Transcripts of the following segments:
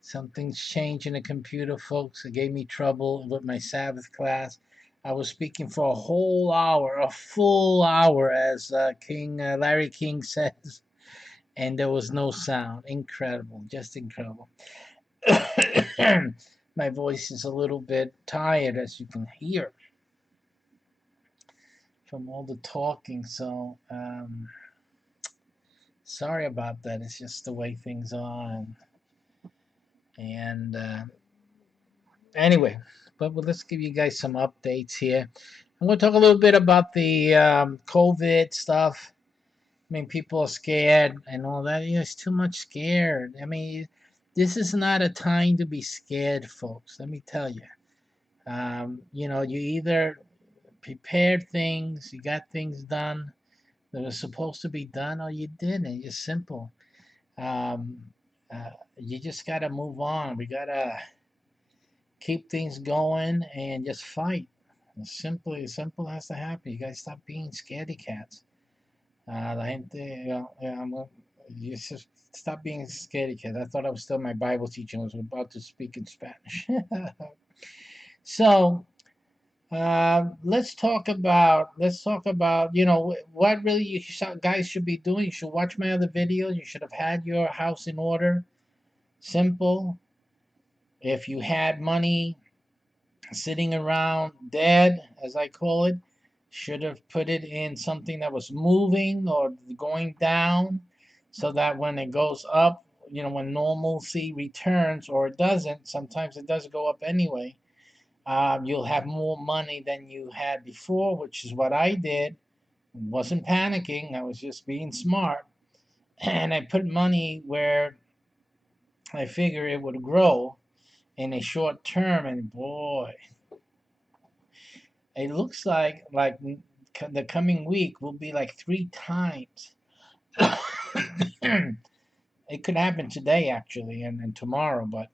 Something's changed in the computer, folks. It gave me trouble with my Sabbath class. I was speaking for a whole hour, a full hour, as Larry King says, and there was no sound. Incredible, just incredible. My voice is a little bit tired, as you can hear, from all the talking. So, sorry about that. It's just the way things are. And anyway, but let's give you guys some updates here. I'm going to talk a little bit about the COVID stuff. I mean, people are scared and all that. You know, it's too much scared. I mean, this is not a time to be scared, folks. Let me tell you. You know, you either prepared things, you got things done that were supposed to be done, or you didn't. It's simple. Um, you just got to move on. We got to keep things going and just fight. As simple has to happen. You guys stop being scaredy cats. La gente, you just stop being scaredy cat. I thought I was still my Bible teacher. I was about to speak in Spanish. So let's talk about you know what really you guys should be doing. You should watch my other videos. You should have had your house in order. Simple. If you had money sitting around dead, as I call it, should have put it in something that was moving or going down, so that when it goes up, you know, when normalcy returns, or it doesn't, sometimes it does go up anyway, you'll have more money than you had before, which is what I did. Wasn't panicking, I was just being smart. And I put money where I figure it would grow in a short term, and boy, it looks like the coming week will be like 3 times. It could happen today actually, and tomorrow, but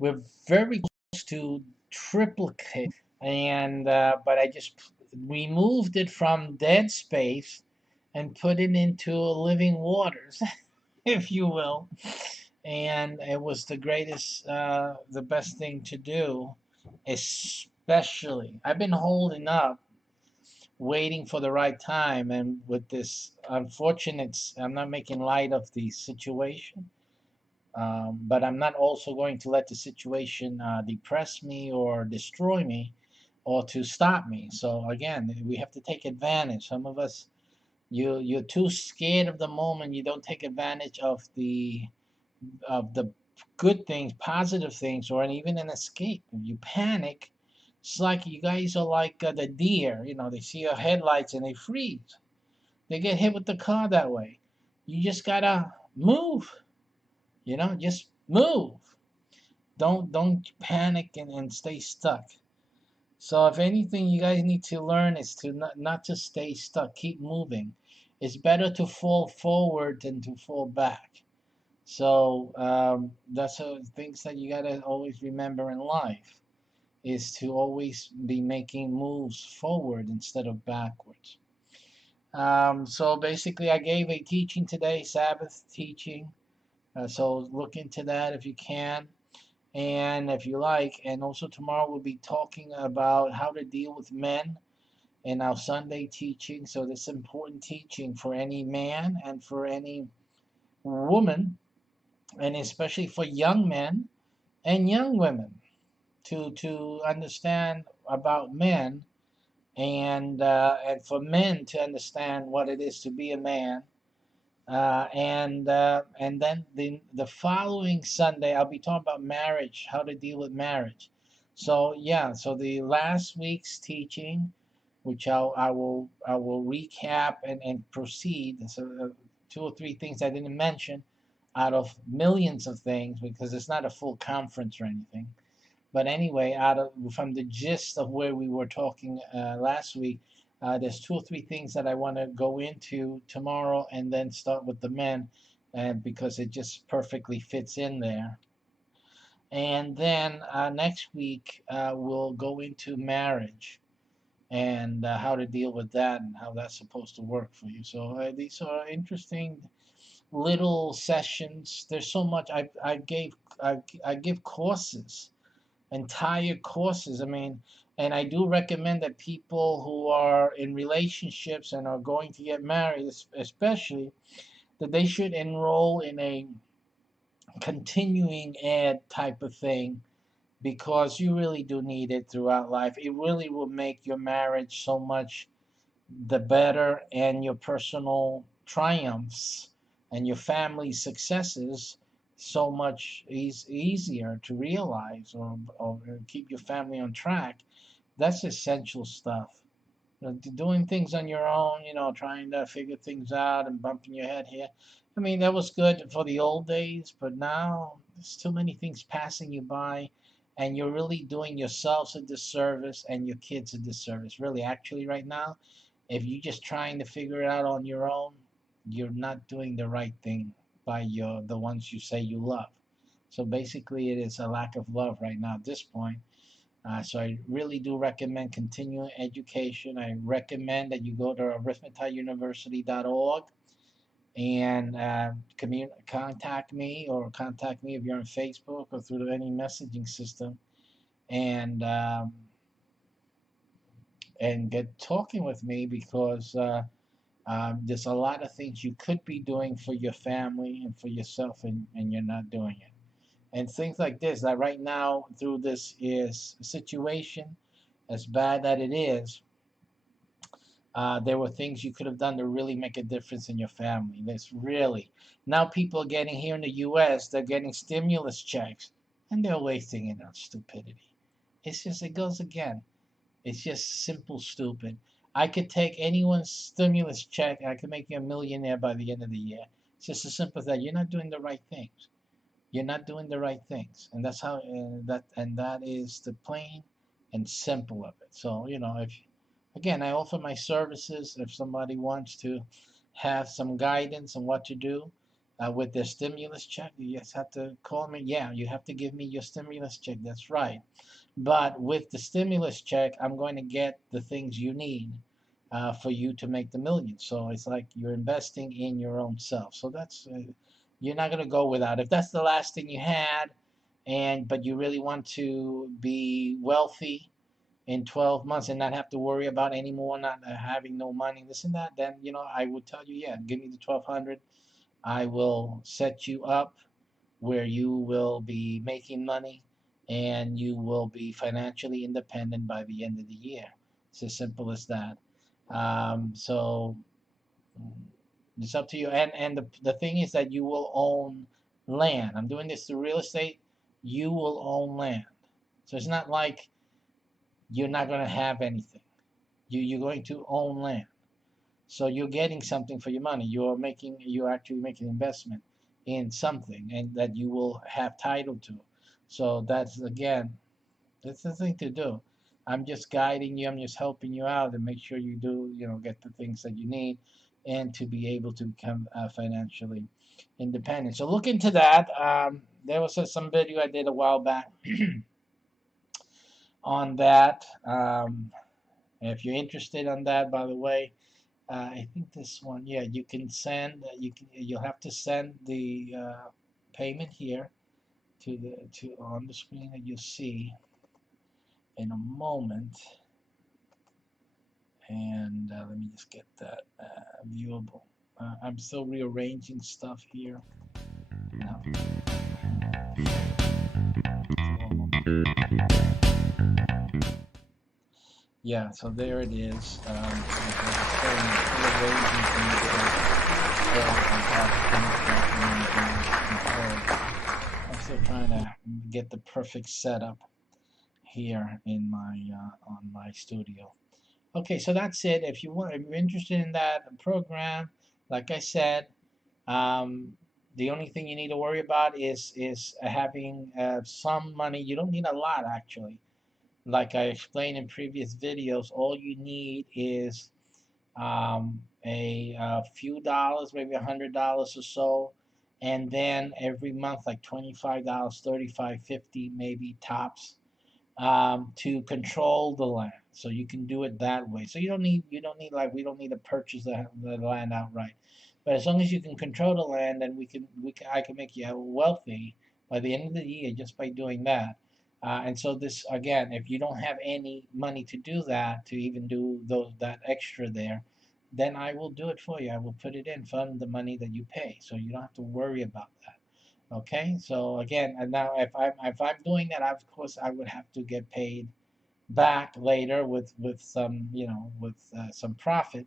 we're very close to triplicate. And but I just removed it from dead space and put it into living waters, if you will. And it was the greatest, the best thing to do. Especially, I've been holding up, waiting for the right time, and with this unfortunate, I'm not making light of the situation, but I'm not also going to let the situation depress me or destroy me or to stop me. So again, we have to take advantage. Some of us, you're too scared of the moment. You don't take advantage of the good things, positive things, or even an escape. If you panic, it's like you guys are like the deer. You know, they see your headlights and they freeze. They get hit with the car that way. You just gotta move. You know, just move. Don't panic and stay stuck. So if anything you guys need to learn is to not to stay stuck, keep moving. It's better to fall forward than to fall back. So that's things that you gotta always remember in life is to always be making moves forward instead of backwards. So basically, I gave a teaching today, Sabbath teaching. So look into that if you can, and if you like. And also tomorrow we'll be talking about how to deal with men in our Sunday teaching. So this is important teaching for any man and for any woman, and especially for young men and young women to understand about men, and for men to understand what it is to be a man. And then the following Sunday I'll be talking about marriage, how to deal with marriage. So yeah, so the last week's teaching, which I will recap and proceed. So two or three things I didn't mention out of millions of things because it's not a full conference or anything. But anyway, out of from the gist of where we were talking last week, there's two or three things that I want to go into tomorrow, and then start with the men, because it just perfectly fits in there. And then next week we'll go into marriage and how to deal with that and how that's supposed to work for you. So these are interesting little sessions. There's so much. I give courses, entire courses. I mean, and I do recommend that people who are in relationships and are going to get married, especially, that they should enroll in a continuing ed type of thing because you really do need it throughout life. It really will make your marriage so much the better, and your personal triumphs and your family successes so much easier to realize, or keep your family on track. That's essential stuff. Doing things on your own, trying to figure things out and bumping your head here. I mean, that was good for the old days, but now there's too many things passing you by, and you're really doing yourselves a disservice and your kids a disservice. Really, actually, right now, if you're just trying to figure it out on your own, you're not doing the right thing by the ones you say you love. So basically, it is a lack of love right now at this point. So I really do recommend continuing education. I recommend that you go to arithmeticuniversity.org and contact me, or contact me if you're on Facebook or through any messaging system, and get talking with me because there's a lot of things you could be doing for your family and for yourself, and you're not doing it. And things like this, that right now, through this is situation, as bad that it is, there were things you could have done to really make a difference in your family. That's really, now people are getting, here in the US, they're getting stimulus checks, and they're wasting it on stupidity. It's just, it goes again. It's just simple stupid. I could take anyone's stimulus check. I could make you a millionaire by the end of the year. It's just as simple as that. You're not doing the right things. You're not doing the right things, and that's how that is the plain and simple of it. So if again, I offer my services if somebody wants to have some guidance on what to do with their stimulus check. You just have to call me. Yeah, you have to give me your stimulus check. That's right. But with the stimulus check, I'm going to get the things you need for you to make the millions. So it's like you're investing in your own self. So that's you're not going to go without. If that's the last thing you had, but you really want to be wealthy in 12 months and not have to worry about anymore, not having no money, this and that, then I would tell you, yeah, give me the 1200. I will set you up where you will be making money and you will be financially independent by the end of the year. It's as simple as that. So it's up to you. And the thing is that you will own land. I'm doing this through real estate. You will own land. So it's not like you're not going to have anything. You're going to own land. So you're getting something for your money. You're actually making an investment in something and that you will have title to. So that's, again, that's the thing to do. I'm just guiding you. I'm just helping you out and make sure you do, get the things that you need, and to be able to become financially independent. So look into that. There was some video I did a while back on that. If you're interested on that, by the way, I think this one, yeah, you can send. You'll have to send the payment here to on the screen that you see in a moment. And let me just get that viewable. I'm still rearranging stuff here. No. Yeah, so there it is. I'm still trying to get the perfect setup here in my on my studio. Okay, so that's it. If you're interested in that program, like I said, um, the only thing you need to worry about is having some money. You don't need a lot, actually. Like I explained in previous videos, all you need is a few dollars, maybe $100 or so, and then every month like $25, 35, 50, maybe tops, to control the land. So you can do it that way. So you don't need like we don't need to purchase the land outright. But as long as you can control the land, then I can make you wealthy by the end of the year just by doing that. And so this, again, if you don't have any money to do that, to even do that extra there, then I will do it for you. I will put it in from the money that you pay, so you don't have to worry about that. Okay, so again, and now if I'm doing that, of course I would have to get paid back later with some, with some profit,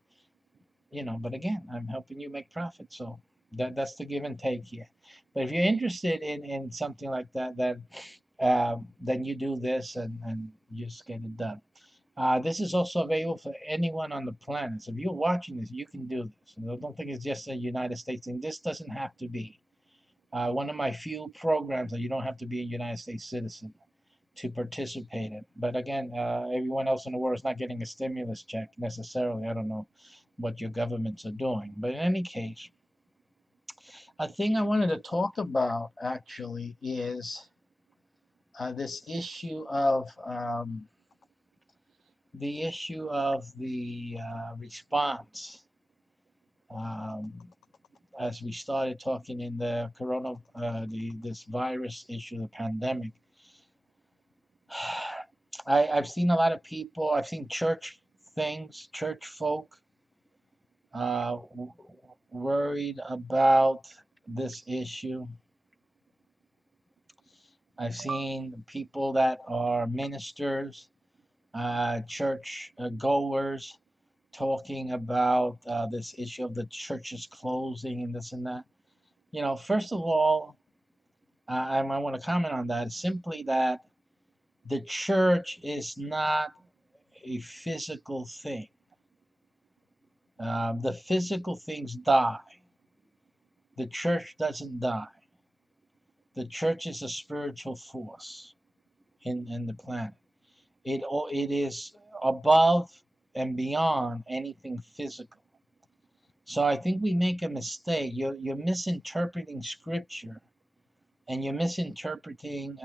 but again, I'm helping you make profit, so that's the give and take here. But if you're interested in something like that, then you do this, and you just get it done. This is also available for anyone on the planet. So if you're watching this, you can do this. And I don't think it's just a United States thing. This doesn't have to be one of my few programs that you don't have to be a United States citizen to participate in. But again, everyone else in the world is not getting a stimulus check necessarily. I don't know what your governments are doing. But in any case, a thing I wanted to talk about actually is this issue of the response. Um, as we started talking in the this virus issue, the pandemic, I've seen a lot of people. I've seen church folk, worried about this issue. I've seen people that are ministers, church goers, talking about this issue of the churches closing and this and that. First of all, I might want to comment on that. Simply that the church is not a physical thing. The physical things die. The church doesn't die. The church is a spiritual force in the planet. It is above and beyond anything physical. So I think we make a mistake. You're misinterpreting scripture, and you're misinterpreting,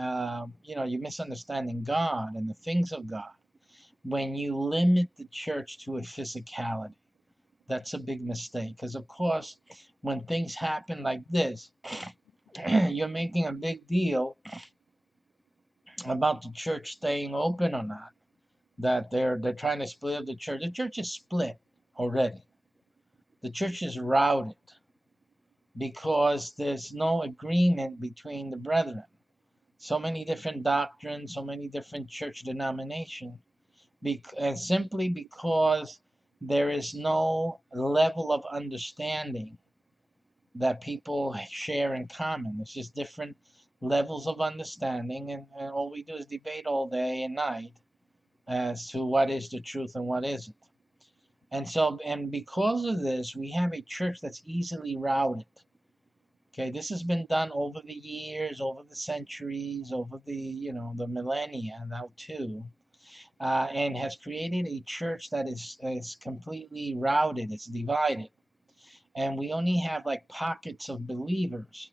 you're misunderstanding God and the things of God when you limit the church to a physicality. That's a big mistake, because of course, when things happen like this, you're making a big deal about the church staying open or not. That they're trying to split up the church. The church is split already. The church is routed because there's no agreement between the brethren. So many different doctrines, so many different church denominations, and simply because there is no level of understanding that people share in common. It's just different levels of understanding, and all we do is debate all day and night as to what is the truth and what isn't. And because of this, we have a church that's easily routed. Okay, this has been done over the years, over the centuries, over the millennia now too, and has created a church that is completely routed. It's divided, and we only have like pockets of believers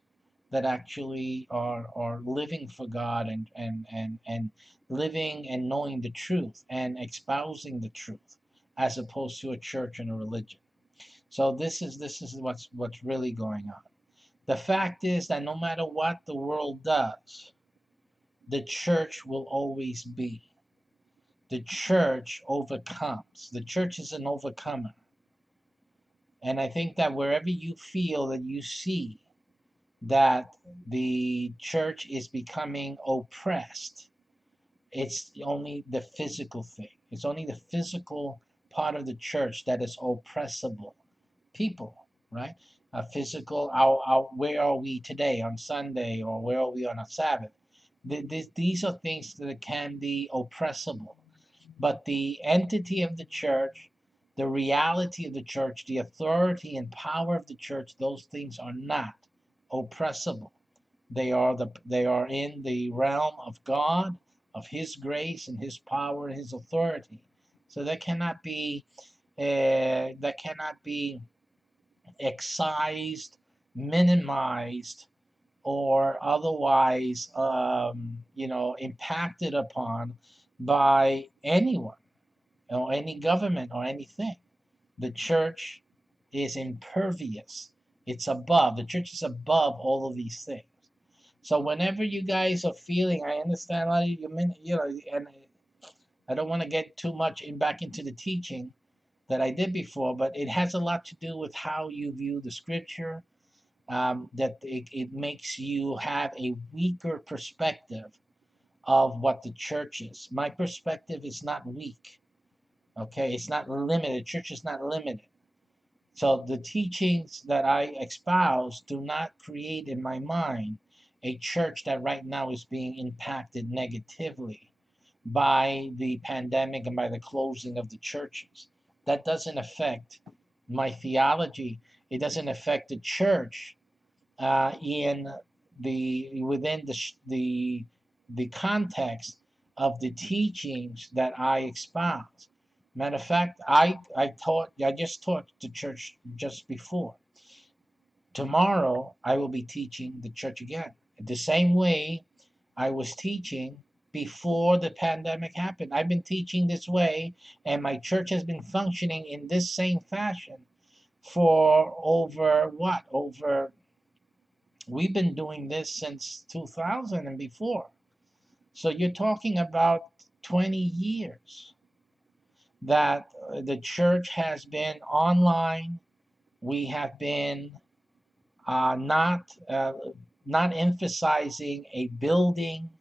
that actually are living for God and living and knowing the truth and espousing the truth, as opposed to a church and a religion. So this is what's really going on. The fact is that no matter what the world does, the church will always be. The church overcomes. The church is an overcomer. And I think that wherever you feel that you see that the church is becoming oppressed, it's only the physical thing. It's only the physical part of the church that is oppressible. People, right? Physical, where are we today on Sunday, or where are we on a Sabbath? These are things that can be oppressible. But the entity of the church, the reality of the church, the authority and power of the church, those things are not oppressible. They are in the realm of God, of His grace and His power and His authority. So that cannot be excised, minimized, or otherwise impacted upon by anyone or any government or anything. The church is impervious. It's above. The church is above all of these things. So whenever you guys are feeling, I understand a lot of and I don't want to get too much back into the teaching that I did before, but it has a lot to do with how you view the scripture. That it makes you have a weaker perspective of what the church is. My perspective is not weak. Okay, it's not limited. Church is not limited. So the teachings that I espouse do not create in my mind a church that right now is being impacted negatively by the pandemic and by the closing of the churches. That doesn't affect my theology. It doesn't affect the church in within the context of the teachings that I espouse. Matter of fact, I just taught the church just before. Tomorrow I will be teaching the church again. The same way I was teaching before the pandemic happened. I've been teaching this way, and my church has been functioning in this same fashion for over what? We've been doing this since 2000 and before. So you're talking about 20 years that the church has been online. We have been not emphasizing a building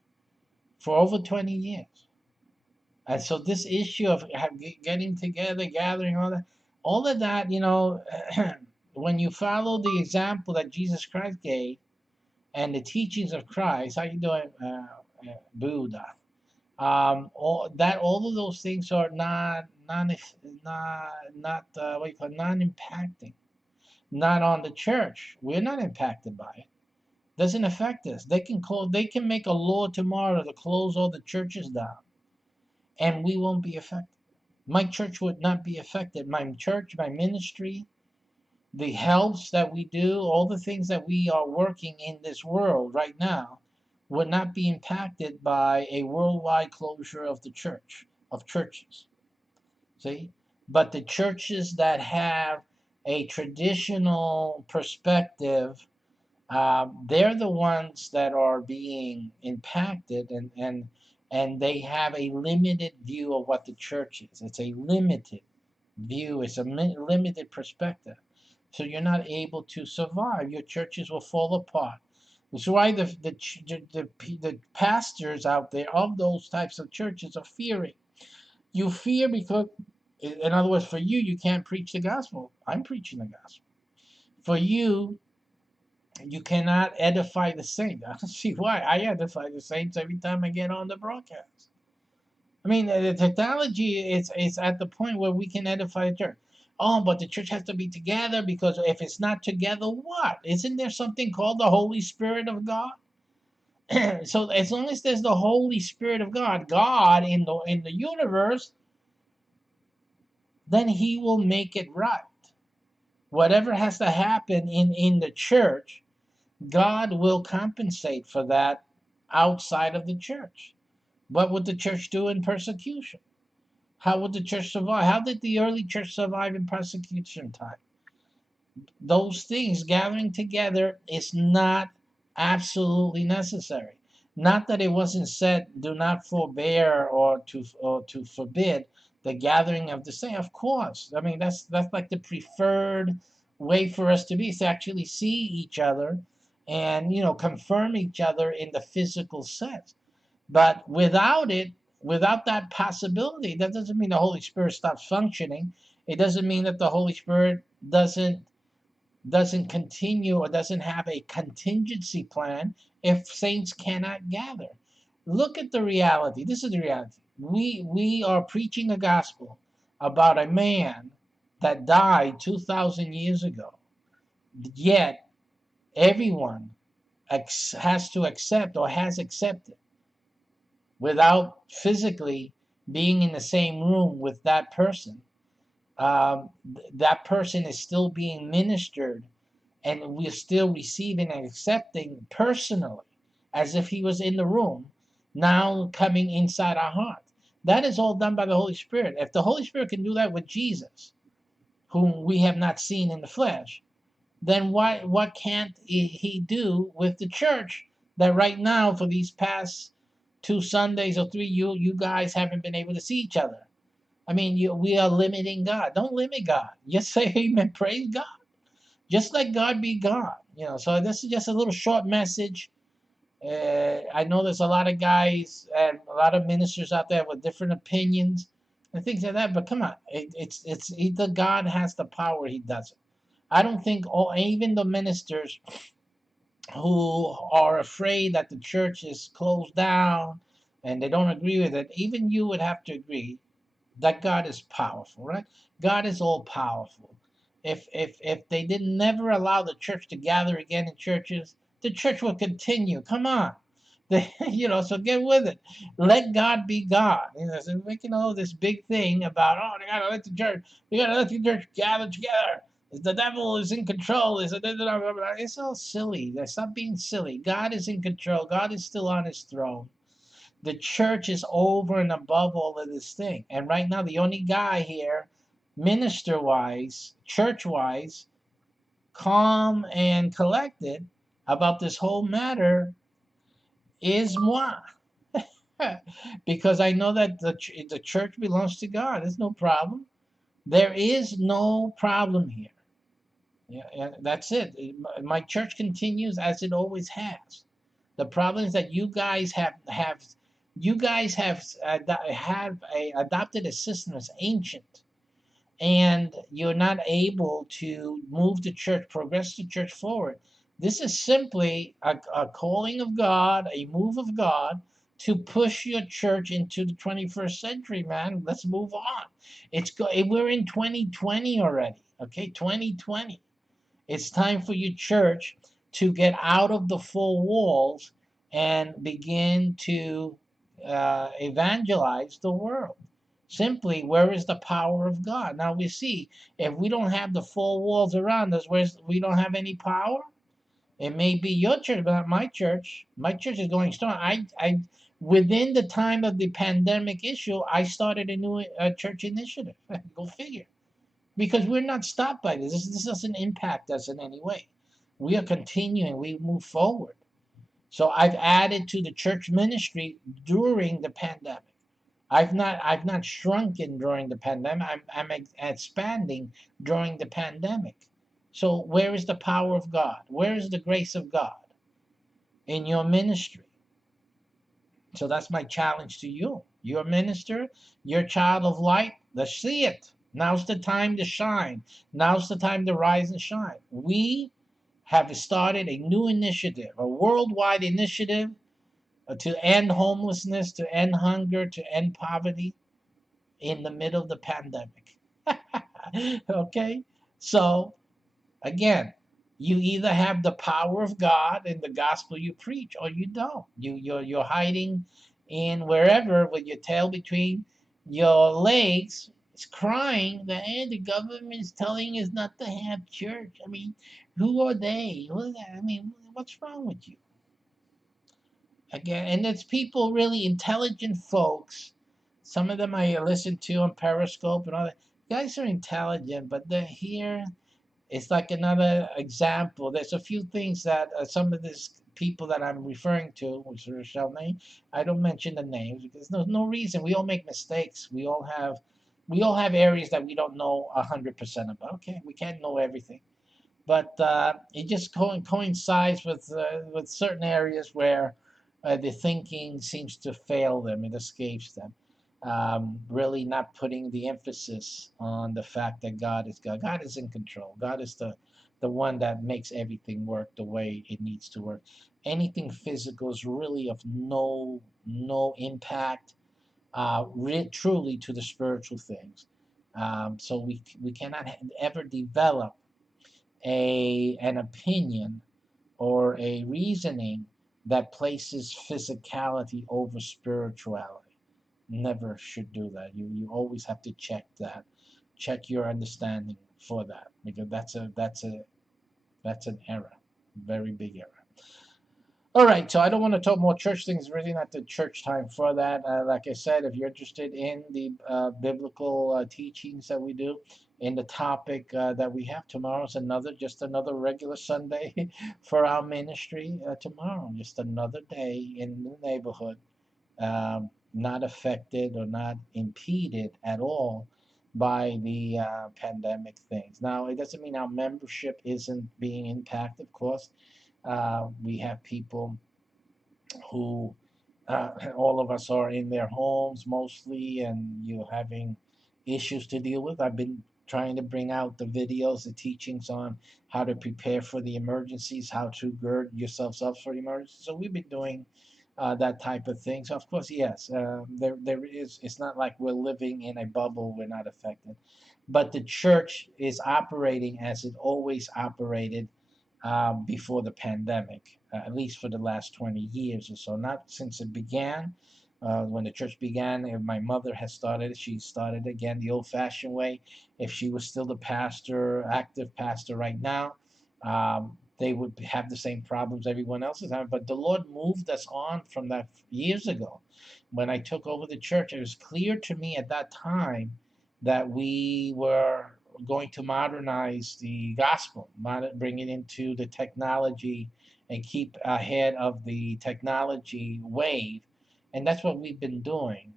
for over 20 years. And so this issue of getting together, gathering, all of that, when you follow the example that Jesus Christ gave and the teachings of Christ, how you doing, Buddha? All of those things are not what you call non-impacting, not on the church. We're not impacted by it. Doesn't affect us. They can make a law tomorrow to close all the churches down, and we won't be affected. My church would not be affected. My church, my ministry, the helps that we do, all the things that we are working in this world right now would not be impacted by a worldwide closure of the church, of churches. See? But the churches that have a traditional perspective, they're the ones that are being impacted, and they have a limited view of what the church is. It's a limited view. It's a limited perspective. So you're not able to survive. Your churches will fall apart. That's why the pastors out there of those types of churches are fearing. You fear because, in other words, for you, you can't preach the gospel. I'm preaching the gospel. For you, you cannot edify the saints. I don't see why. I edify the saints every time I get on the broadcast. I mean, the technology is at the point where we can edify the church. oh, but the church has to be together because if it's not together, what? Isn't there something called the Holy Spirit of God? So as long as there's the Holy Spirit of God, God in the universe, then He will make it right. Whatever has to happen in the church, God will compensate for that outside of the church. What would the church do in persecution? How would the church survive? How did the early church survive in persecution time? Those things, gathering together, is not absolutely necessary. Not that it wasn't said, do not forbear or to forbid the gathering of the saints. Of course, I mean that's like the preferred way for us to be, is to actually see each other and confirm each other in the physical sense. But without it, without that possibility, that doesn't mean the Holy Spirit stops functioning. It doesn't mean that the Holy Spirit doesn't continue or doesn't have a contingency plan if saints cannot gather. Look at the reality. This is the reality. We are preaching a gospel about a man that died 2,000 years ago. Yet everyone has to accept or has accepted without physically being in the same room with that person. That person is still being ministered and we're still receiving and accepting personally as if he was in the room, now coming inside our heart. That is all done by the Holy Spirit. If the Holy Spirit can do that with Jesus, whom we have not seen in the flesh, then what can't he do with the church that right now for these past 2 Sundays or three, you guys haven't been able to see each other? I mean, we are limiting God. Don't limit God. Just say amen, praise God. Just let God be God. So this is just a little short message. I know there's a lot of guys and a lot of ministers out there with different opinions and things like that. But come on, it's either God has the power, He doesn't. I don't think even the ministers who are afraid that the church is closed down and they don't agree with it, even you would have to agree that God is powerful, right? God is all powerful. If they did never allow the church to gather again in churches, the church will continue. Come on. So get with it. Let God be God. So we're making all this big thing about, we gotta let the church gather together. The devil is in control. It's all silly. Stop being silly. God is in control. God is still on His throne. The church is over and above all of this thing. And right now, the only guy here, minister-wise, church-wise, calm and collected about this whole matter is moi. Because I know that the church belongs to God. There's no problem. There is no problem here. Yeah, that's it. My church continues as it always has. The problem is that you guys have adopted a system that's ancient, and you're not able to move the church, progress the church forward. This is simply a calling of God, a move of God to push your church into the 21st century, man. Let's move on. We're in 2020 already, okay? 2020. It's time for your church to get out of the four walls and begin to evangelize the world. Simply, where is the power of God? Now we see if we don't have the four walls around us, we don't have any power. It may be your church, but not my church. My church is going strong. I within the time of the pandemic issue, I started a new church initiative. Go figure. Because we're not stopped by this. This doesn't impact us in any way. We are continuing. We move forward. So I've added to the church ministry during the pandemic. I've not shrunken during the pandemic. I'm expanding during the pandemic. So where is the power of God? Where is the grace of God in your ministry? So that's my challenge to you. You're a minister, you're a child of light. Let's see it. Now's the time to shine. Now's the time to rise and shine. We have started a new initiative, a worldwide initiative to end homelessness, to end hunger, to end poverty in the middle of the pandemic. Okay, so again, you either have the power of God in the gospel you preach, or you don't. You're hiding in wherever with your tail between your legs, it's crying that the government is telling us not to have church. I mean, who are they? Who are that? I mean, what's wrong with you? Again, and it's people, really intelligent folks. Some of them I listen to on Periscope and all that. Guys are intelligent, but they're here. It's like another example. There's a few things that some of these people that I'm referring to, which shall name, I don't mention the names because there's no reason. We all make mistakes. We all have areas that we don't know 100% about. Okay, we can't know everything, but it just coincides with certain areas where the thinking seems to fail them. It escapes them. Really not putting the emphasis on the fact that God is God. God is in control. God is the one that makes everything work the way it needs to work. Anything physical is really of no impact, truly, to the spiritual things. So we cannot ever develop an opinion or a reasoning that places physicality over spirituality. Never should do that. You always have to check that. Check your understanding for that, because that's an error. Very big error. All right, so I don't want to talk more church things. Really, not the church time for that. Like I said, if you're interested in the biblical teachings that we do, in the topic that we have tomorrow is just another regular Sunday for our ministry. Tomorrow, just another day in the neighborhood, not affected or not impeded at all by the pandemic things. Now, it doesn't mean our membership isn't being impacted, of course. We have people who all of us are in their homes mostly, and you're having issues to deal with. I've been trying to bring out the videos, the teachings on how to prepare for the emergencies, how to gird yourselves up for the emergencies. So we've been doing that type of thing. So of course, yes, there is. It's not like we're living in a bubble. We're not affected, but the church is operating as it always operated before the pandemic, at least for the last 20 years or so. Not since it began. When the church began, if my mother had started, she started again the old fashioned way. If she was still the pastor, active pastor right now, they would have the same problems everyone else is having. But the Lord moved us on from that years ago. When I took over the church, it was clear to me at that time that we were going to modernize the gospel, bring it into the technology and keep ahead of the technology wave. And that's what we've been doing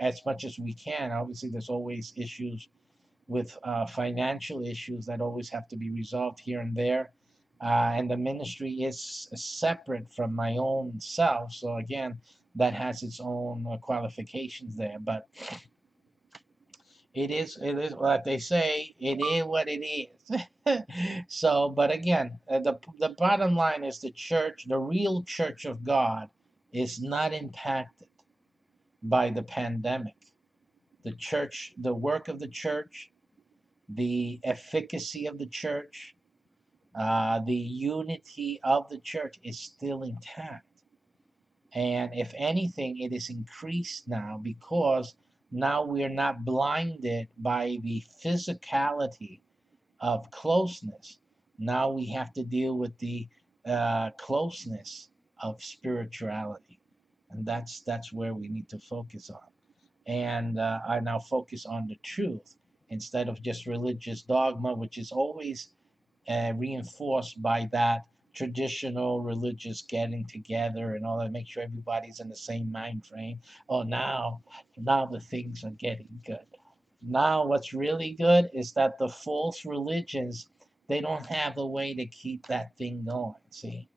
as much as we can. Obviously, there's always issues with financial issues that always have to be resolved here and there. And the ministry is separate from my own self. So, again, that has its own qualifications there. But it is what they say. It is what it is. So, but again, the bottom line is the church, the real church of God, is not impacted by the pandemic. The church, the work of the church, the efficacy of the church, the unity of the church is still intact. And if anything, it is increased now because now we're not blinded by the physicality of closeness. Now we have to deal with the closeness of spirituality, and that's where we need to focus on. And I now focus on the truth instead of just religious dogma, which is always reinforced by that traditional religious getting together and all that. Make sure everybody's in the same mind frame. Oh, now the things are getting good. Now what's really good is that the false religions, they don't have a way to keep that thing going. See,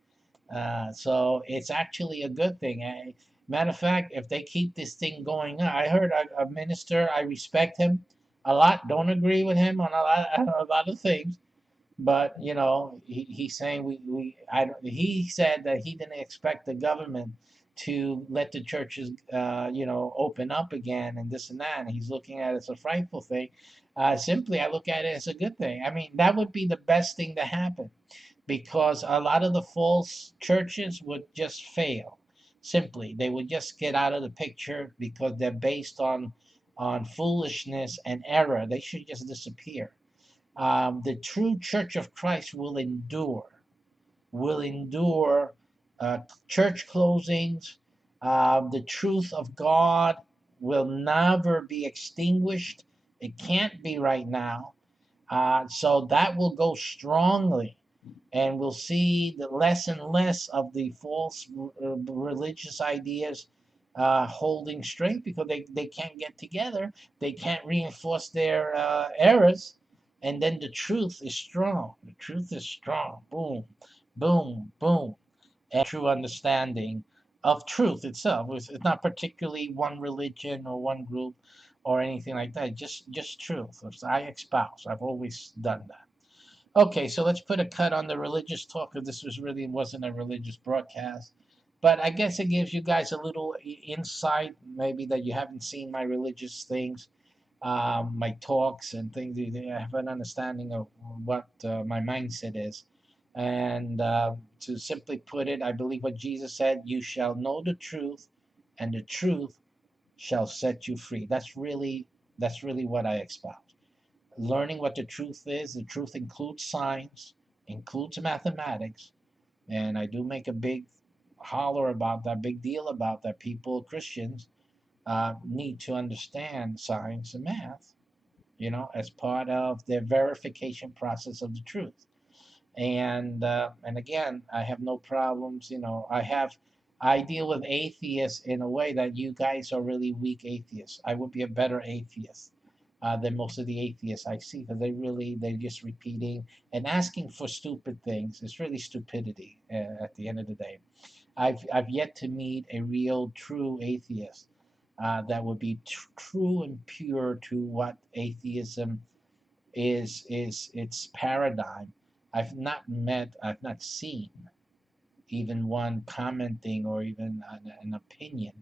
so it's actually a good thing. Matter of fact, if they keep this thing going, I heard a minister. I respect him a lot. Don't agree with him on a lot of things, but he's saying he said that he didn't expect the government to let the churches, open up again and this and that. And he's looking at it as a frightful thing. Simply, I look at it as a good thing. I mean, that would be the best thing to happen because a lot of the false churches would just fail. Simply, they would just get out of the picture because they're based on foolishness and error. They should just disappear. The true Church of Christ will endure uh, church closings. The truth of God will never be extinguished. It can't be right now. So that will go strongly, and we'll see the less and less of the false religious ideas holding straight because they can't get together. They can't reinforce their errors. And then the truth is strong. The truth is strong. Boom, boom, boom. And true understanding of truth itself. It's not particularly one religion or one group or anything like that. Just truth. As I espouse. I've always done that. Okay, so let's put a cut on the religious talk because this wasn't a religious broadcast. But I guess it gives you guys a little insight, maybe that you haven't seen my religious things, my talks and things. You have an understanding of what my mindset is. And to simply put it, I believe what Jesus said: "You shall know the truth, and the truth shall set you free." That's really what I espouse. Learning what the truth is. The truth includes science, includes mathematics, and I do make a big holler about that, big deal about that. People, Christians, need to understand science and math, as part of their verification process of the truth. And again, I have no problems. I deal with atheists in a way that you guys are really weak atheists. I would be a better atheist than most of the atheists I see because they're just repeating and asking for stupid things. It's really stupidity at the end of the day. I've yet to meet a real true atheist that would be true and pure to what atheism is its paradigm. I've not seen even one commenting or even an opinion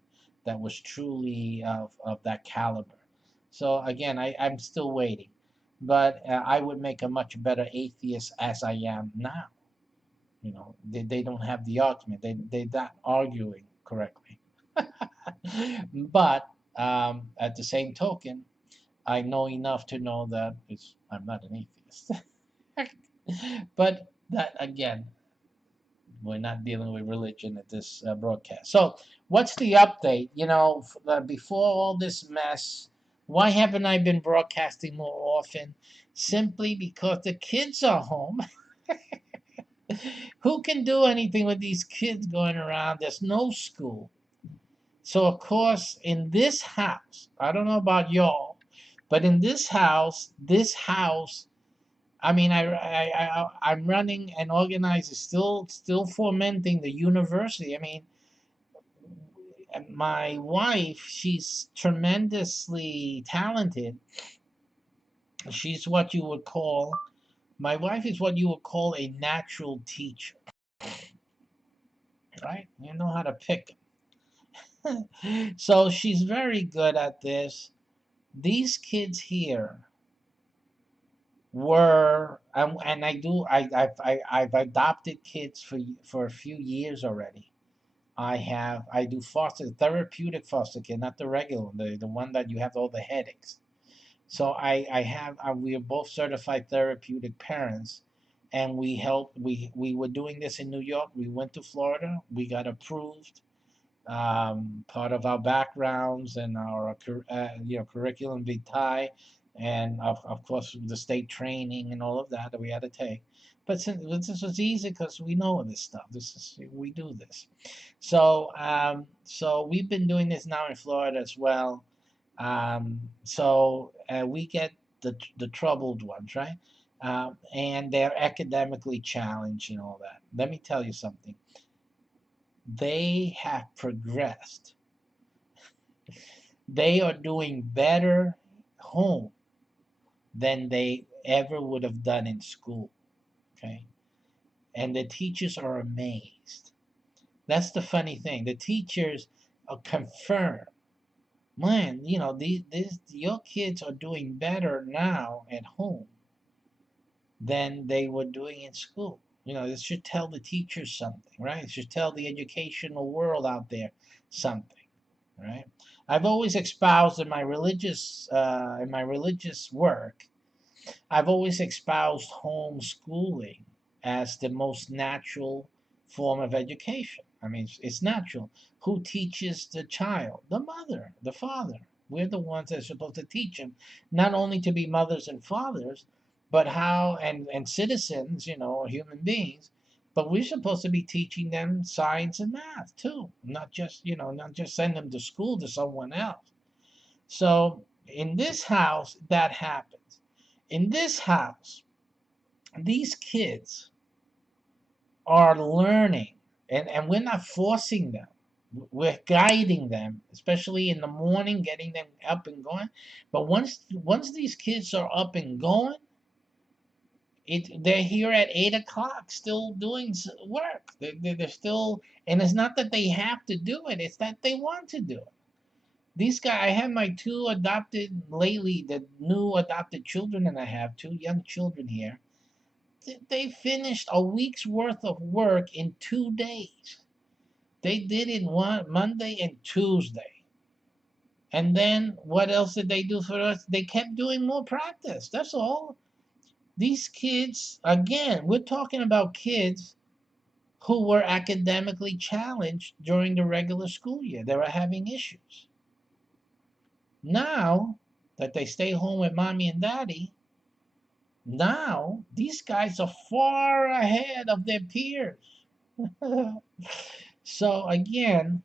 that was truly of that caliber. So again, I'm still waiting, but I would make a much better atheist as I am now. They don't have the argument. They're not arguing correctly. But at the same token, I know enough to know that I'm not an atheist. But that again, we're not dealing with religion at this broadcast. So, what's the update? Before all this mess, why haven't I been broadcasting more often? Simply because the kids are home. Who can do anything with these kids going around? There's no school. So, of course, in this house, I don't know about y'all, but in this house, I mean, I'm running and organizing, still fomenting the university. I mean, my wife, she's tremendously talented. She's what you would call My wife is what you would call a natural teacher, right? You know how to pick them. So she's very good at this. These kids here and I've adopted kids for a few years already. I do therapeutic foster care, not the regular one, the one that you have all the headaches. So we are both certified therapeutic parents, and we were doing this in New York. We went to Florida. We got approved. Part of our backgrounds and our curriculum vitae, and of course the state training and all of that we had to take. But this was easy because we know this stuff. We do this. So we've been doing this now in Florida as well. So we get the troubled ones, right? And they're academically challenged and all that. Let me tell you something. They have progressed. They are doing better home than they ever would have done in school. Okay. And the teachers are amazed. That's the funny thing. The teachers confirm, man, your kids are doing better now at home than they were doing in school. This should tell the teachers something, right? It should tell the educational world out there something, right? I've always espoused in my religious work, I've always espoused homeschooling as the most natural form of education. I mean, it's natural. Who teaches the child? The mother, the father. We're the ones that are supposed to teach them, not only to be mothers and fathers, but how, and citizens, human beings, but we're supposed to be teaching them science and math too, not just send them to school to someone else. So in this house, that happens. In this house, these kids are learning, and we're not forcing them. We're guiding them, especially in the morning, getting them up and going. But once these kids are up and going, they're here at 8 o'clock still doing work. They're still, and it's not that they have to do it, it's that they want to do it. These guys, I have my two adopted, lately, the new adopted children, and I have two young children here. They finished a week's worth of work in 2 days. They did it one Monday and Tuesday. And then what else did they do for us? They kept doing more practice. That's all. These kids, again, we're talking about kids who were academically challenged during the regular school year. They were having issues. Now that they stay home with mommy and daddy, now these guys are far ahead of their peers. So again,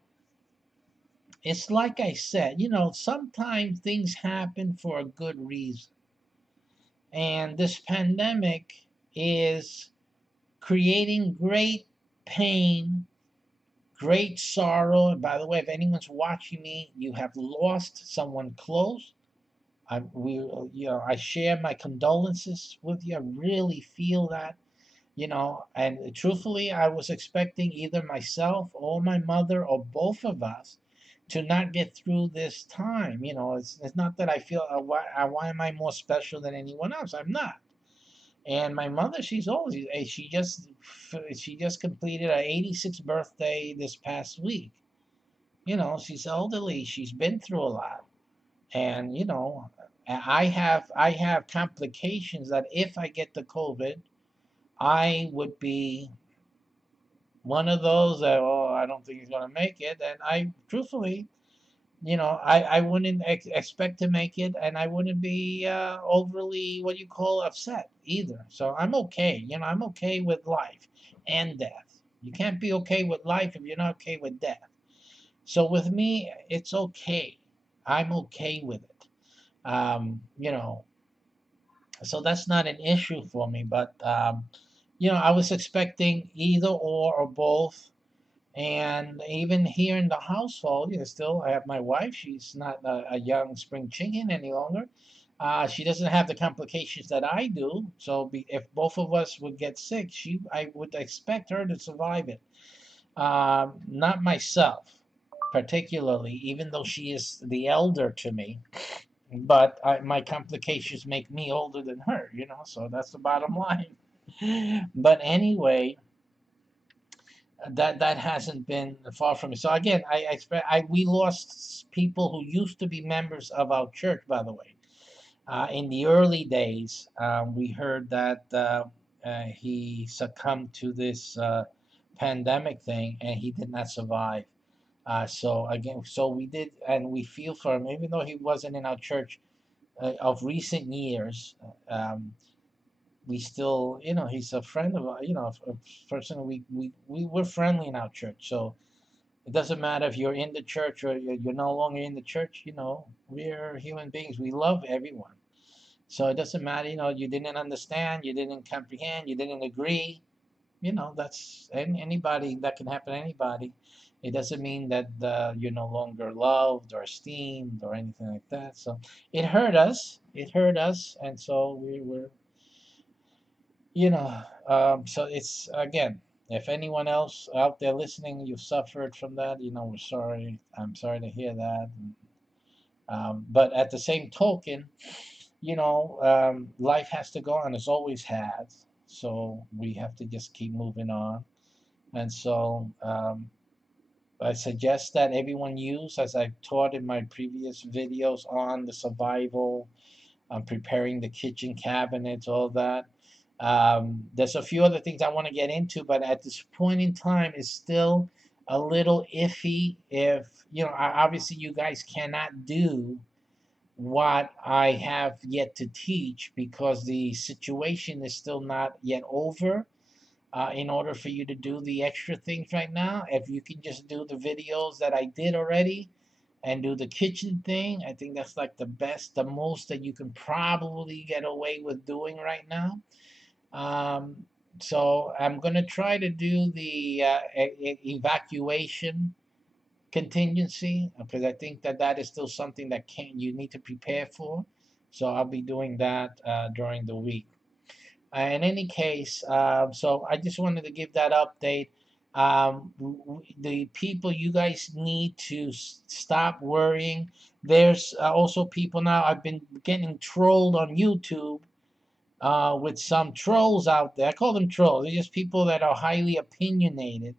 it's like I said, sometimes things happen for a good reason. And this pandemic is creating great pain, great sorrow. And by the way, if anyone's watching me, you have lost someone close. I share my condolences with you. I really feel that. And truthfully, I was expecting either myself or my mother or both of us to not get through this time. It's not that I feel, why am I more special than anyone else? I'm not. And my mother, she's old. She just completed her 86th birthday this past week. She's elderly. She's been through a lot. And I have complications that if I get the COVID, I would be one of those that, oh, I don't think he's going to make it. And I, truthfully, I wouldn't expect to make it, and I wouldn't be overly, what you call, upset either. So I'm okay. I'm okay with life and death. You can't be okay with life if you're not okay with death. So with me, it's okay. I'm okay with it. Um, you know, so that's not an issue for me. But I was expecting either or both. And even here in the household, still I have my wife. She's not a young spring chicken any longer. She doesn't have the complications that I do. So if both of us would get sick, I would expect her to survive it. Not myself, particularly, even though she is the elder to me. But my complications make me older than her, so that's the bottom line. But anyway, that hasn't been far from me. So again, I expect we lost people who used to be members of our church, by the way. In the early days, we heard that he succumbed to this pandemic thing and he did not survive. So again, so we did, and we feel for him, even though he wasn't in our church of recent years. We still, he's a friend of, a person we were friendly in our church. So it doesn't matter if you're in the church or you're no longer in the church. We're human beings. We love everyone. So it doesn't matter. You didn't understand, you didn't comprehend, you didn't agree. That's anybody, that can happen to anybody. It doesn't mean that you're no longer loved or esteemed or anything like that. So it hurt us. It hurt us, and so we were, so it's again. If anyone else out there listening, you've suffered from that, we're sorry. I'm sorry to hear that. But at the same token, life has to go on, as always has. So we have to just keep moving on. And so I suggest that everyone use, as I've taught in my previous videos on the survival, preparing the kitchen cabinets, all that. There's a few other things I want to get into, but at this point in time, it's still a little iffy. If, obviously you guys cannot do what I have yet to teach because the situation is still not yet over. In order for you to do the extra things right now, if you can just do the videos that I did already and do the kitchen thing, I think that's like the best, the most that you can probably get away with doing right now. So I'm going to try to do the evacuation contingency because I think that that is still something that you need to prepare for. So I'll be doing that during the week. In any case, so I just wanted to give that update. The people, you guys need to stop worrying. There's also people now, I've been getting trolled on YouTube with some trolls out there. I call them trolls. They're just people that are highly opinionated,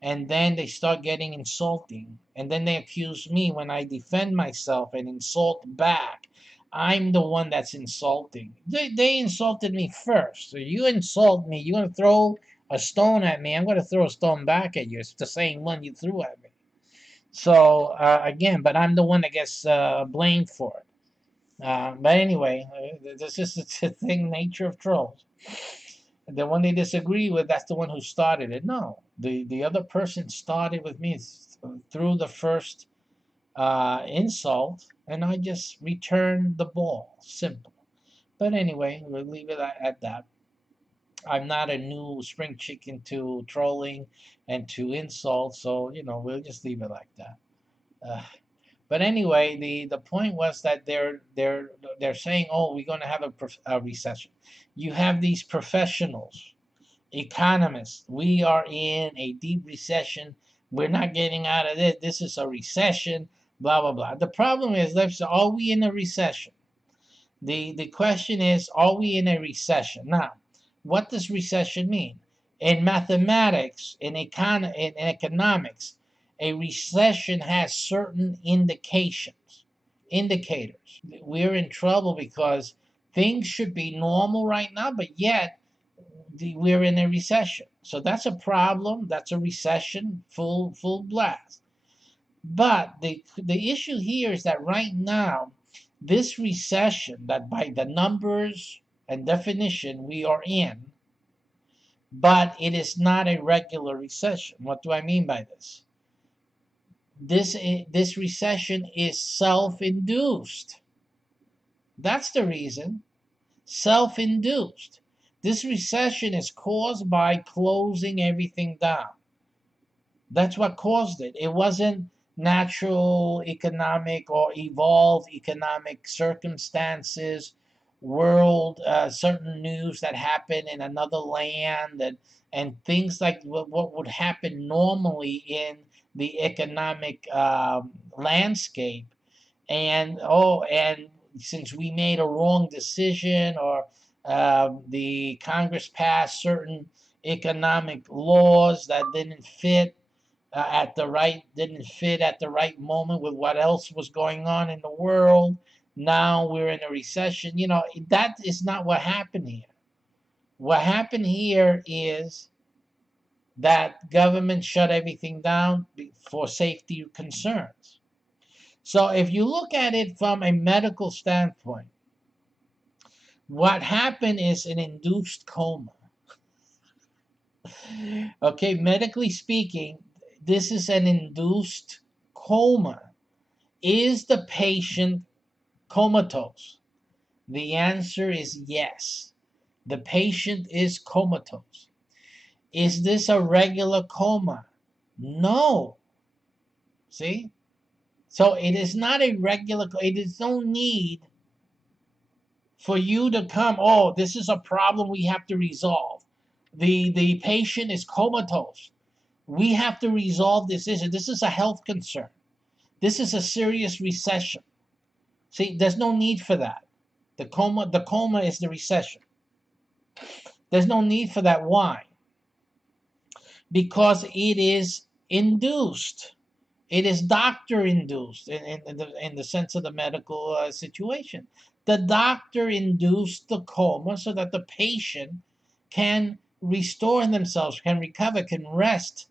and then they start getting insulting, and then they accuse me when I defend myself and insult back. I'm the one that's insulting. They insulted me first. So you insult me, you're going to throw a stone at me, I'm going to throw a stone back at you. It's the same one you threw at me. So again, but I'm the one that gets blamed for it. But anyway, this is the thing, nature of trolls. The one they disagree with, that's the one who started it. No, the other person started with me through the first insult, and I just returned the ball. Simple. But anyway, we'll leave it at that. I'm not a new spring chicken to trolling and to insults, so we'll just leave it like that. Uh, but anyway, the point was that they're saying, oh, we're going to have a recession. You have these professionals, economists. We are in a deep recession. We're not getting out of it. This is a recession. Blah blah blah. The problem is, are we in a recession? The question is, are we in a recession? Now, what does recession mean? In mathematics, in economics, a recession has certain indicators. We're in trouble because things should be normal right now, but yet we're in a recession. So that's a problem. That's a recession, full blast. But the issue here is that right now, this recession that by the numbers and definition we are in, but it is not a regular recession. What do I mean by this? This recession is self-induced. That's the reason. Self-induced. This recession is caused by closing everything down. That's what caused it. It wasn't natural economic or evolved economic circumstances, world, certain news that happen in another land, and things like what would happen normally in the economic landscape. And since we made a wrong decision, or the Congress passed certain economic laws that didn't fit at the right moment with what else was going on in the world. Now we're in a recession. That is not what happened here. What happened here is that government shut everything down for safety concerns. So if you look at it from a medical standpoint, what happened is an induced coma. Okay, medically speaking, this is an induced coma. Is the patient comatose? The answer is yes. The patient is comatose. Is this a regular coma? No. See? So it is not a regular, it is no need for you to come, oh, this is a problem we have to resolve. The patient is comatose. We have to resolve this issue. This is a health concern. This is a serious recession. See, there's no need for that. The coma is the recession. There's no need for that. Why? Because it is induced. It is doctor induced in the sense of the medical situation. The doctor induced the coma so that the patient can restore themselves, can recover, can rest,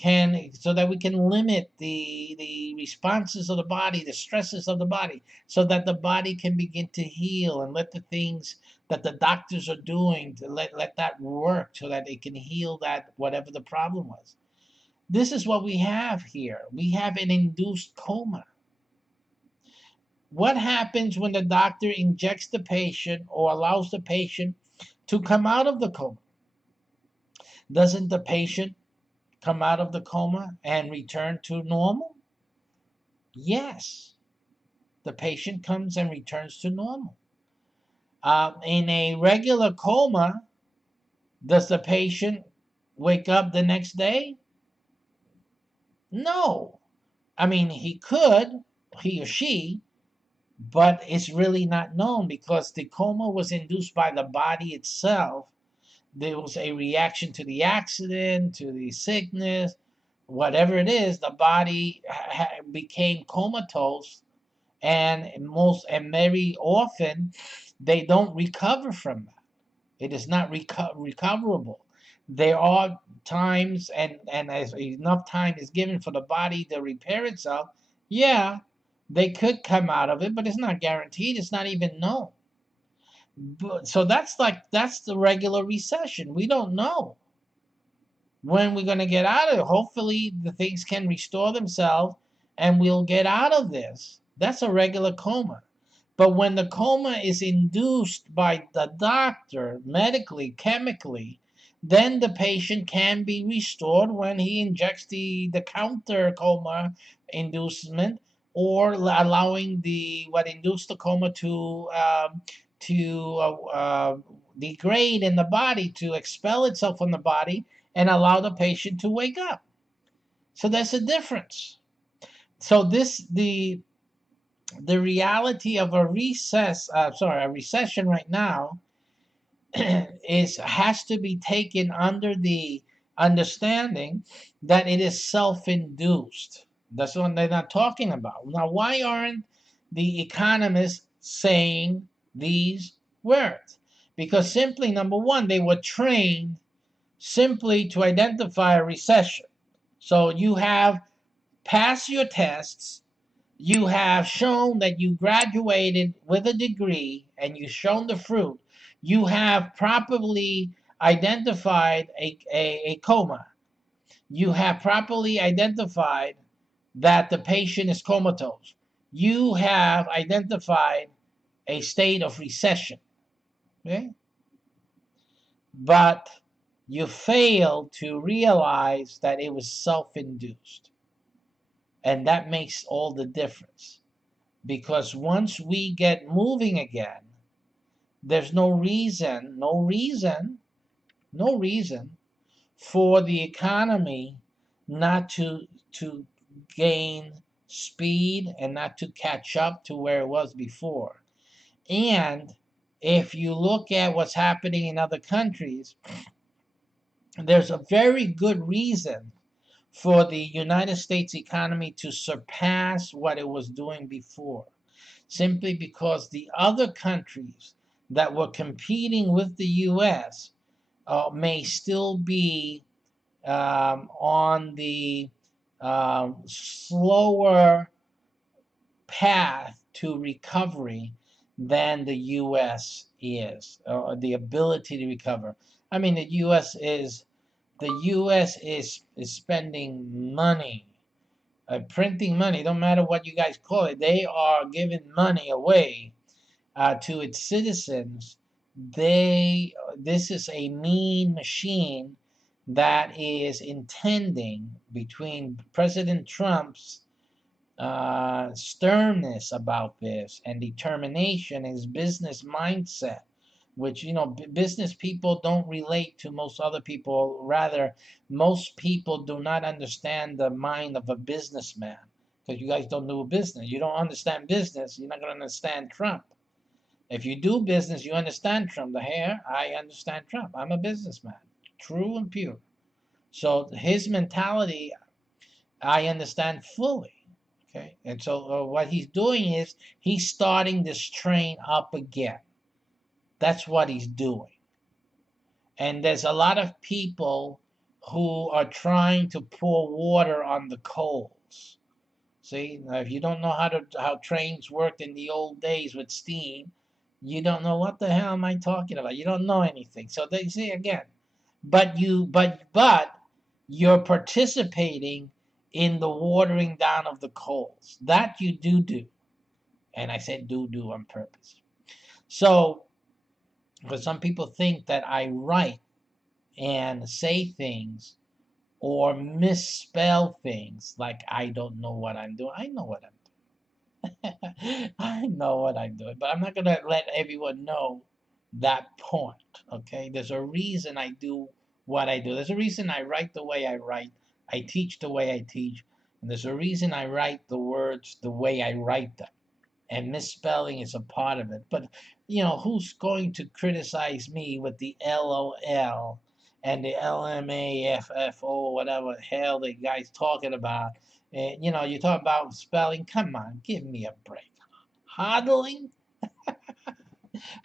so that we can limit the responses of the body, the stresses of the body, so that the body can begin to heal and let the things that the doctors are doing to let that work so that it can heal that whatever the problem was. This is what we have here. We have an induced coma. What happens when the doctor injects the patient or allows the patient to come out of the coma? Doesn't the patient come out of the coma and return to normal? Yes. The patient comes and returns to normal. In a regular coma, does the patient wake up the next day? No. I mean, he or she, but it's really not known because the coma was induced by the body itself. There was a reaction to the accident, to the sickness, whatever it is. The body became comatose, and very often they don't recover from that. It is not recoverable. There are times, and as enough time is given for the body to repair itself, yeah, they could come out of it, but it's not guaranteed. It's not even known. So that's the regular recession. We don't know when we're going to get out of it. Hopefully the things can restore themselves and we'll get out of this. That's a regular coma. But when the coma is induced by the doctor, medically, chemically, then the patient can be restored when he injects the counter coma inducement, or allowing what induced the coma to degrade in the body, to expel itself from the body and allow the patient to wake up. So there's a difference. So the reality of a recession right now has to be taken under the understanding that it is self-induced. That's what they're not talking about. Now, why aren't the economists saying these words? Because simply, number one, they were trained simply to identify a recession. So you have passed your tests, you have shown that you graduated with a degree, and you've shown the fruit. You have properly identified a coma. You have properly identified that the patient is comatose. You have identified a state of recession. Okay? But you failed to realize that it was self-induced. And that makes all the difference. Because once we get moving again, there's no reason for the economy not to gain speed and not to catch up to where it was before. And if you look at what's happening in other countries, there's a very good reason for the United States economy to surpass what it was doing before. Simply because the other countries that were competing with the U.S. May still be on the slower path to recovery than the U.S. is, or the ability to recover. I mean, the U.S. is spending money, printing money. Don't matter what you guys call it. They are giving money away to its citizens. This is a mean machine that is intending, between President Trump's sternness about this and determination, his business mindset, which, you know, business people don't relate to most other people. Rather, most people do not understand the mind of a businessman, because you guys don't do business. You don't understand business. You're not going to understand Trump. If you do business, you understand Trump. The hair, I understand Trump. I'm a businessman, true and pure. So his mentality, I understand fully. Okay, and so what he's doing is he's starting this train up again. That's what he's doing. And there's a lot of people who are trying to pour water on the coals. See, now if you don't know how trains worked in the old days with steam, you don't know what the hell am I talking about. You don't know anything. So they see again, but you're participating in the watering down of the coals. That you do, and I said do on purpose. So, because some people think that I write and say things or misspell things like I don't know what I'm doing. I know what I'm doing. I know what I'm doing, but I'm not going to let everyone know that point. Okay, there's a reason I do what I do. There's a reason I write the way I write. I teach the way I teach, and there's a reason I write the words the way I write them. And misspelling is a part of it. But you know, who's going to criticize me with the LOL and the LMAFFO, whatever the hell the guy's talking about? And you know, you talk about spelling. Come on, give me a break. Hodling?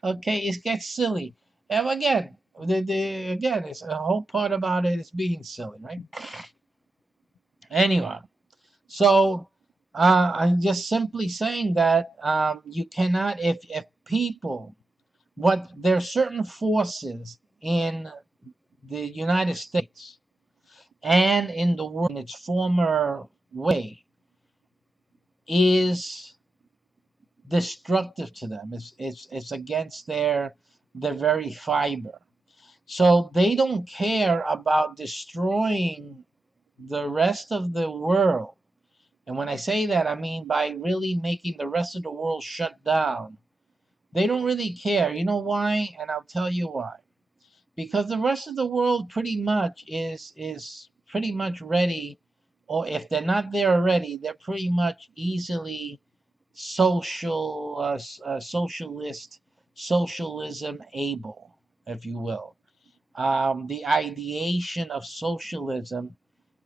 Okay, it gets silly. And again, again, it's a whole part about it is being silly, right? Anyway, so I'm just simply saying that you cannot, if people, what there are certain forces in the United States and in the world in its former way is destructive to them. It's against their very fiber. So they don't care about destroying the rest of the world. And when I say that, I mean by really making the rest of the world shut down. They don't really care. You know why? And I'll tell you why. Because the rest of the world pretty much is pretty much ready, or if they're not there already, they're pretty much easily socialism able, if you will. The ideation of socialism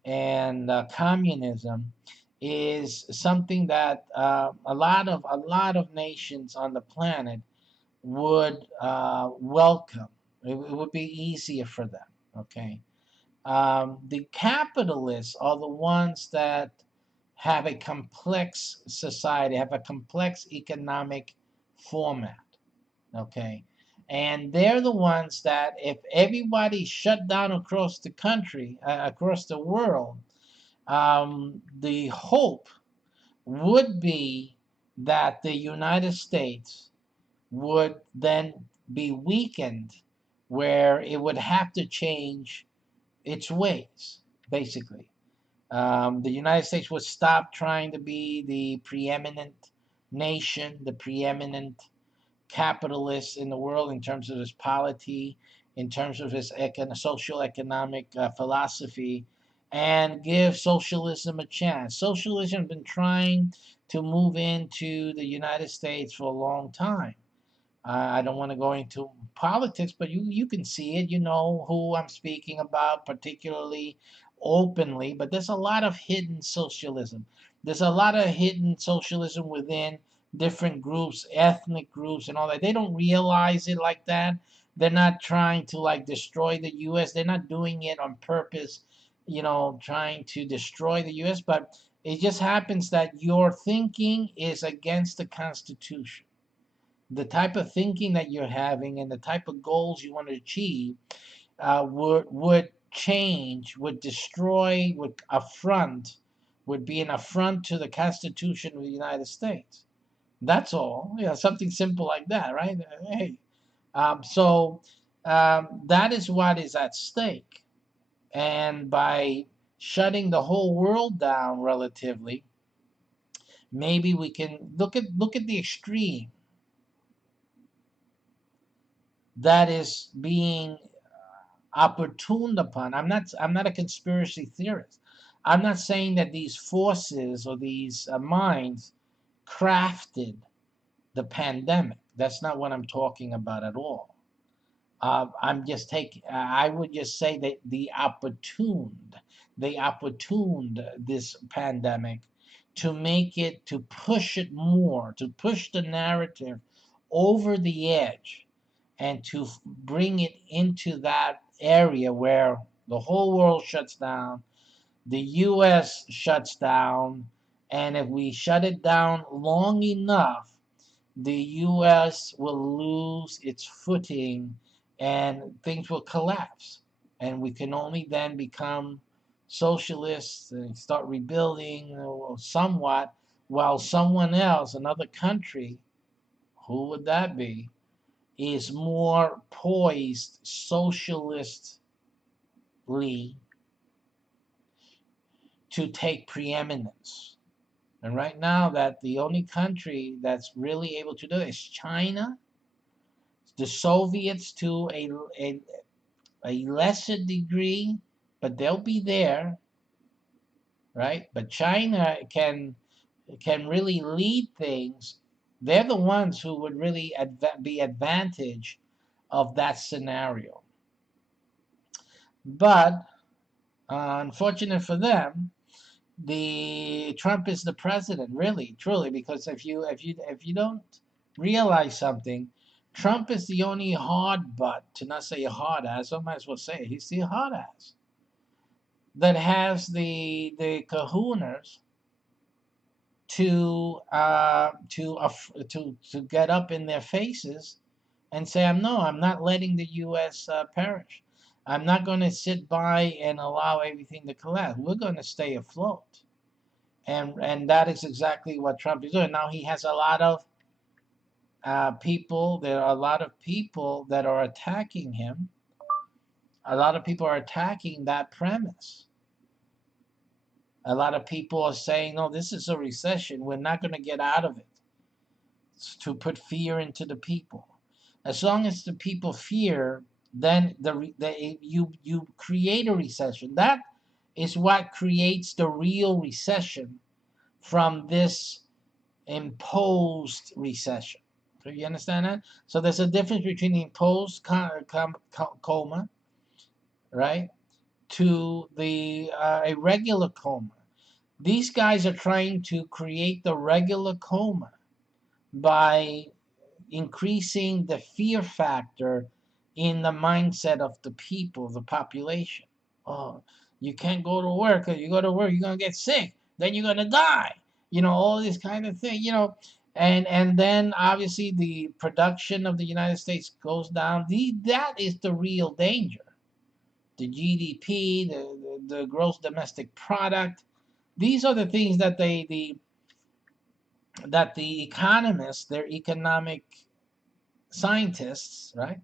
and communism is something that a lot of nations on the planet would welcome. It would be easier for them. Okay, the capitalists are the ones that have a complex society, have a complex economic format. Okay, and they're the ones that if everybody shut down across the country, across the world, the hope would be that the United States would then be weakened, where it would have to change its ways, basically. The United States would stop trying to be the preeminent nation, the preeminent capitalist in the world in terms of its polity, in terms of its social economic philosophy, and give socialism a chance. Socialism has been trying to move into the United States for a long time. I don't want to go into politics, but you can see it. You know who I'm speaking about, particularly openly. But there's a lot of hidden socialism. There's a lot of hidden socialism within different groups, ethnic groups, and all that. They don't realize it like that. They're not trying to like destroy the U.S. They're not doing it on purpose, you know, trying to destroy the U.S. But it just happens that your thinking is against the Constitution. The type of thinking that you're having and the type of goals you want to achieve would change, would destroy, would affront, would be an affront to the Constitution of the United States. That's all. You know, something simple like that, right? Hey, that is what is at stake, and by shutting the whole world down, relatively, maybe we can look at the extreme. that is being opportuned upon. I'm not a conspiracy theorist. I'm not saying that these forces or these minds crafted the pandemic. That's not what I'm talking about at all. I'm just taking. I would just say that they opportuned this pandemic to make it, to push it more, to push the narrative over the edge, and to bring it into that area where the whole world shuts down, the U.S. shuts down, and if we shut it down long enough, the U.S. will lose its footing and things will collapse. And we can only then become socialists and start rebuilding somewhat, while someone else, another country, who would that be, is more poised socialistly to take preeminence. And right now, that the only country that's really able to do it is China, the Soviets to a lesser degree, but they'll be there, right? But China can really lead things. They're the ones who would really be advantage of that scenario. But unfortunate for them, the Trump is the president, really, truly, because if you don't realize something, Trump is the only hard butt, to not say a hard ass, I might as well say it, he's the hard ass that has the kahunas to get up in their faces and say, I'm not letting the U.S. Perish. I'm not going to sit by and allow everything to collapse. We're going to stay afloat. And that is exactly what Trump is doing. Now he has a lot of people. There are a lot of people that are attacking him. A lot of people are attacking that premise. A lot of people are saying, no, this is a recession. We're not going to get out of it. It's to put fear into the people. As long as the people fear, then you create a recession. That is what creates the real recession from this imposed recession. So you understand that? So there's a difference between the imposed coma, right, to the a regular coma. These guys are trying to create the regular coma by increasing the fear factor in the mindset of the people, the population. Oh, you can't go to work. If you go to work, you're gonna get sick. Then you're gonna die. All this kind of thing. And then obviously the production of the United States goes down. That is the real danger. The GDP, the gross domestic product. These are the things that the economists, their economic scientists, right?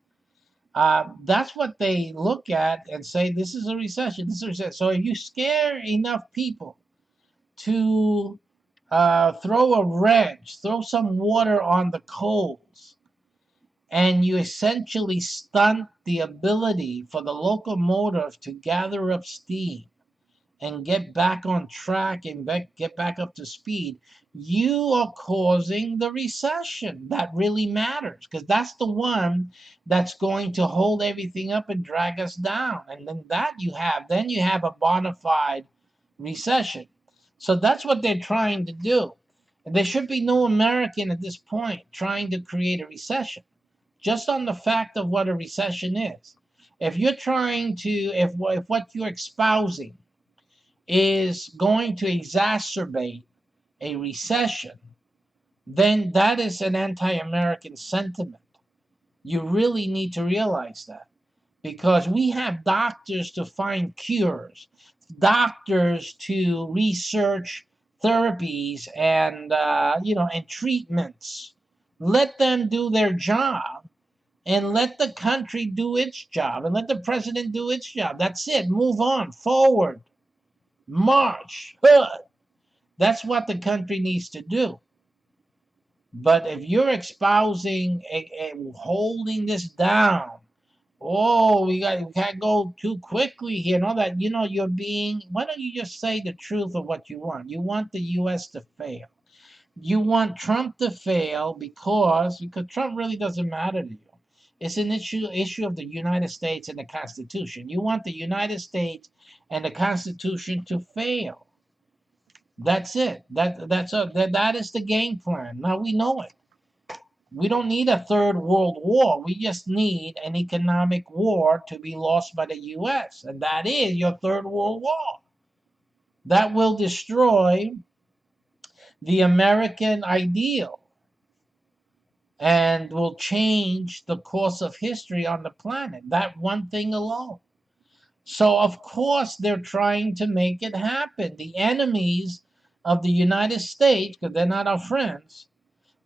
That's what they look at and say, this is a recession. This is a recession. So if you scare enough people to throw a wrench, throw some water on the coals, and you essentially stunt the ability for the locomotive to gather up steam and get back on track and get back up to speed, you are causing the recession that really matters, because that's the one that's going to hold everything up and drag us down. And then you have a bona fide recession. So that's what they're trying to do. And there should be no American at this point trying to create a recession, just on the fact of what a recession is. If you're trying to, if what you're espousing is going to exacerbate a recession, then that is an anti-American sentiment. You really need to realize that, because we have doctors to find cures, doctors to research therapies and treatments. Let them do their job, and let the country do its job, and let the president do its job. That's it. Move on, forward, march, hood. That's what the country needs to do. But if you're espousing holding this down, oh, we can't go too quickly here and all that, you're being, why don't you just say the truth of what you want? You want the US to fail. You want Trump to fail because Trump really doesn't matter to you. It's an issue of the United States and the Constitution. You want the United States and the Constitution to fail. That's it. That is the game plan. Now we know it. We don't need a third world war. We just need an economic war to be lost by the US. And that is your third world war. That will destroy the American ideal and will change the course of history on the planet. That one thing alone. So, of course, they're trying to make it happen. The enemies of the United States, because they're not our friends,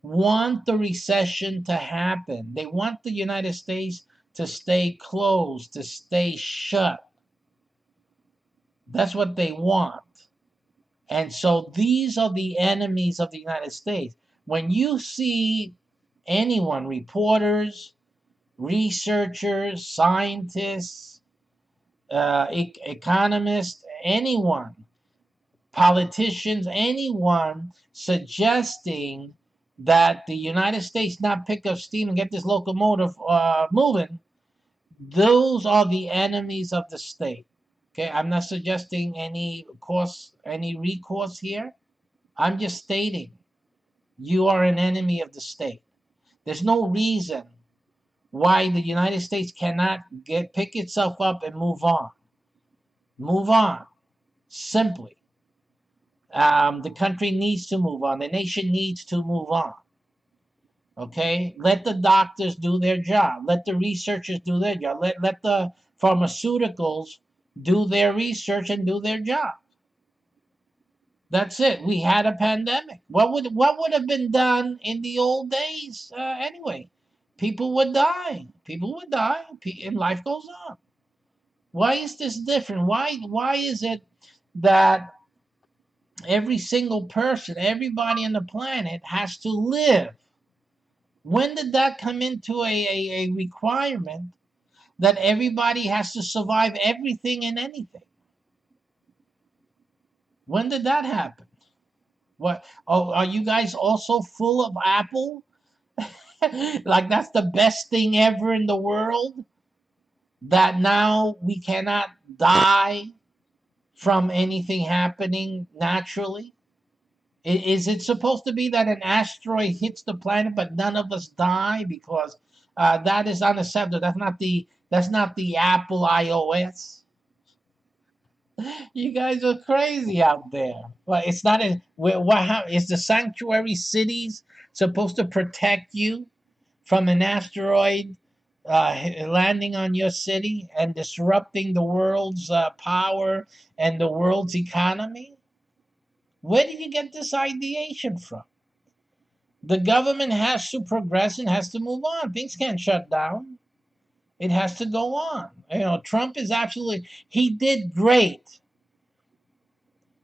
want the recession to happen. They want the United States to stay closed, to stay shut. That's what they want. And so these are the enemies of the United States. When you see anyone, reporters, researchers, scientists, economists, anyone, politicians, anyone suggesting that the United States not pick up steam and get this locomotive moving, those are the enemies of the state. Okay, I'm not suggesting any recourse here. I'm just stating you are an enemy of the state. There's no reason why the United States cannot pick itself up and move on. Move on, simply. The country needs to move on. The nation needs to move on. Okay? Let the doctors do their job. Let the researchers do their job. Let the pharmaceuticals do their research and do their job. That's it. We had a pandemic. What would have been done in the old days anyway? People would die. People would die, and life goes on. Why is this different? Why is it that every single person, everybody on the planet has to live? When did that come into a requirement that everybody has to survive everything and anything? When did that happen? What? Oh, are you guys also full of Apple? Like that's the best thing ever in the world? That now we cannot die from anything happening naturally? Is it supposed to be that an asteroid hits the planet but none of us die? Because that is unacceptable. That's not the Apple iOS. You guys are crazy out there. Well, it's not in is the sanctuary cities supposed to protect you from an asteroid landing on your city and disrupting the world's power and the world's economy? Where did you get this ideation from? The government has to progress and has to move on. Things can't shut down. It has to go on. Trump is he did great.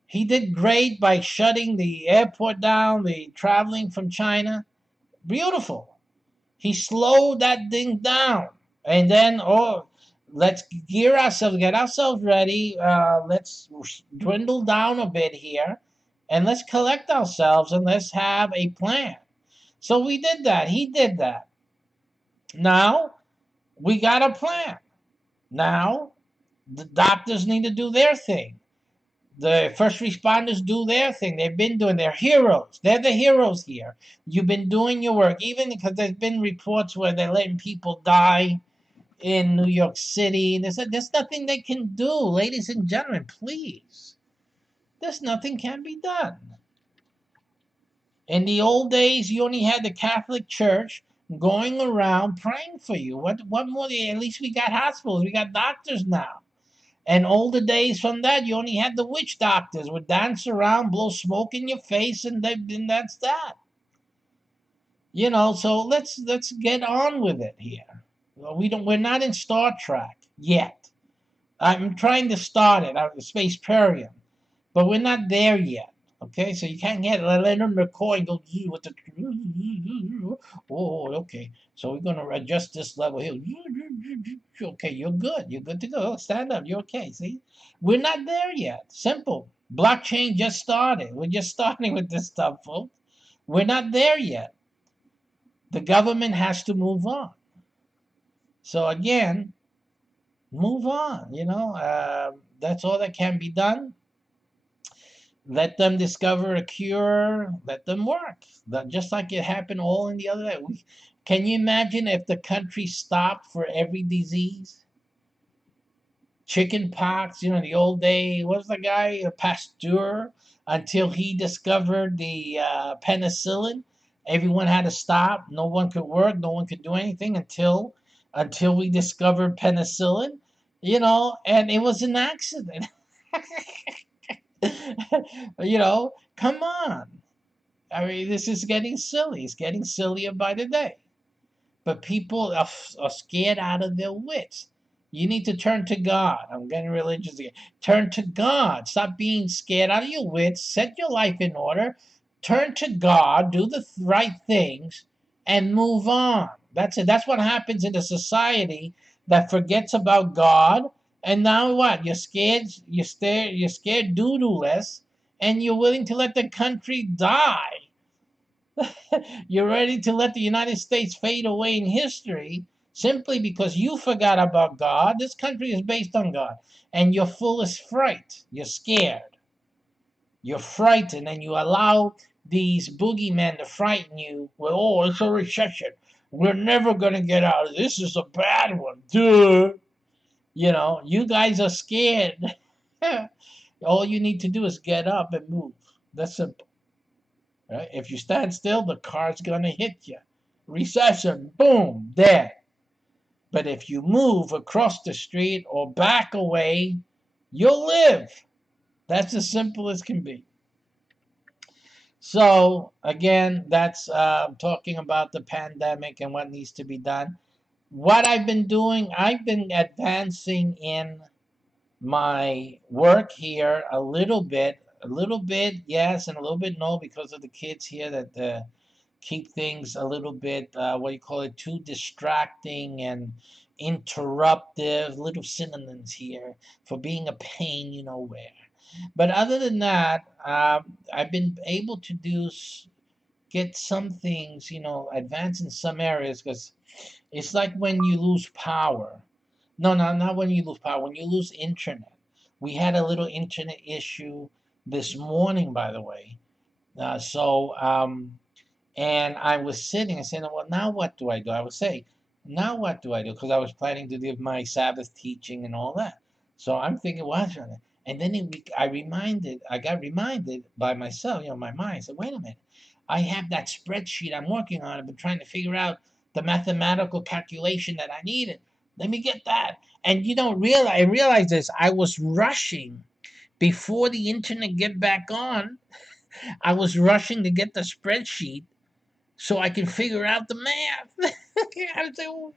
He did great by shutting the airport down, the traveling from China. Beautiful. He slowed that thing down. And then, let's gear ourselves, get ourselves ready. Let's dwindle down a bit here. And let's collect ourselves and let's have a plan. So we did that. He did that. Now, we got a plan. Now, the doctors need to do their thing. The first responders do their thing. They've been doing their heroes. They're the heroes here. You've been doing your work, even because there's been reports where they're letting people die in New York City. There's nothing they can do, ladies and gentlemen, please. There's nothing can be done. In the old days, you only had the Catholic Church going around praying for you. What more? At least we got hospitals. We got doctors now. And older days from that, you only had the witch doctors would dance around, blow smoke in your face, and that's that. So let's get on with it here. We're not in Star Trek yet. I'm trying to start it out of SPACEPERIUM, but we're not there yet. Okay, so you can't get Leonard McCoy and go with the Oh, okay. So we're going to adjust this level here. Okay, you're good. You're good to go. Stand up. You're okay. See, we're not there yet. Simple. Blockchain just started. We're just starting with this stuff, folks. We're not there yet. The government has to move on. So again, move on. That's all that can be done. Let them discover a cure. Let them work. Just like it happened all in the other day. Can you imagine if the country stopped for every disease? Chicken pox, the old day, what was the guy, Pasteur, until he discovered the penicillin. Everyone had to stop. No one could work. No one could do anything until we discovered penicillin, and it was an accident. Come on. I mean, this is getting silly. It's getting sillier by the day. But people are scared out of their wits. You need to turn to God. I'm getting religious again. Turn to God. Stop being scared out of your wits. Set your life in order. Turn to God. Do the right things and move on. That's it. That's what happens in a society that forgets about God. And now what? You're scared. You're scared doodle-less, and you're willing to let the country die. You're ready to let the United States fade away in history simply because you forgot about God. This country is based on God. And you're full of fright. You're scared. You're frightened, and you allow these boogeymen to frighten you. Well, oh, it's a recession. We're never going to get out of this. This is a bad one. Duh. You guys are scared. All you need to do is get up and move. That's simple. Right? If you stand still, the car's going to hit you. Recession, boom, dead. But if you move across the street or back away, you'll live. That's as simple as can be. So, again, that's talking about the pandemic and what needs to be done. What I've been doing, I've been advancing in my work here a little bit, yes, and a little bit no, because of the kids here that keep things a little bit, what do you call it, too distracting and interruptive. Little synonyms here for being a pain, where. But other than that, I've been able to get some things, advance in some areas, because it's like when you lose power. No, not when you lose power. When you lose internet. We had a little internet issue this morning, by the way. And I was sitting and saying, well, now what do I do? I would say, now what do I do? Because I was planning to give my Sabbath teaching and all that. So I'm thinking, what should I? And then I got reminded by myself, my mind. I said, wait a minute. I have that spreadsheet I'm working on. I've been trying to figure out the mathematical calculation that I needed. Let me get that. And you don't realize, I realized this. I was rushing before the internet get back on. I was rushing to get the spreadsheet so I can figure out the math. I would say, well,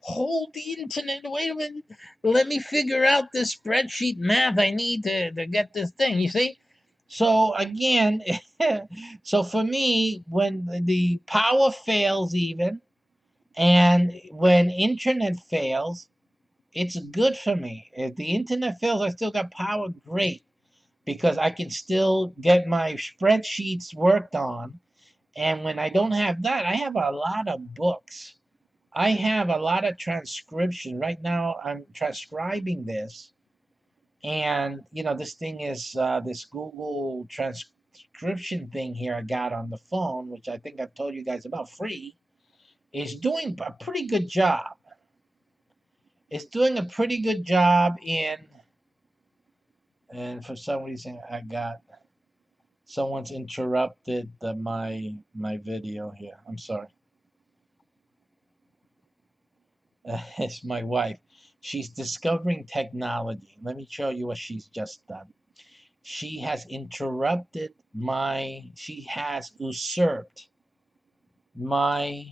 hold the internet. Wait a minute. Let me figure out this spreadsheet math I need to get this thing. You see? So again, so for me, when the power fails even, and when internet fails, it's good for me. If the internet fails, I still got power, great. Because I can still get my spreadsheets worked on, and when I don't have that, I have a lot of books. I have a lot of transcription. Right now, I'm transcribing this. And, this thing is this Google transcription thing here I got on the phone, which I think I've told you guys about, free, is doing a pretty good job. It's doing a pretty good job and for some reason someone's interrupted my video here. I'm sorry. It's my wife. She's discovering technology. Let me show you what she's just done. She has usurped my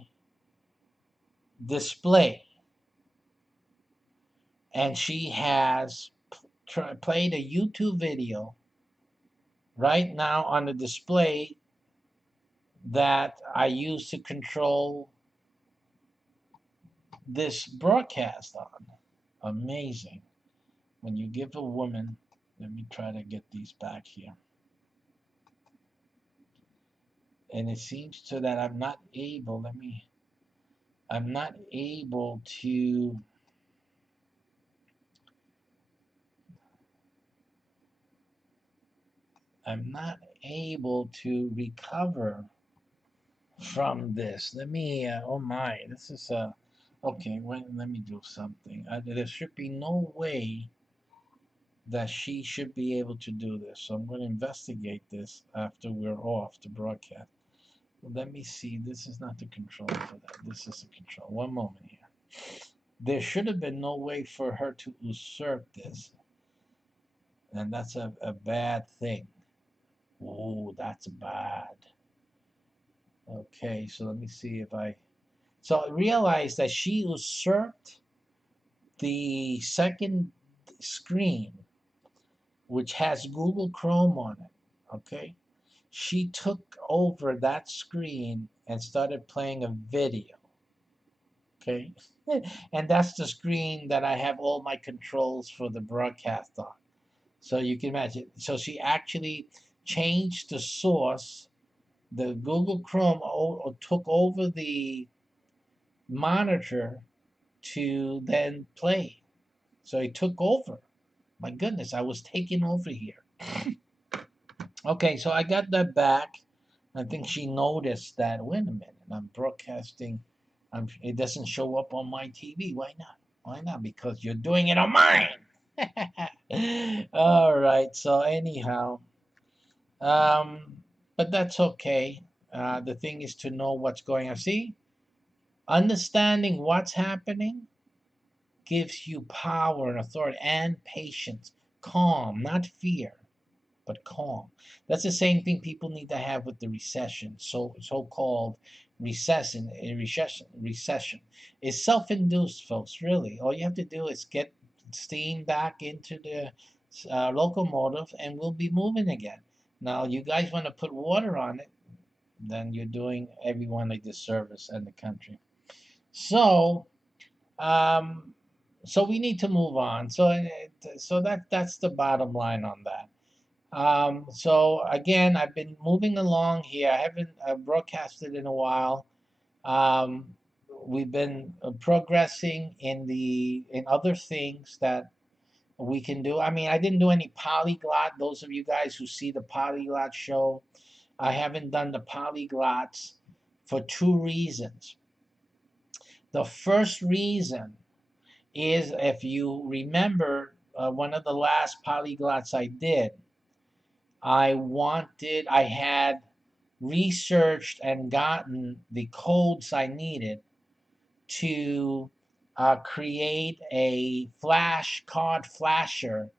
display. And she has played a YouTube video right now on the display that I use to control this broadcast on. Amazing. When you give a woman, let me try to get these back here. And it seems to that I'm not able, I'm not able to, recover from this. Let me, oh my, this is, okay, wait, let me do something. There should be no way that she should be able to do this. So I'm going to investigate this after we're off the broadcast. Let me see. This is not the control for that. This is the control. One moment here. There should have been no way for her to usurp this. And that's a bad thing. Oh, that's bad. Okay, so let me see if I... So I realized that she usurped the second screen, which has Google Chrome on it. Okay? She took over that screen and started playing a video. Okay? And that's the screen that I have all my controls for the broadcast on. So you can imagine. So she actually changed the source. The Google Chrome took over the monitor to then play. So it took over. My goodness, I was taking over here. Okay, so I got that back. I think she noticed that. Wait a minute, I'm broadcasting. It doesn't show up on my TV. Why not? Why not? Because you're doing it on mine. All right. So anyhow, um, but that's okay. The thing is to know what's going on. See, understanding what's happening gives you power and authority and patience, calm, not fear, but calm. That's the same thing people need to have with the recession. So-called recession is self-induced, folks. Really, all you have to do is get steam back into the locomotive, and we'll be moving again. Now, you guys want to put water on it, then you're doing everyone a disservice and the country. So, um, so we need to move on. So that's the bottom line on that. So again, I've been moving along here. I haven't broadcasted in a while. Um, we've been progressing in other things that we can do. I mean, I didn't do any polyglot. Those of you guys who see the polyglot show, I haven't done the polyglots for two reasons. The first reason is, if you remember, one of the last polyglots I did, I had researched and gotten the codes I needed to create a flash card flasher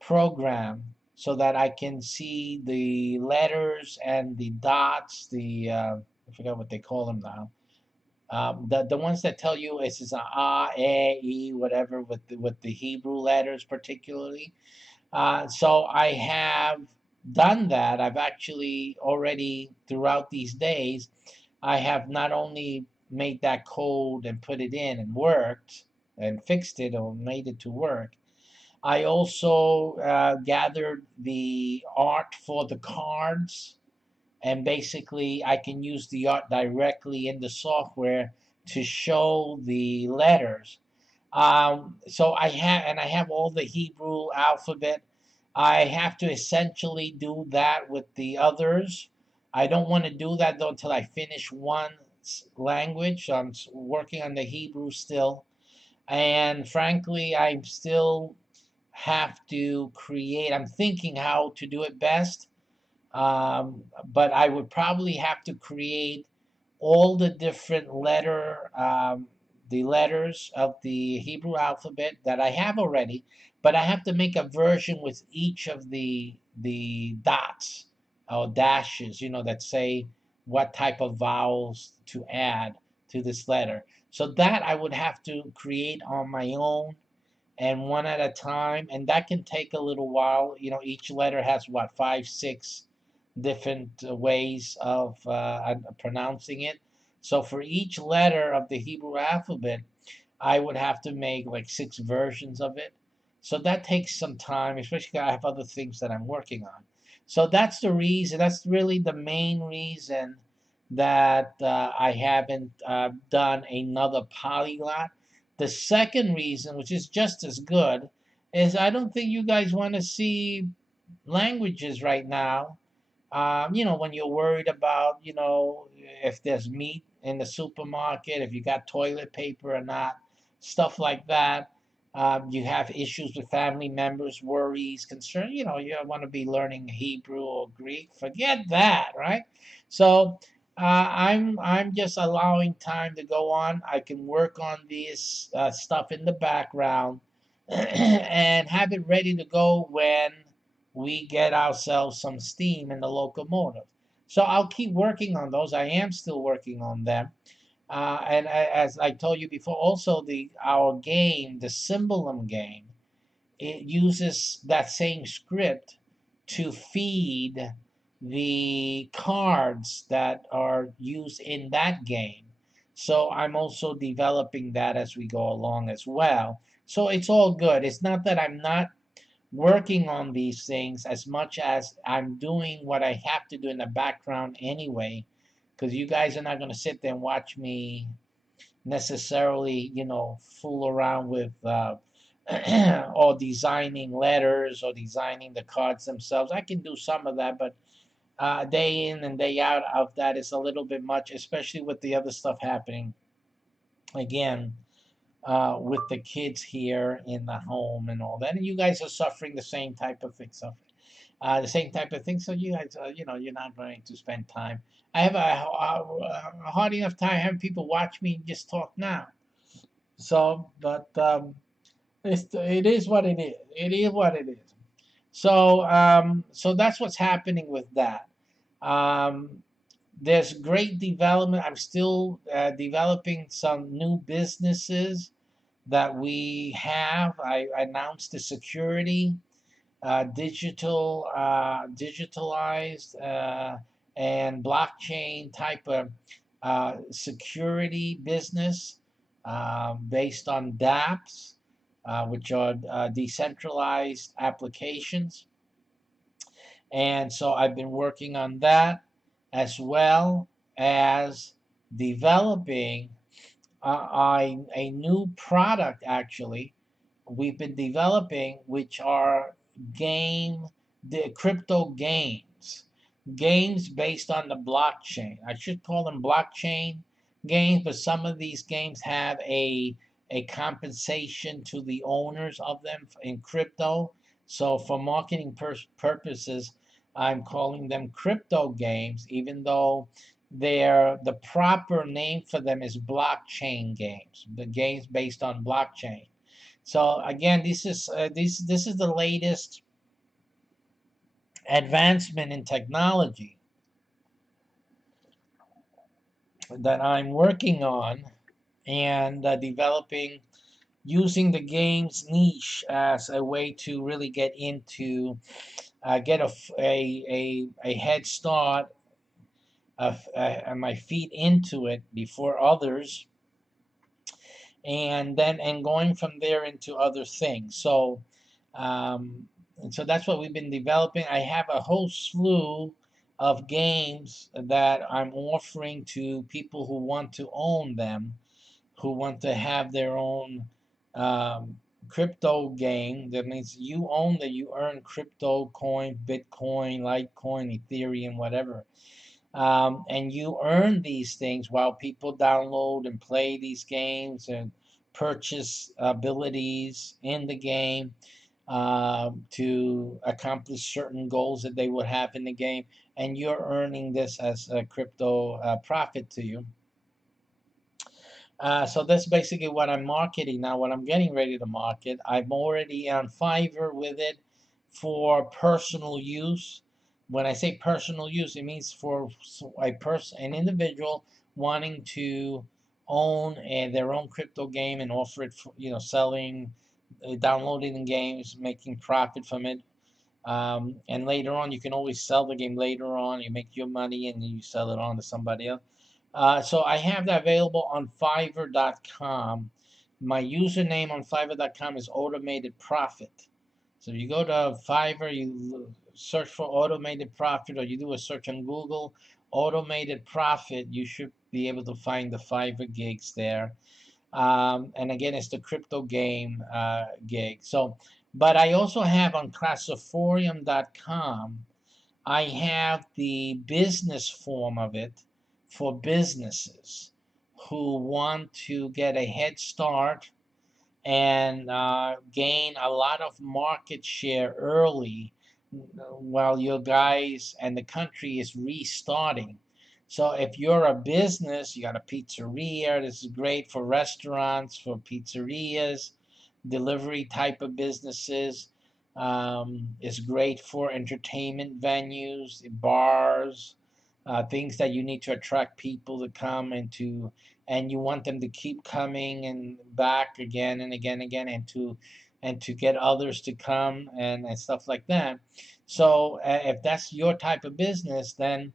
program so that I can see the letters and the dots, I forgot what they call them now. The ones that tell you it's an A, whatever, with the Hebrew letters particularly. So I have done that. I've actually already, throughout these days, I have not only made that code and put it in and worked and fixed it or made it to work, I also gathered the art for the cards, and basically I can use the art directly in the software to show the letters. So I have all the Hebrew alphabet. I have to essentially do that with the others. I don't want to do that though until I finish one language. I'm working on the Hebrew still, and frankly, I still have to create. I'm thinking how to do it best, but I would probably have to create all the different the letters of the Hebrew alphabet that I have already, but I have to make a version with each of the dots or dashes, that say what type of vowels to add to this letter. So that I would have to create on my own and one at a time, and that can take a little while. Each letter has what, five, six different ways of pronouncing it. So for each letter of the Hebrew alphabet, I would have to make like 6 versions of it. So that takes some time, especially 'cause I have other things that I'm working on. So that's the reason, that's really the main reason that I haven't done another polyglot. The second reason, which is just as good, is I don't think you guys want to see languages right now. When you're worried about, if there's meat in the supermarket, if you got toilet paper or not, stuff like that. You have issues with family members, worries, concern. You don't want to be learning Hebrew or Greek. Forget that, right? So I'm just allowing time to go on. I can work on this stuff in the background and have it ready to go when we get ourselves some steam in the locomotive. So I'll keep working on those. I am still working on them. And as I told you before, also our game, the Symbolum game, it uses that same script to feed the cards that are used in that game. So I'm also developing that as we go along as well. So it's all good. It's not that I'm not working on these things as much as I'm doing what I have to do in the background anyway, because you guys are not going to sit there and watch me necessarily, fool around with or designing letters or designing the cards themselves. I can do some of that, but day in and day out of that is a little bit much, especially with the other stuff happening. Again, with the kids here in the home and all that. And you guys are suffering the same type of thing. So, the same type of thing. So you guys, you're not going to spend time. I have a hard enough time having people watch me just talk now. So, but it is what it is. It is what it is. So that's what's happening with that. Um, there's great development. I'm still developing some new businesses that we have. I announced the security, digitalized, and blockchain type of security business based on dApps, which are decentralized applications. And so I've been working on that as well as developing a new product actually we've been developing, which are the crypto games based on the blockchain. I should call them blockchain games, but some of these games have a compensation to the owners of them in crypto. So for marketing purposes, I'm calling them crypto games, even though the proper name for them is blockchain games, the games based on blockchain. So again, this is the latest advancement in technology that I'm working on and developing, using the games niche as a way to really get into get a head start of my feet into it before others, and going from there into other things. So that's what we've been developing. I have a whole slew of games that I'm offering to people who want to own them, who want to have their own um, crypto game. That means you own that you earn crypto coin, Bitcoin, Litecoin, Ethereum, whatever. And you earn these things while people download and play these games and purchase abilities in the game to accomplish certain goals that they would have in the game. And you're earning this as a crypto profit to you. So that's basically what I'm marketing now, what I'm getting ready to market. I'm already on Fiverr with it for personal use. When I say personal use, it means for an individual wanting to own their own crypto game and offer it for, selling, downloading the games, making profit from it. And later on, you can always sell the game later on. You make your money and then you sell it on to somebody else. So I have that available on Fiverr.com. My username on Fiverr.com is Automated Profit. So you go to Fiverr, you search for Automated Profit, or you do a search on Google, Automated Profit. You should be able to find the Fiverr gigs there. And again, it's the crypto game gig. So, but I also have on classiforium.com, I have the business form of it for businesses who want to get a head start and gain a lot of market share early while your guys and the country is restarting. So if you're a business, you got a pizzeria, this is great for restaurants, for pizzerias, delivery type of businesses. It's great for entertainment venues, bars, things that you need to attract people to come and you want them to keep coming and back again and again and again and to get others to come and stuff like that. So if that's your type of business, then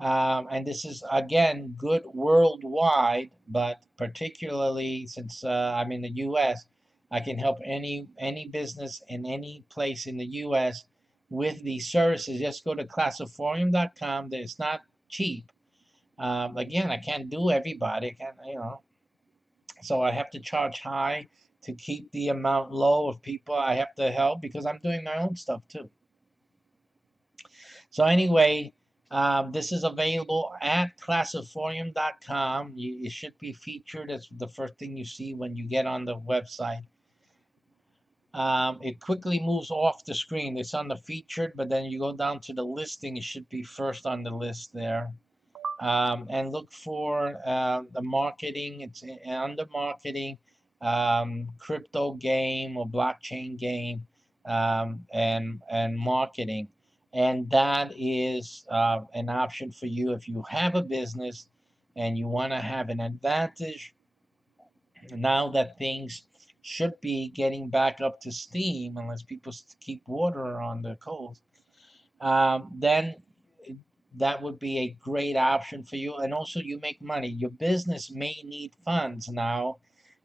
and this is again good worldwide, but particularly since I'm in the U.S., I can help any business in any place in the U.S. with these services. Just go to classiforium.com. It's not cheap. Again, I can't do everybody. I can't, so I have to charge high to keep the amount low of people I have to help because I'm doing my own stuff too. So anyway, this is available at classiforium.com. It should be featured as the first thing you see when you get on the website. It quickly moves off the screen. It's on the featured, but then you go down to the listing. It should be first on the list there. And look for the marketing. It's under marketing, crypto game or blockchain game, and marketing, and that is an option for you if you have a business and you want to have an advantage now that things should be getting back up to steam unless people keep water on the coals. Then that would be a great option for you. And also, you make money. Your business may need funds now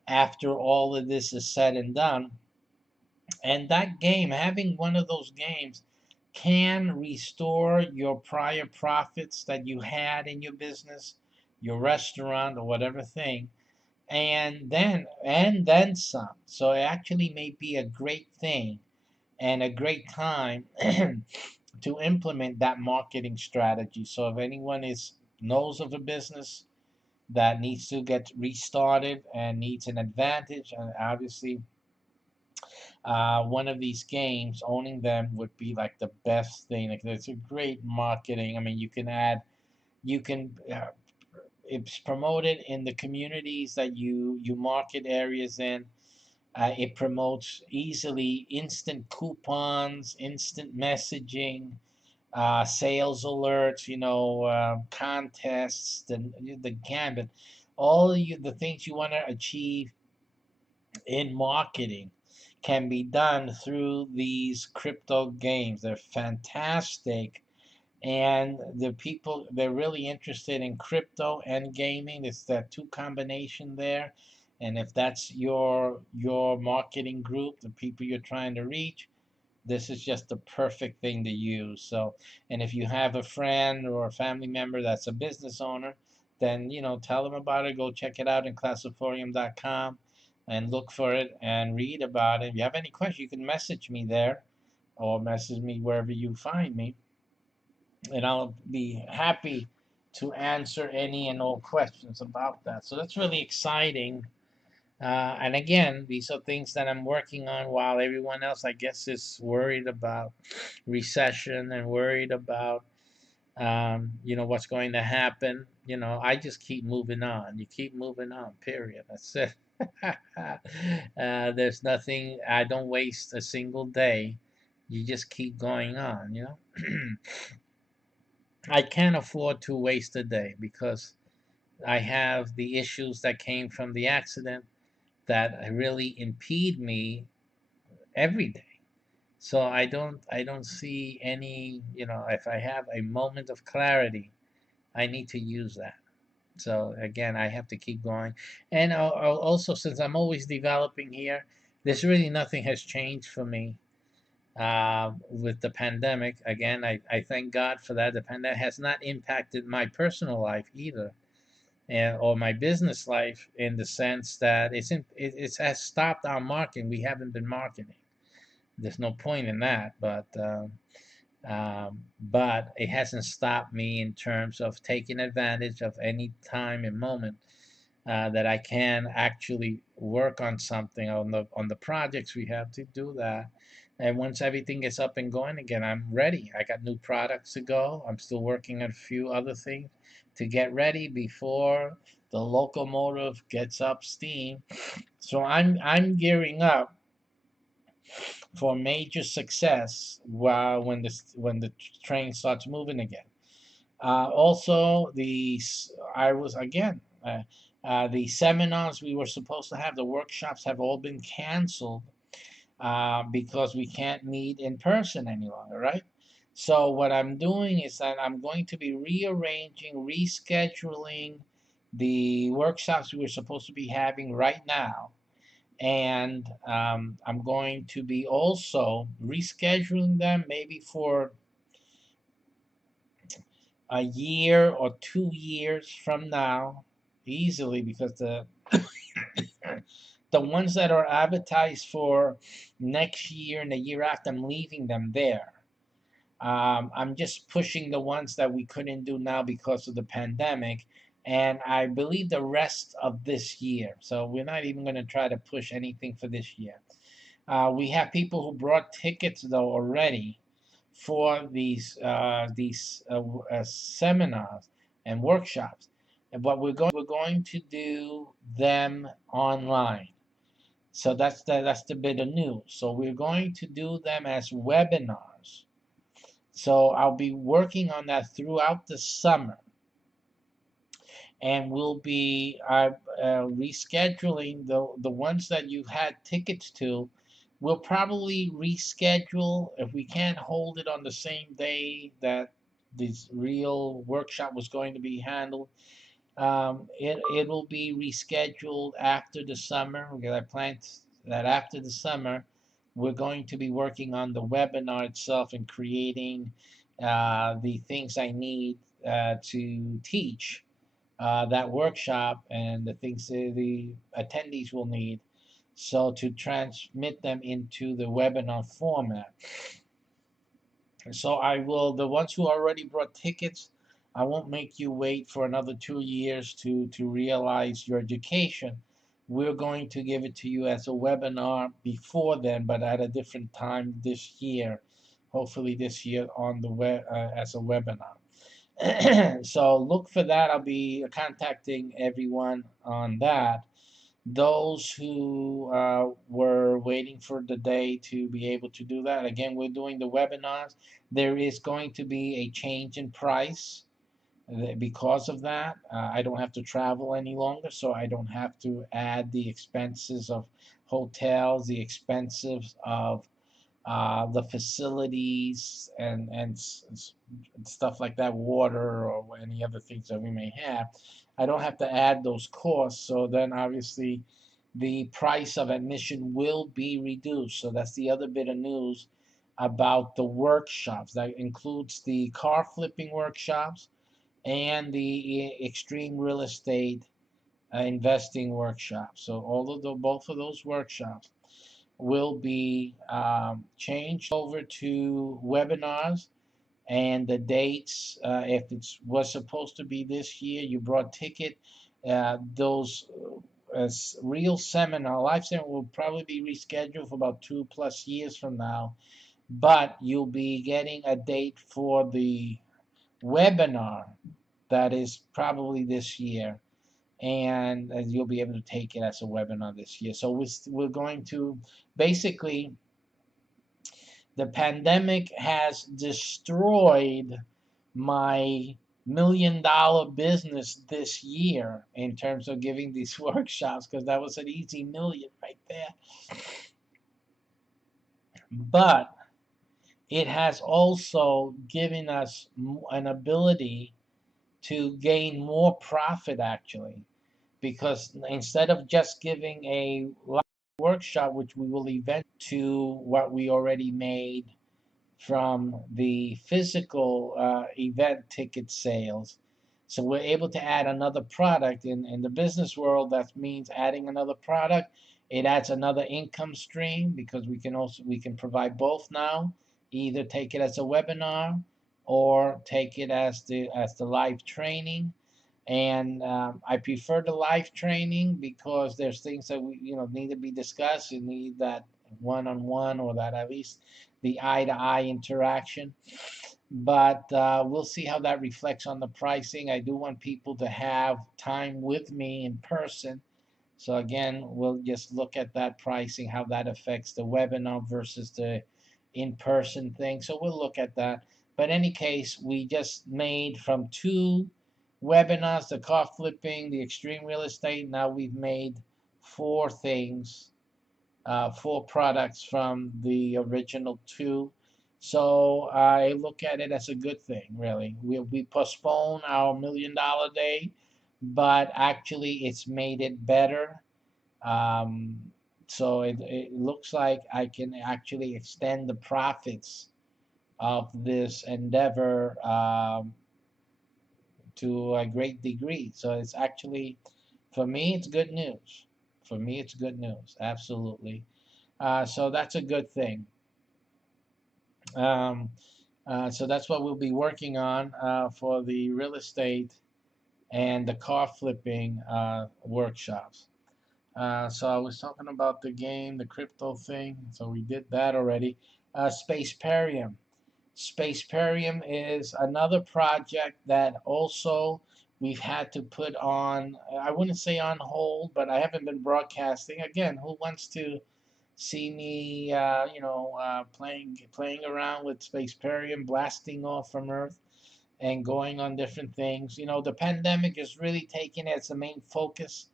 after all of this is said and done. And that game, having one of those games, can restore your prior profits that you had in your business, your restaurant, or whatever thing, and then some. So it actually may be a great thing and a great time to implement that marketing strategy. So if anyone knows of a business that needs to get restarted and needs an advantage, and obviously one of these games, owning them would be like the best thing. Like it's a great marketing. I mean, you can it's promoted in the communities that you market areas in. It promotes easily instant coupons, instant messaging, sales alerts, contests, the gambit, the things you want to achieve in marketing can be done through these crypto games. They're fantastic. And the people, they're really interested in crypto and gaming. It's that two combination there. And if that's your marketing group, the people you're trying to reach, this is just the perfect thing to use. So, and if you have a friend or a family member that's a business owner, then tell them about it. Go check it out in classiforium.com and look for it and read about it. If you have any questions, you can message me there or message me wherever you find me, and I'll be happy to answer any and all questions about that. So that's really exciting. And again, these are things that I'm working on while everyone else, I guess, is worried about recession and worried about, what's going to happen. I just keep moving on. You keep moving on, period. That's it. There's nothing, I don't waste a single day. You just keep going on. I can't afford to waste a day because I have the issues that came from the accident that really impede me every day. So I don't see any, if I have a moment of clarity, I need to use that. So again, I have to keep going. And also, since I'm always developing here, there's really nothing has changed for me with the pandemic. Again, I thank God for that. The pandemic has not impacted my personal life either, and or my business life, in the sense that it has stopped our marketing. We haven't been marketing. There's no point in that, but it hasn't stopped me in terms of taking advantage of any time and moment that I can actually work on something on the projects we have to do that. And once everything is up and going again, I'm ready. I got new products to go. I'm still working on a few other things to get ready before the locomotive gets up steam. So I'm gearing up for major success while when the train starts moving again. Also, I was again the seminars we were supposed to have, the workshops have all been canceled because we can't meet in person any longer, right? So what I'm doing is that I'm going to be rearranging, rescheduling the workshops we were supposed to be having right now, and I'm going to be also rescheduling them maybe for a year or 2 years from now, easily, because the ones that are advertised for next year and the year after, I'm leaving them there. I'm just pushing the ones that we couldn't do now because of the pandemic, and I believe the rest of this year. So we're not even going to try to push anything for this year. We have people who brought tickets though already for these seminars and workshops, but we're going to do them online. So that's the bit of news. So we're going to do them as webinars. So I'll be working on that throughout the summer, and we'll be rescheduling the ones that you've had tickets to. We'll probably reschedule if we can't hold it on the same day that this real workshop was going to be handled. It'll be rescheduled after the summer, because I plan that after the summer we're going to be working on the webinar itself and creating the things I need to teach that workshop, and the things that the attendees will need, so to transmit them into the webinar format. So I will, the ones who already brought tickets, I won't make you wait for another 2 years to realize your education. We're going to give it to you as a webinar before then, but at a different time this year. Hopefully this year on the web as a webinar. So look for that. I'll be contacting everyone on that. Those who were waiting for the day to be able to do that, again, we're doing the webinars. There is going to be a change in price because of that. I don't have to travel any longer, so I don't have to add the expenses of hotels, the expenses of the facilities, and stuff like that, water or any other things that we may have. I don't have to add those costs, so then obviously the price of admission will be reduced. So that's the other bit of news about the workshops. That includes the car flipping workshops and the extreme real estate investing workshops. So both of those workshops will be changed over to webinars, and the dates, if it was supposed to be this year, you brought ticket, those real seminar, live seminar, will probably be rescheduled for about 2+ years from now, but you'll be getting a date for the webinar that is probably this year, and you'll be able to take it as a webinar this year. So we're going to basically, the pandemic has destroyed my $1 million business this year in terms of giving these workshops, because that was an easy million right there. But it has also given us an ability to gain more profit, actually, because instead of just giving a live workshop, which we will eventually to what we already made from the physical event ticket sales. So we're able to add another product in the business world. That means adding another product. It adds another income stream because we can provide both now. Either take it as a webinar or take it as the live training. And I prefer the live training because there's things that we need to be discussed. You need that one-on-one, or that at least the eye-to-eye interaction. But we'll see how that reflects on the pricing. I do want people to have time with me in person. So again, we'll just look at that pricing, how that affects the webinar versus the in-person thing. So we'll look at that. But in any case, we just made from 2 webinars, the car flipping, the extreme real estate. Now we've made 4 things, 4 products from the original 2. So I look at it as a good thing, really. We postpone our $1 million day, but actually it's made it better. Um, so it looks like I can actually extend the profits of this endeavor to a great degree. So it's actually, for me, it's good news. For me, it's good news. Absolutely. So that's a good thing. Um, so that's what we'll be working on for the real estate and the car flipping workshops. So I was talking about the game, the crypto thing. So we did that already. SPACEPERIUM. SPACEPERIUM is another project that also we've had to put on, I wouldn't say on hold, but I haven't been broadcasting. Again, who wants to see me, playing around with SPACEPERIUM, blasting off from Earth and going on different things? The pandemic is really taking it as the main focus,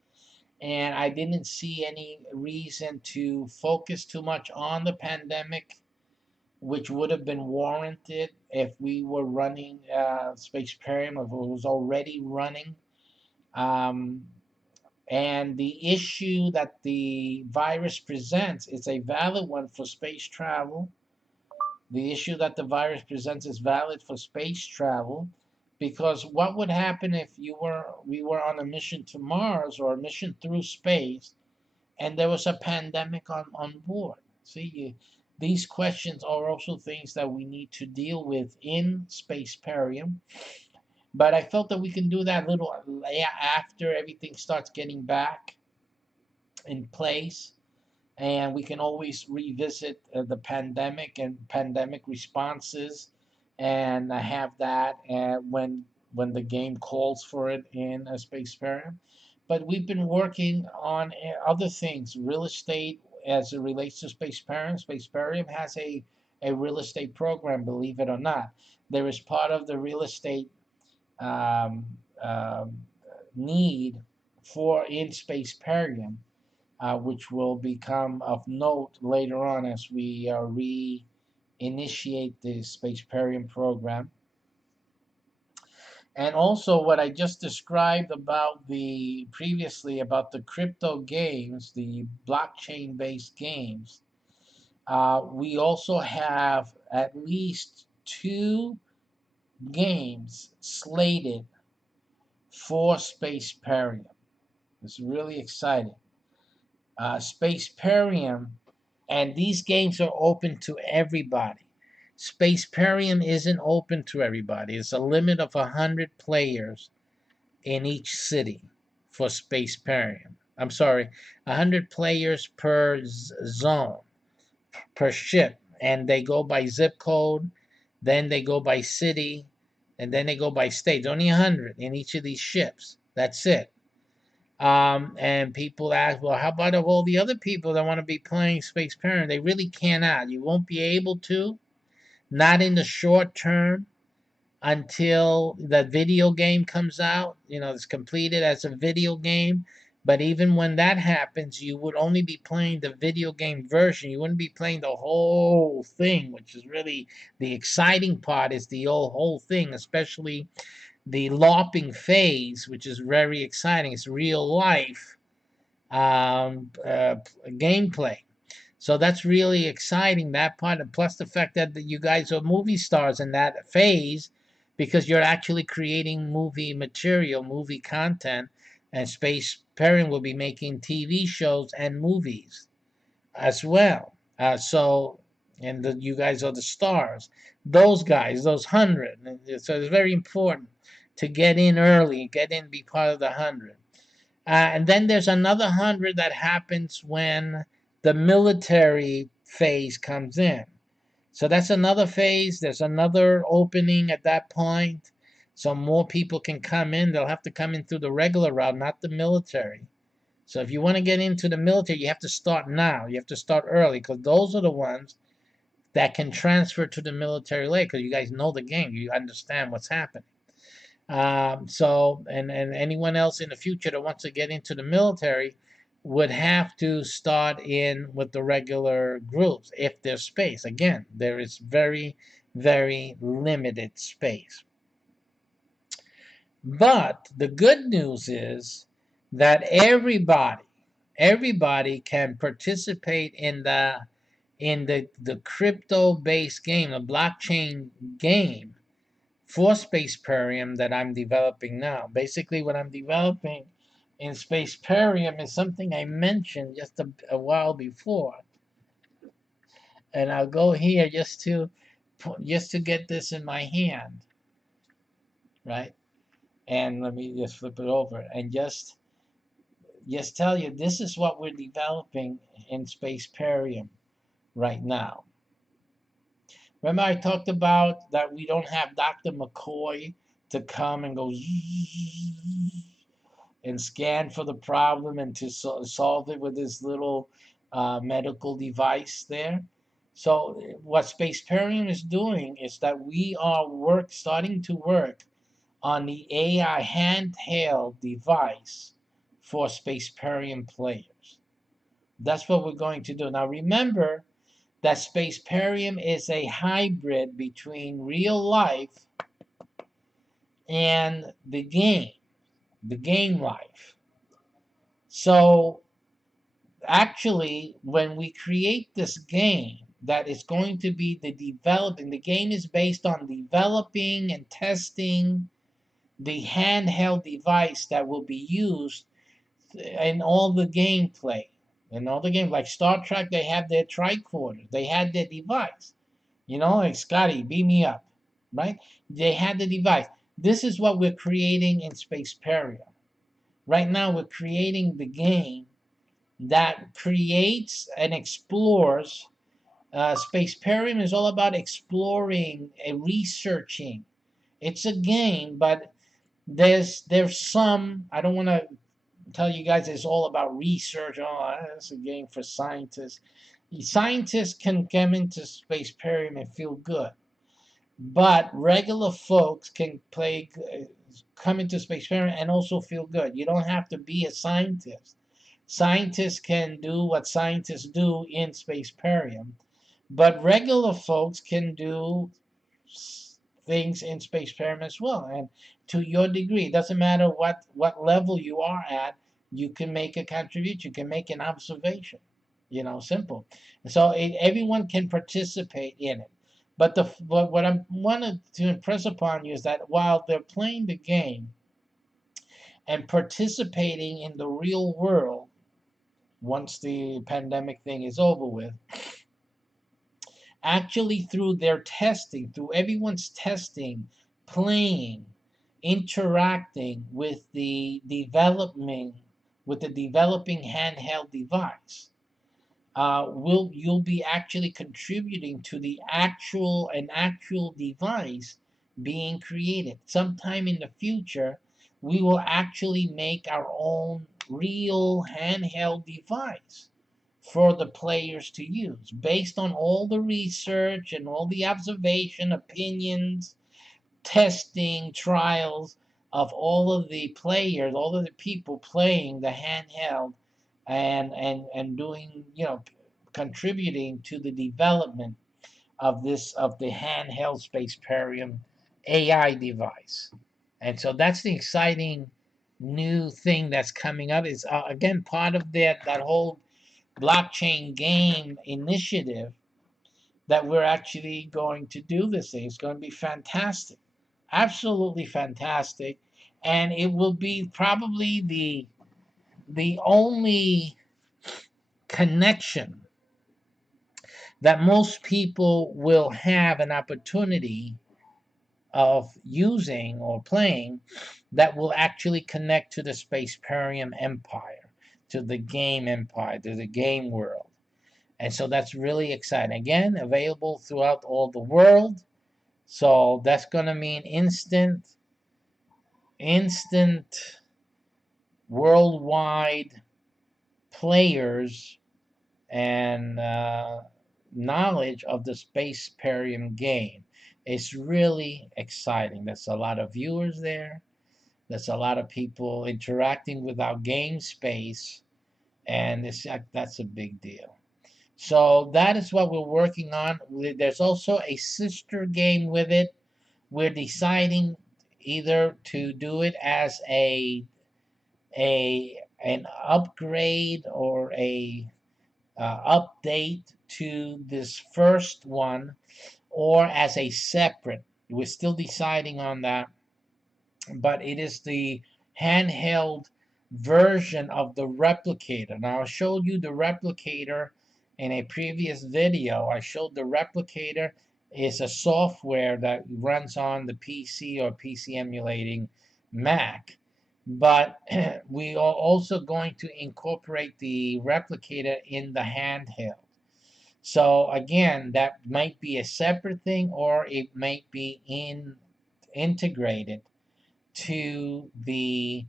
and I didn't see any reason to focus too much on the pandemic, which would have been warranted if we were running SPACEPERIUM, if it was already running. Um, and the issue that the virus presents is a valid one for space travel. The issue that the virus presents is valid for space travel, because what would happen if we were on a mission to Mars or a mission through space and there was a pandemic on board? These questions are also things that we need to deal with in SPACEPERIUM. But I felt that we can do that a little after everything starts getting back in place, and we can always revisit the pandemic and pandemic responses, and have that when the game calls for it in a SPACEPERIUM. But we've been working on other things, real estate as it relates to SPACEPERIUM. SPACEPERIUM has a real estate program, believe it or not. There is part of the real estate um, um, need for in SPACEPERIUM, which will become of note later on as we reinitiate the SPACEPERIUM program. And also what I just described about previously about the crypto games, the blockchain-based games, we also have at least 2 games slated for SPACEPERIUM. It's really exciting. SPACEPERIUM, and these games are open to everybody. SPACEPERIUM isn't open to everybody. It's a limit of 100 players in each city for SPACEPERIUM. I'm sorry, 100 players per zone, per ship, and they go by zip code, then they go by city, and then they go by state. Only 100 in each of these ships. That's it. And people ask, well, how about all the other people that want to be playing SPACEPERIUM? They really cannot. You won't be able to, not in the short term, until the video game comes out. It's completed as a video game. But even when that happens, you would only be playing the video game version. You wouldn't be playing the whole thing, which is really the exciting part, is the whole thing, especially the LARPing phase, which is very exciting. It's real life gameplay. So that's really exciting, that part. And plus the fact that you guys are movie stars in that phase, because you're actually creating movie material, movie content, and SPACEPERIUM will be making TV shows and movies as well. You guys are the stars. Those guys, those 100. So it's very important to get in early, get in, be part of the 100. And then there's another 100 that happens when the military phase comes in. So that's another phase. There's another opening at that point. So more people can come in. They'll have to come in through the regular route, not the military. So if you want to get into the military, you have to start now. You have to start early, because those are the ones that can transfer to the military later, because you guys know the game. You understand what's happening. And anyone else in the future that wants to get into the military would have to start in with the regular groups if there's space. Again, there is very, very limited space. But the good news is that everybody can participate in the crypto-based game, a blockchain game for SPACEPERIUM that I'm developing now. Basically, what I'm developing in SPACEPERIUM is something I mentioned just a while before. And I'll go here just to get this in my hand, right? And let me just flip it over and just tell you, this is what we're developing in SPACEPERIUM right now. Remember I talked about that we don't have Dr. McCoy to come and go and scan for the problem and to solve it with this little medical device there. So what SPACEPERIUM is doing is that we are starting to work on the AI handheld device for SPACEPERIUM players. That's what we're going to do. Now remember that SPACEPERIUM is a hybrid between real life and the game life. So actually, when we create this game that is going to be the game is based on developing and testing the handheld device that will be used in all the gameplay. In all the games, like Star Trek, they have their tricorders. They had their device. Like Scotty, beam me up, right? They had the device. This is what we're creating in SPACEPERIUM. Right now, we're creating the game that creates and explores. SPACEPERIUM is all about exploring and researching. It's a game, but there's some, I don't want to tell you guys it's all about research. Oh, it's a game for scientists. Scientists can come into SPACEPERIUM and feel good, but regular folks can come into SPACEPERIUM and also feel good. You don't have to be a scientist. Scientists can do what scientists do in SPACEPERIUM, but regular folks can do things in SPACEPERIUM as well. And to your degree, it doesn't matter what level you are at, you can make a contribution, you can make an observation. Simple. So everyone can participate in it. But what I wanted to impress upon you is that while they're playing the game and participating in the real world, once the pandemic thing is over with, actually through their testing, through everyone's testing, playing, interacting with the developing handheld device, you'll be actually contributing to the actual device being created. Sometime in the future, we will actually make our own real handheld device for the players to use, based on all the research and all the observation, opinions, testing, trials of all of the players, all of the people playing the handheld and doing, contributing to the development of the handheld SPACEPERIUM AI device. And so that's the exciting new thing that's coming up. Is again part of that whole blockchain game initiative that we're actually going to do this thing. It's going to be fantastic, absolutely fantastic, and it will be probably the only connection that most people will have an opportunity of using or playing that will actually connect to the SPACEPERIUM empire, to the game empire, to the game world. And so that's really exciting. Again, available throughout all the world. So that's going to mean instant worldwide players and knowledge of the SPACEPERIUM game. It's really exciting. There's a lot of viewers there. There's a lot of people interacting with our game space, and that's a big deal. So that is what we're working on. There's also a sister game with it. We're deciding either to do it as an upgrade or a update to this first one, or as a separate. We're still deciding on that, but it is the handheld version of the replicator. Now, I showed you the replicator in a previous video. I showed the replicator is a software that runs on the PC or PC emulating Mac. But we are also going to incorporate the replicator in the handheld. So again, that might be a separate thing, or it might be integrated to the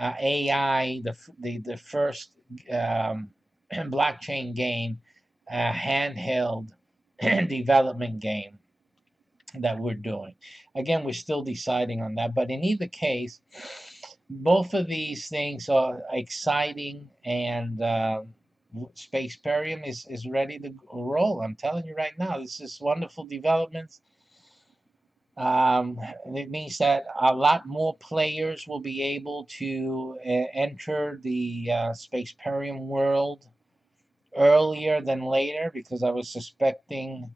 AI, the first blockchain game, handheld development game that we're doing. Again, we're still deciding on that, but in either case, both of these things are exciting, and SPACEPERIUM is ready to roll. I'm telling you right now, this is wonderful developments. And it means that a lot more players will be able to enter the SPACEPERIUM world earlier than later, because I was suspecting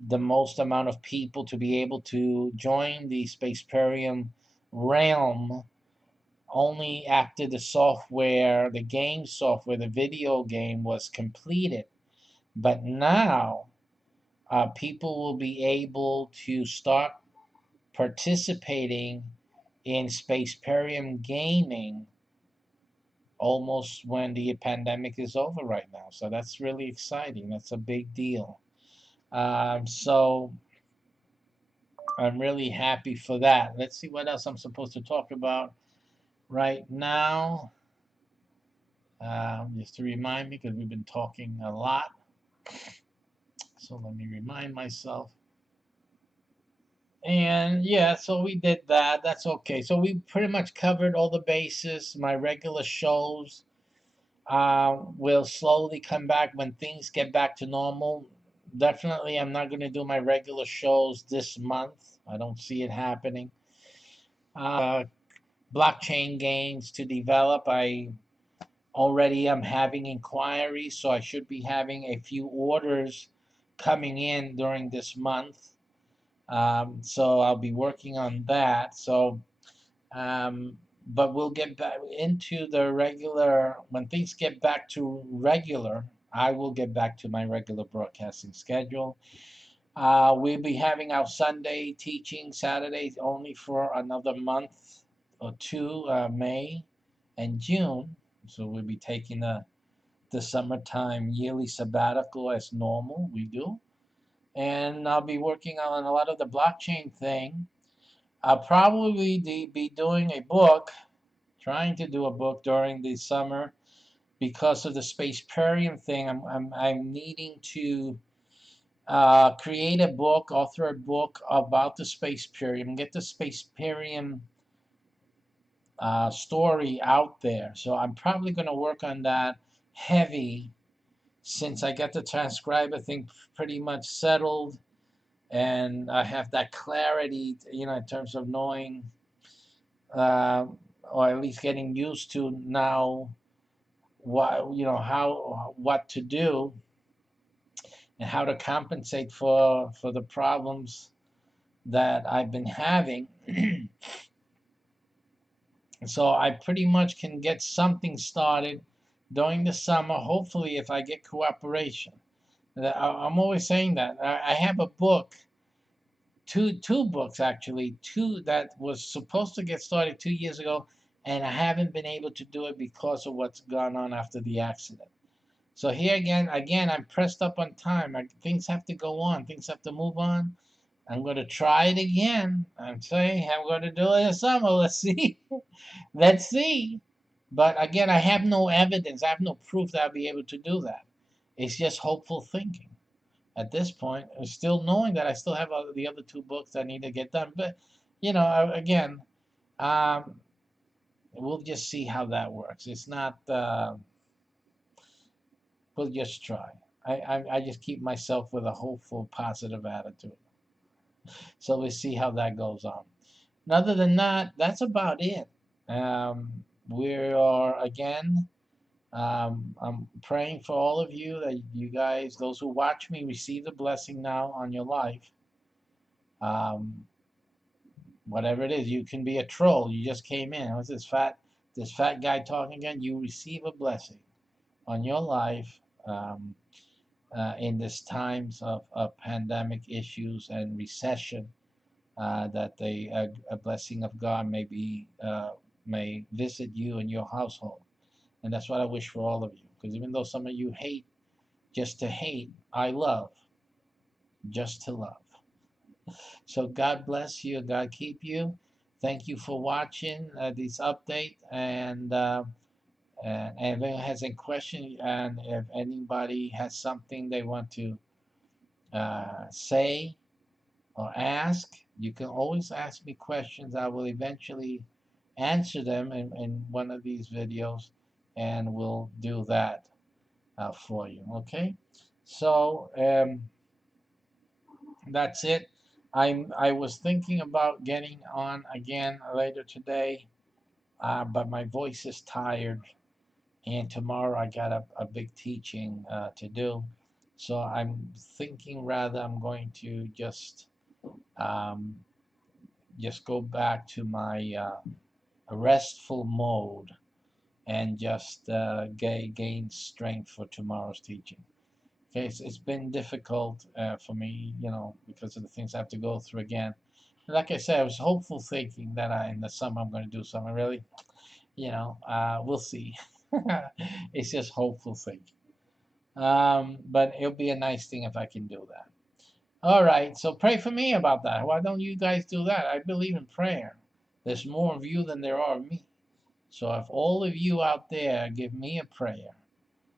the most amount of people to be able to join the SPACEPERIUM realm only after the software, the game software, the video game was completed. But now people will be able to start participating in SPACEPERIUM gaming almost when the pandemic is over right now. So that's really exciting. That's a big deal. So I'm really happy for that. Let's see what else I'm supposed to talk about right now. Just to remind me, because we've been talking a lot. So let me remind myself. And yeah, so we did that. That's okay. So we pretty much covered all the bases. My regular shows will slowly come back when things get back to normal. Definitely, I'm not going to do my regular shows this month. I don't see it happening. Blockchain games to develop. I already am having inquiries, so I should be having a few orders coming in during this month. So I'll be working on that. So, but we'll get back into the regular, when things get back to regular, I will get back to my regular broadcasting schedule. We'll be having our Sunday teaching Saturdays only for another month or two, May and June. So we'll be taking the summertime yearly sabbatical as normal, we do. And I'll be working on a lot of the blockchain thing. I'll probably be doing a book, trying to do a book during the summer because of the SPACEPERIUM thing. I'm needing to create a book, author a book about the SPACEPERIUM, get the SPACEPERIUM story out there. So I'm probably going to work on that heavy since I got the transcriber thing pretty much settled, and I have that clarity, in terms of knowing, uh, or at least getting used to now what to do and how to compensate for the problems that I've been having. So I pretty much can get something started during the summer, hopefully, if I get cooperation. I'm always saying that. I have a book, two books actually, two that was supposed to get started 2 years ago, and I haven't been able to do it because of what's gone on after the accident. So here again, I'm pressed up on time. Things have to go on. Things have to move on. I'm going to try it again. I'm saying I'm going to do it in the summer. Let's see. Let's see. But again, I have no evidence. I have no proof that I'll be able to do that. It's just hopeful thinking at this point. Still knowing that I still have the other two books that need to get done. But, again, we'll just see how that works. It's not, we'll just try. I just keep myself with a hopeful, positive attitude. So we'll see how that goes on. And other than that, that's about it. We are, again, I'm praying for all of you that you guys, those who watch me, receive the blessing now on your life. Whatever it is, you can be a troll. You just came in. What's this fat guy talking again? You receive a blessing on your life in this times of pandemic issues and recession. That a blessing of God may visit you and your household. And that's what I wish for all of you. Because even though some of you hate just to hate, I love just to love. So God bless you. God keep you. Thank you for watching this update. And if anyone has any questions, and if anybody has something they want to say or ask, you can always ask me questions. I will eventually answer them in one of these videos, and we'll do that for you. Okay? So that's it. I was thinking about getting on again later today, but my voice is tired, and tomorrow I got a big teaching to do. So I'm thinking rather I'm going to just go back to my restful mode and just gain strength for tomorrow's teaching. Okay, it's been difficult for me, because of the things I have to go through again. And like I said, I was hopeful thinking that in the summer I'm going to do something. Really, we'll see. It's just hopeful thinking. But it'll be a nice thing if I can do that. All right, so pray for me about that. Why don't you guys do that? I believe in prayer. There's more of you than there are of me. So if all of you out there give me a prayer,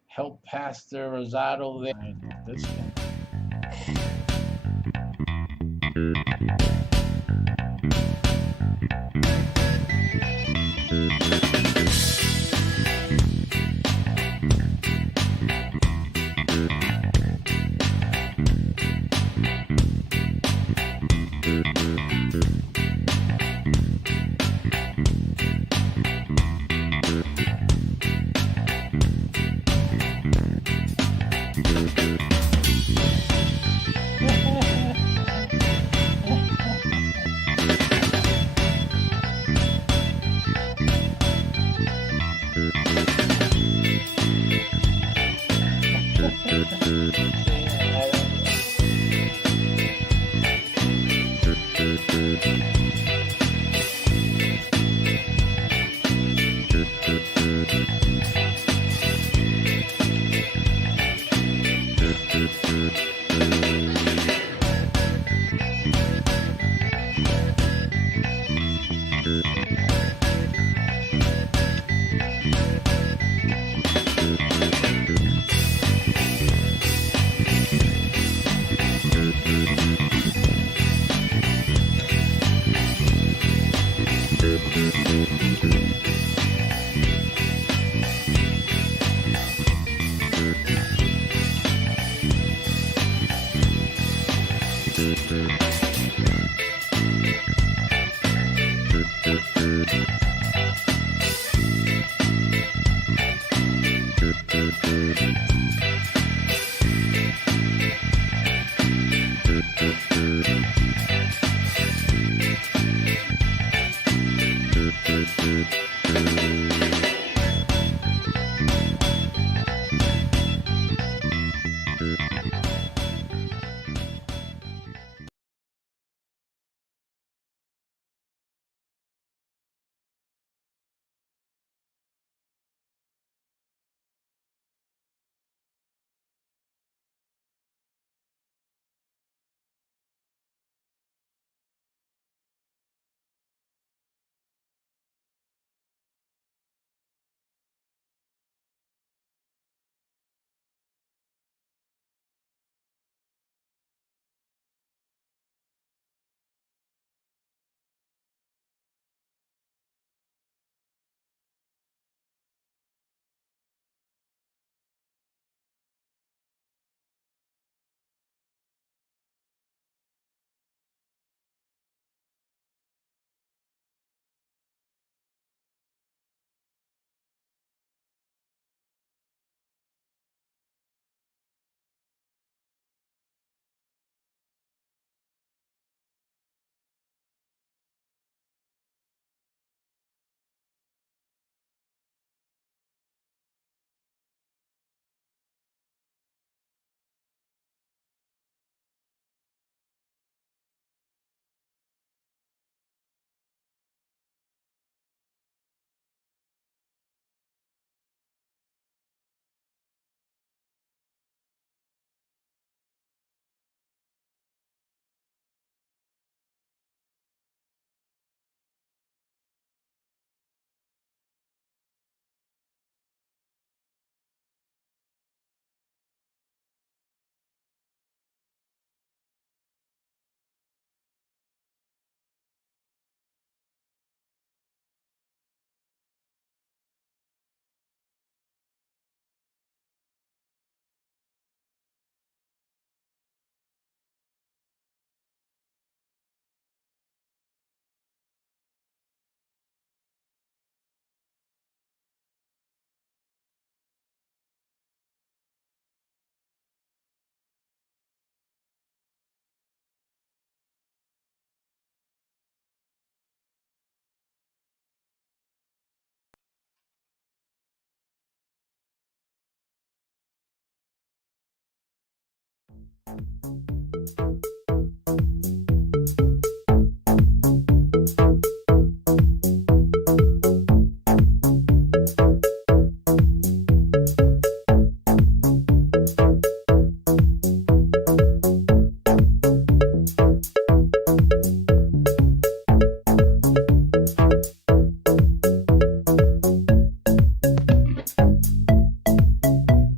help Pastor Rosado there. I do this one.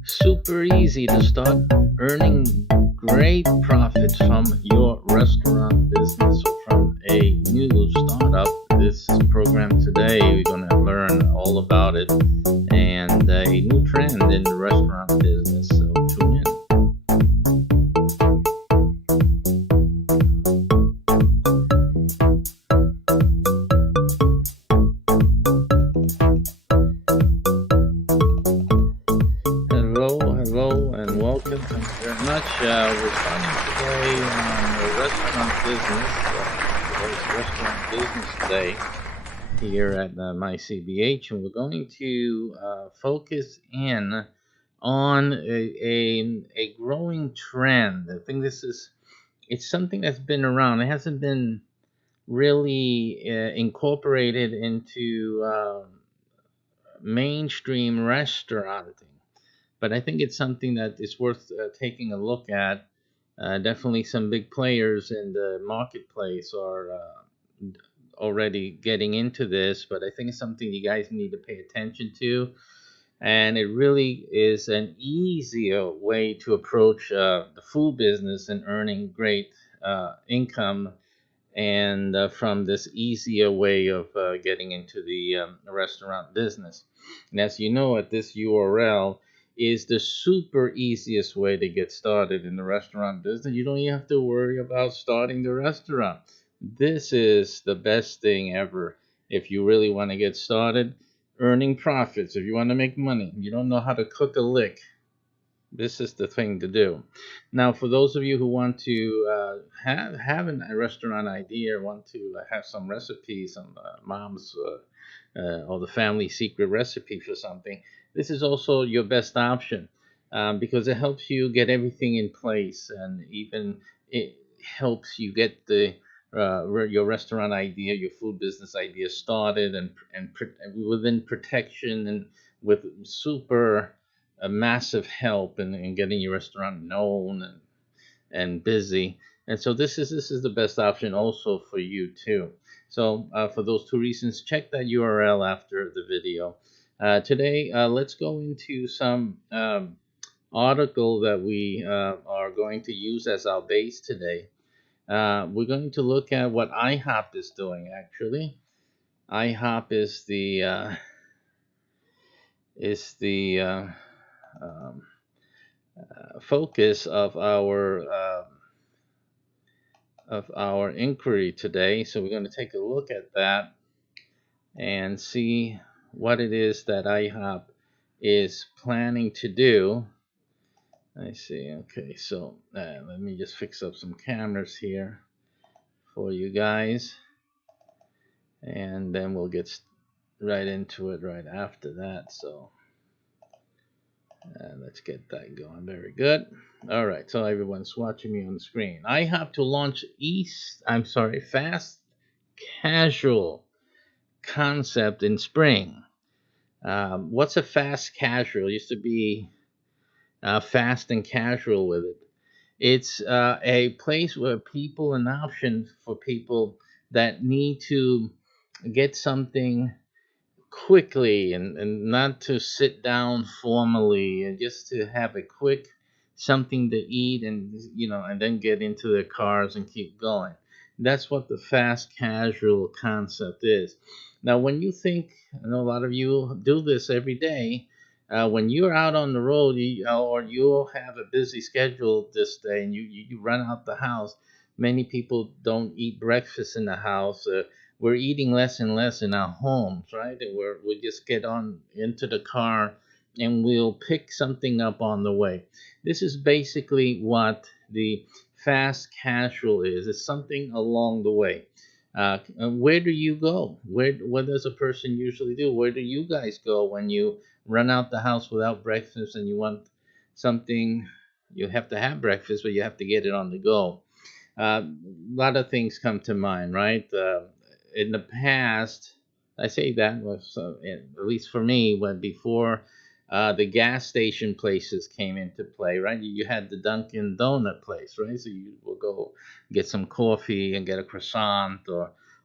Super easy to start earning great profits from your restaurant business or from a new startup. This program today, we're going to learn all about it and a new trend in the restaurant business. So tune in. Hello, and welcome. Thank you very much. We're starting today on the restaurant business, today's restaurant business today here at MyCBH, and we're going to focus in on a growing trend. I think it's something that's been around. It hasn't been really incorporated into mainstream restauranting, but I think it's something that is worth taking a look at. Definitely some big players in the marketplace are already getting into this, but I think it's something you guys need to pay attention to. And it really is an easier way to approach the food business and earning great income, and from this easier way of getting into the restaurant business. And as you know, at this URL is the super easiest way to get started in the restaurant business. You don't even have to worry about starting the restaurant. This is the best thing ever if you really want to get started earning profits. If you want to make money, you don't know how to cook a lick, This is the thing to do. Now, for those of you who want to have a restaurant idea, want to have some recipes, some mom's or the family secret recipe for something, this is also your best option because it helps you get everything in place, and even it helps you get the your restaurant idea, your food business idea started, and within protection and with super a massive help in getting your restaurant known and busy. And so this is the best option also for you too. So for those two reasons, check that URL after the video. Today, let's go into some article that we are going to use as our base today. We're going to look at what IHOP is doing. Actually, IHOP is the um, focus of our inquiry today. So we're going to take a look at that and see what it is that IHOP is planning to do. I see. Okay, so let me just fix up some cameras here for you guys, and then we'll get right into it right after that. So let's get that going. Very good. All right, so everyone's watching me on the screen. IHOP to launch fast casual concept in spring. What's a fast casual? It used to be fast and casual with it. It's a place where people, an option for people that need to get something quickly and not to sit down formally and just to have a quick something to eat and and then get into their cars and keep going. That's what the fast casual concept is. Now when you think, I know a lot of you do this every day, when you're out on the road, or you have a busy schedule this day and you run out the house, many people don't eat breakfast in the house. We're eating less and less in our homes, right? And we just get on into the car and we'll pick something up on the way. This is basically what the fast casual is. It's something along the way. Where do you go? What does a person usually do? Where do you guys go when you run out the house without breakfast and you want something? You have to have breakfast, but you have to get it on the go. A lot of things come to mind, right? In the past, I say that was at least for me, when before the gas station places came into play, right? You had the Dunkin' Donut place, right? So you will go get some coffee and get a croissant,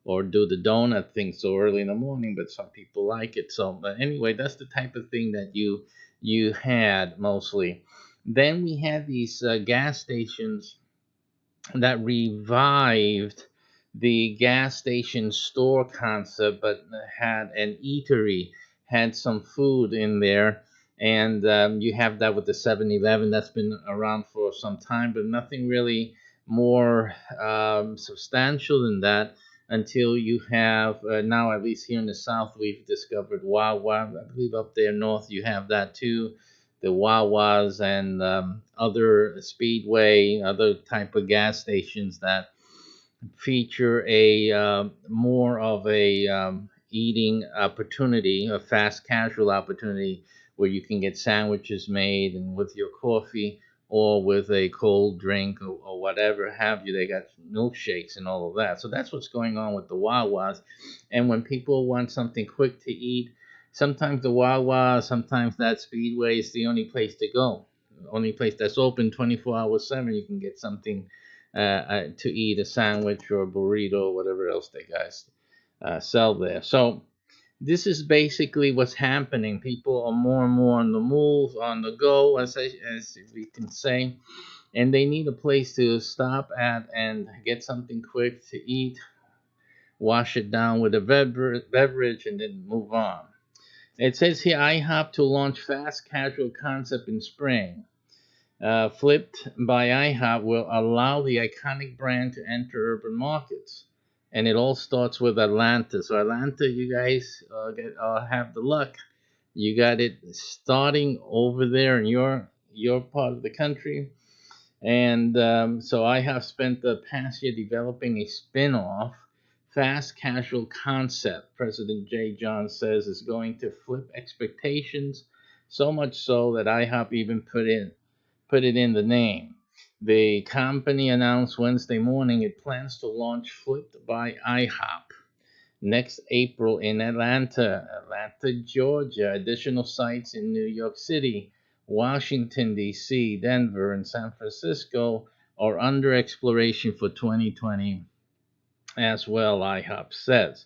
or do the donut thing so early in the morning, but some people like it. So, but anyway, that's the type of thing that you had mostly. Then we had these gas stations that revived the gas station store concept, but had an eatery, had some food in there. And you have that with the 7-Eleven that's been around for some time, but nothing really more substantial than that until you have now, at least here in the South, we've discovered Wawa. I believe up there north you have that too, the Wawas and other Speedway, other type of gas stations that feature a more of a eating opportunity, a fast casual opportunity where you can get sandwiches made and with your coffee or with a cold drink or whatever have you. They got milkshakes and all of that. So that's what's going on with the Wawas. And when people want something quick to eat, sometimes the Wawa, sometimes that Speedway is the only place to go. The only place that's open 24 hours 7. You can get something to eat, a sandwich or a burrito or whatever else they guys sell there. So this is basically what's happening. People are more and more on the move, on the go, as we can say, and they need a place to stop at and get something quick to eat, wash it down with a beverage, and then move on. It says here, IHOP to launch fast casual concept in spring. Flipped by IHOP will allow the iconic brand to enter urban markets. And it all starts with Atlanta. So Atlanta, you guys have the luck. You got it starting over there in your part of the country. And so I have spent the past year developing a spin-off fast casual concept. President J. John says is going to flip expectations, so much so that IHOP even put it in the name. The company announced Wednesday morning it plans to launch Flipped by IHOP next April in Atlanta, Georgia. Additional sites in New York City, Washington, D.C., Denver, and San Francisco are under exploration for 2020 as well, IHOP says.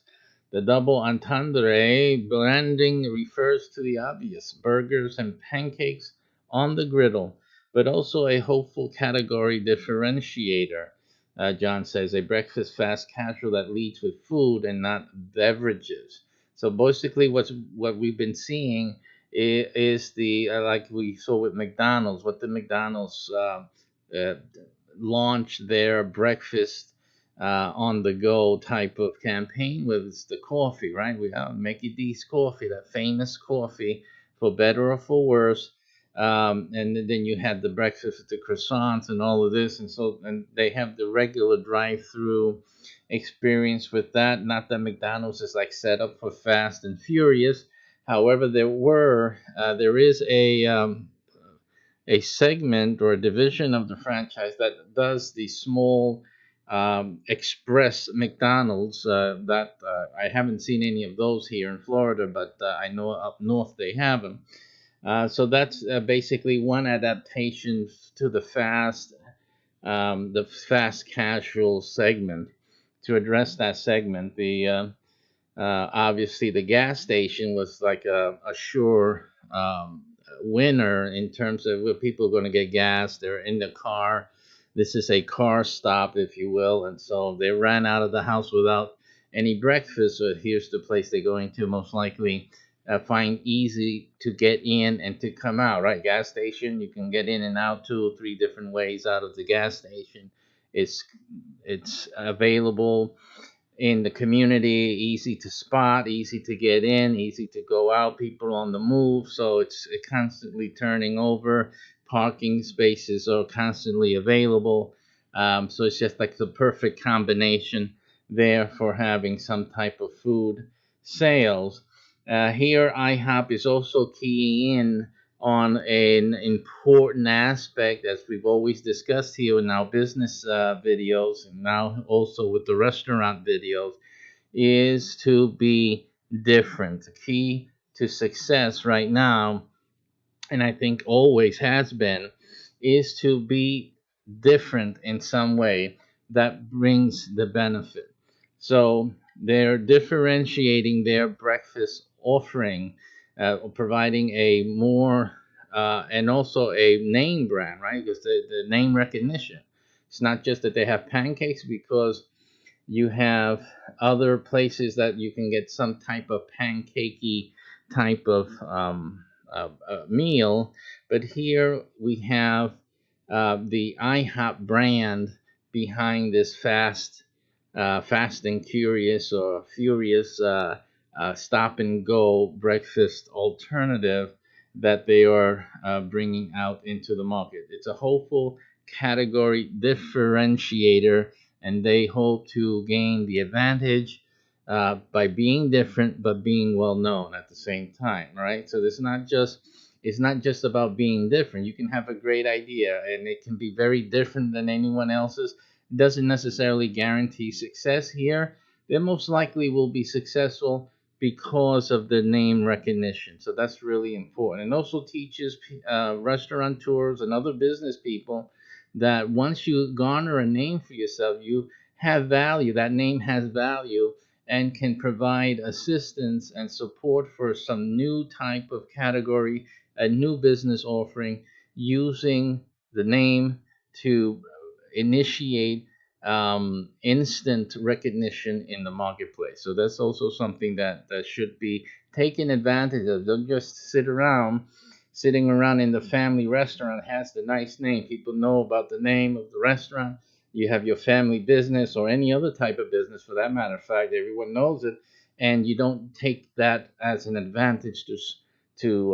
The double entendre branding refers to the obvious burgers and pancakes on the griddle, but also a hopeful category differentiator. John says a breakfast fast casual that leads with food and not beverages. So basically, what we've been seeing is the like we saw with McDonald's. What the McDonald's uh, launched their breakfast on the go type of campaign with the coffee, right? We have Mickey D's coffee, that famous coffee, for better or for worse. And then you had the breakfast with the croissants and all of this, and so and they have the regular drive-through experience with that. Not that McDonald's is like set up for fast and furious. However, there is a segment or a division of the franchise that does the small express McDonald's. That I haven't seen any of those here in Florida, but I know up north they have them. So that's basically one adaptation to the fast casual segment. To address that segment, the obviously the gas station was like a sure winner in terms of where people are going to get gas. They're in the car. This is a car stop, if you will, and so they ran out of the house without any breakfast. So here's the place they're going to most likely find easy to get in and to come out. Right, gas station. You can get in and out 2 or 3 different ways out of the gas station. It's it's available in the community, easy to spot, easy to get in, easy to go out, people on the move. So it's constantly turning over. Parking spaces are constantly available. So it's just like the perfect combination there for having some type of food sales. Here, IHOP is also keying in on an important aspect, as we've always discussed here in our business videos, and now also with the restaurant videos, is to be different. The key to success right now, and I think always has been, is to be different in some way that brings the benefit. So they're differentiating their breakfast offering, providing a more and also a name brand, right? Because the name recognition. It's not just that they have pancakes, because you have other places that you can get some type of pancakey type of meal, but here we have the IHOP brand behind this fast and curious or furious stop and go breakfast alternative that they are bringing out into the market. It's a hopeful category differentiator, and they hope to gain the advantage by being different but being well known at the same time, right? So it's not just about being different. You can have a great idea and it can be very different than anyone else's. Doesn't necessarily guarantee success here. They most likely will be successful because of the name recognition. So that's really important. And also teaches restaurateurs and other business people that once you garner a name for yourself, you have value. That name has value and can provide assistance and support for some new type of category, a new business offering, using the name to initiate instant recognition in the marketplace. So that's also something that should be taken advantage of. Don't just sitting around in the family restaurant. Has the nice name. People know about the name of the restaurant. You have your family business or any other type of business for that matter of fact. Everyone knows it, and you don't take that as an advantage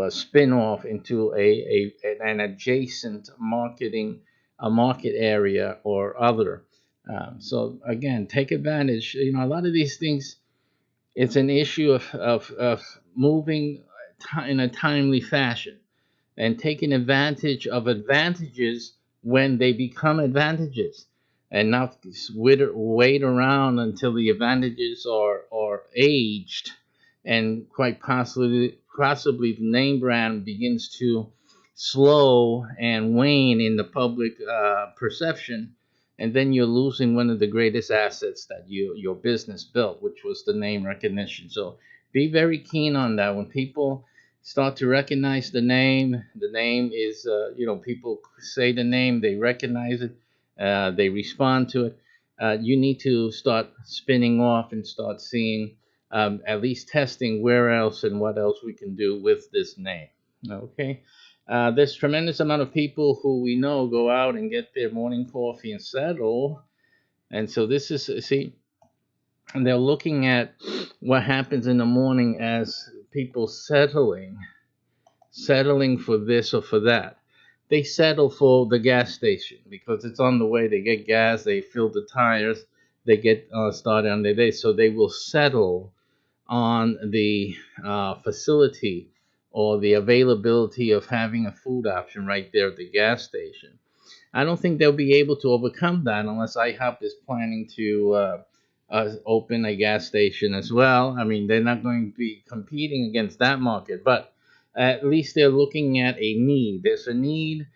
spin off into an adjacent a market area or other. So again, take advantage. You know, a lot of these things, it's an issue of moving in a timely fashion and taking advantage of advantages when they become advantages, and not wait around until the advantages are aged, and quite possibly the name brand begins to slow and wane in the public perception, and then you're losing one of the greatest assets that your business built, which was the name recognition. So be very keen on that. When people start to recognize the name, the name is, people say the name, they recognize it, they respond to it. You need to start spinning off and start seeing, at least testing where else and what else we can do with this name. Okay. There's tremendous amount of people who we know go out and get their morning coffee and settle. And so this is, see, and they're looking at what happens in the morning as people settling for this or for that. They settle for the gas station because it's on the way. They get gas, they fill the tires, they get started on their day. So they will settle on the facility or the availability of having a food option right there at the gas station. I don't think they'll be able to overcome that unless IHOP is planning to open a gas station as well. I mean, they're not going to be competing against that market, but at least they're looking at a need. There's a need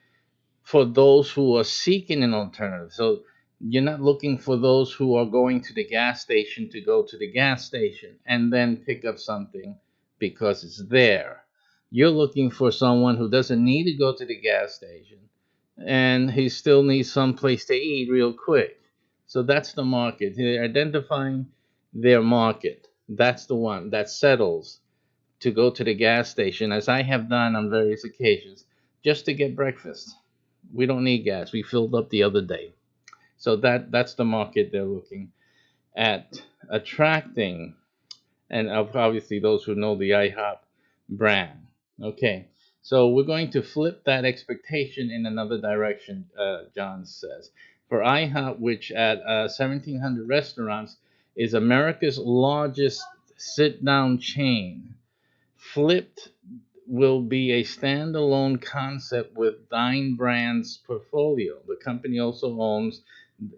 for those who are seeking an alternative. So you're not looking for those who are going to the gas station to go to the gas station and then pick up something because it's there. You're looking for someone who doesn't need to go to the gas station and he still needs some place to eat real quick. So that's the market. They're identifying their market. That's the one that settles to go to the gas station, as I have done on various occasions, just to get breakfast. We don't need gas. We filled up the other day. So that's the market they're looking at attracting, and obviously those who know the IHOP brand. Okay, so we're going to flip that expectation in another direction, John says. For IHOP, which at 1,700 restaurants is America's largest sit-down chain, flipped will be a standalone concept with Dine Brands portfolio. The company also owns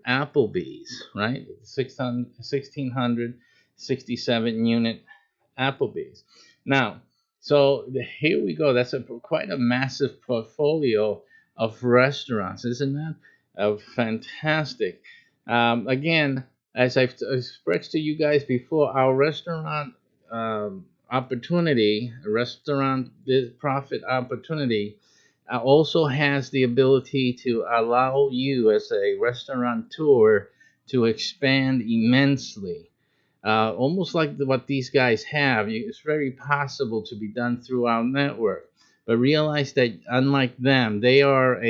Applebee's, right? 1,667 unit Applebee's. Now, so here we go. That's quite a massive portfolio of restaurants, isn't that? Fantastic. Again, as I've expressed to you guys before, our restaurant restaurant profit opportunity also has the ability to allow you as a restaurateur to expand immensely. Almost like what these guys have, it's very possible to be done through our network. But realize that unlike them, they are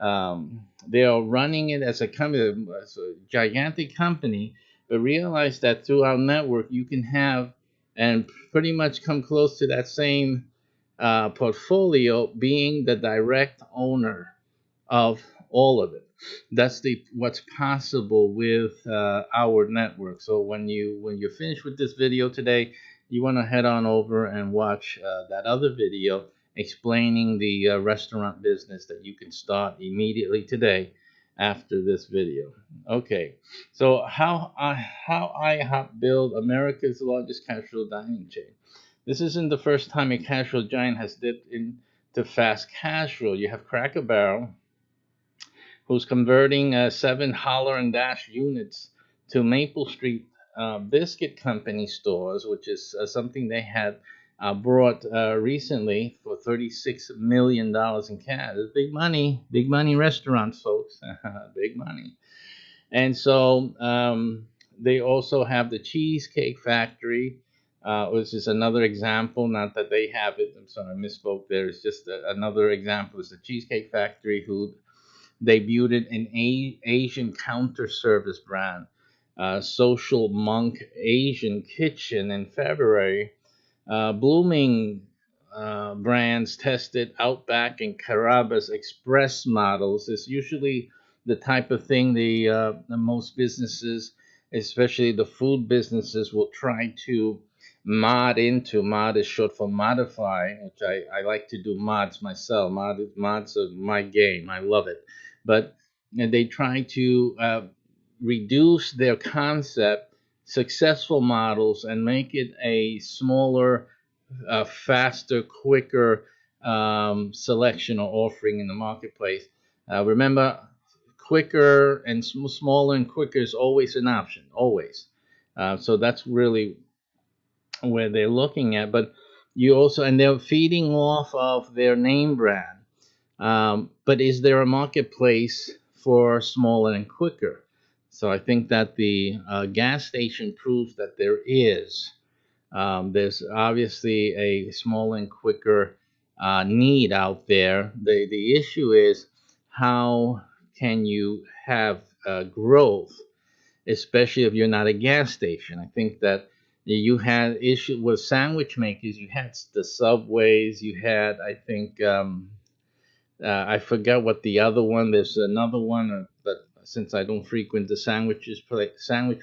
running it as a company, as a gigantic company. But realize that through our network, you can have and pretty much come close to that same portfolio, being the direct owner of all of it. That's what's possible with our network. So when you finish with this video today, you want to head on over and watch that other video explaining the restaurant business that you can start immediately today after this video. Okay, so how IHOP build America's largest casual dining chain. This isn't the first time a casual giant has dipped into fast casual. You have Cracker Barrel, who's converting 7 Holler and Dash units to Maple Street Biscuit Company stores, which is something they had brought recently for $36 million in cash. Big money restaurants, folks. Big money. And so they also have the Cheesecake Factory, which is another example. Not that they have it. I'm sorry, I misspoke there. It's just another example. Is the Cheesecake Factory, who debuted an Asian counter service brand, Social Monk Asian Kitchen, in February, blooming brands tested, Outback and Carrabba's Express models, is usually the type of thing the most businesses, especially the food businesses, will try to mod into. Mod is short for modify, which I like to do mods myself. Mods are my game. I love it. But they try to reduce their concept, successful models, and make it a smaller, faster, quicker selection or offering in the marketplace. Remember, quicker and smaller and quicker is always an option, always. So that's really where they're looking at. But you also, and they're feeding off of their name brand. But is there a marketplace for smaller and quicker? So I think that the gas station proves that there is. There's obviously a smaller and quicker need out there. The issue is, how can you have growth, especially if you're not a gas station? I think that you had issue with sandwich makers. You had the Subways. You had, I think, I forgot what the other one. There's another one, but since I don't frequent the sandwich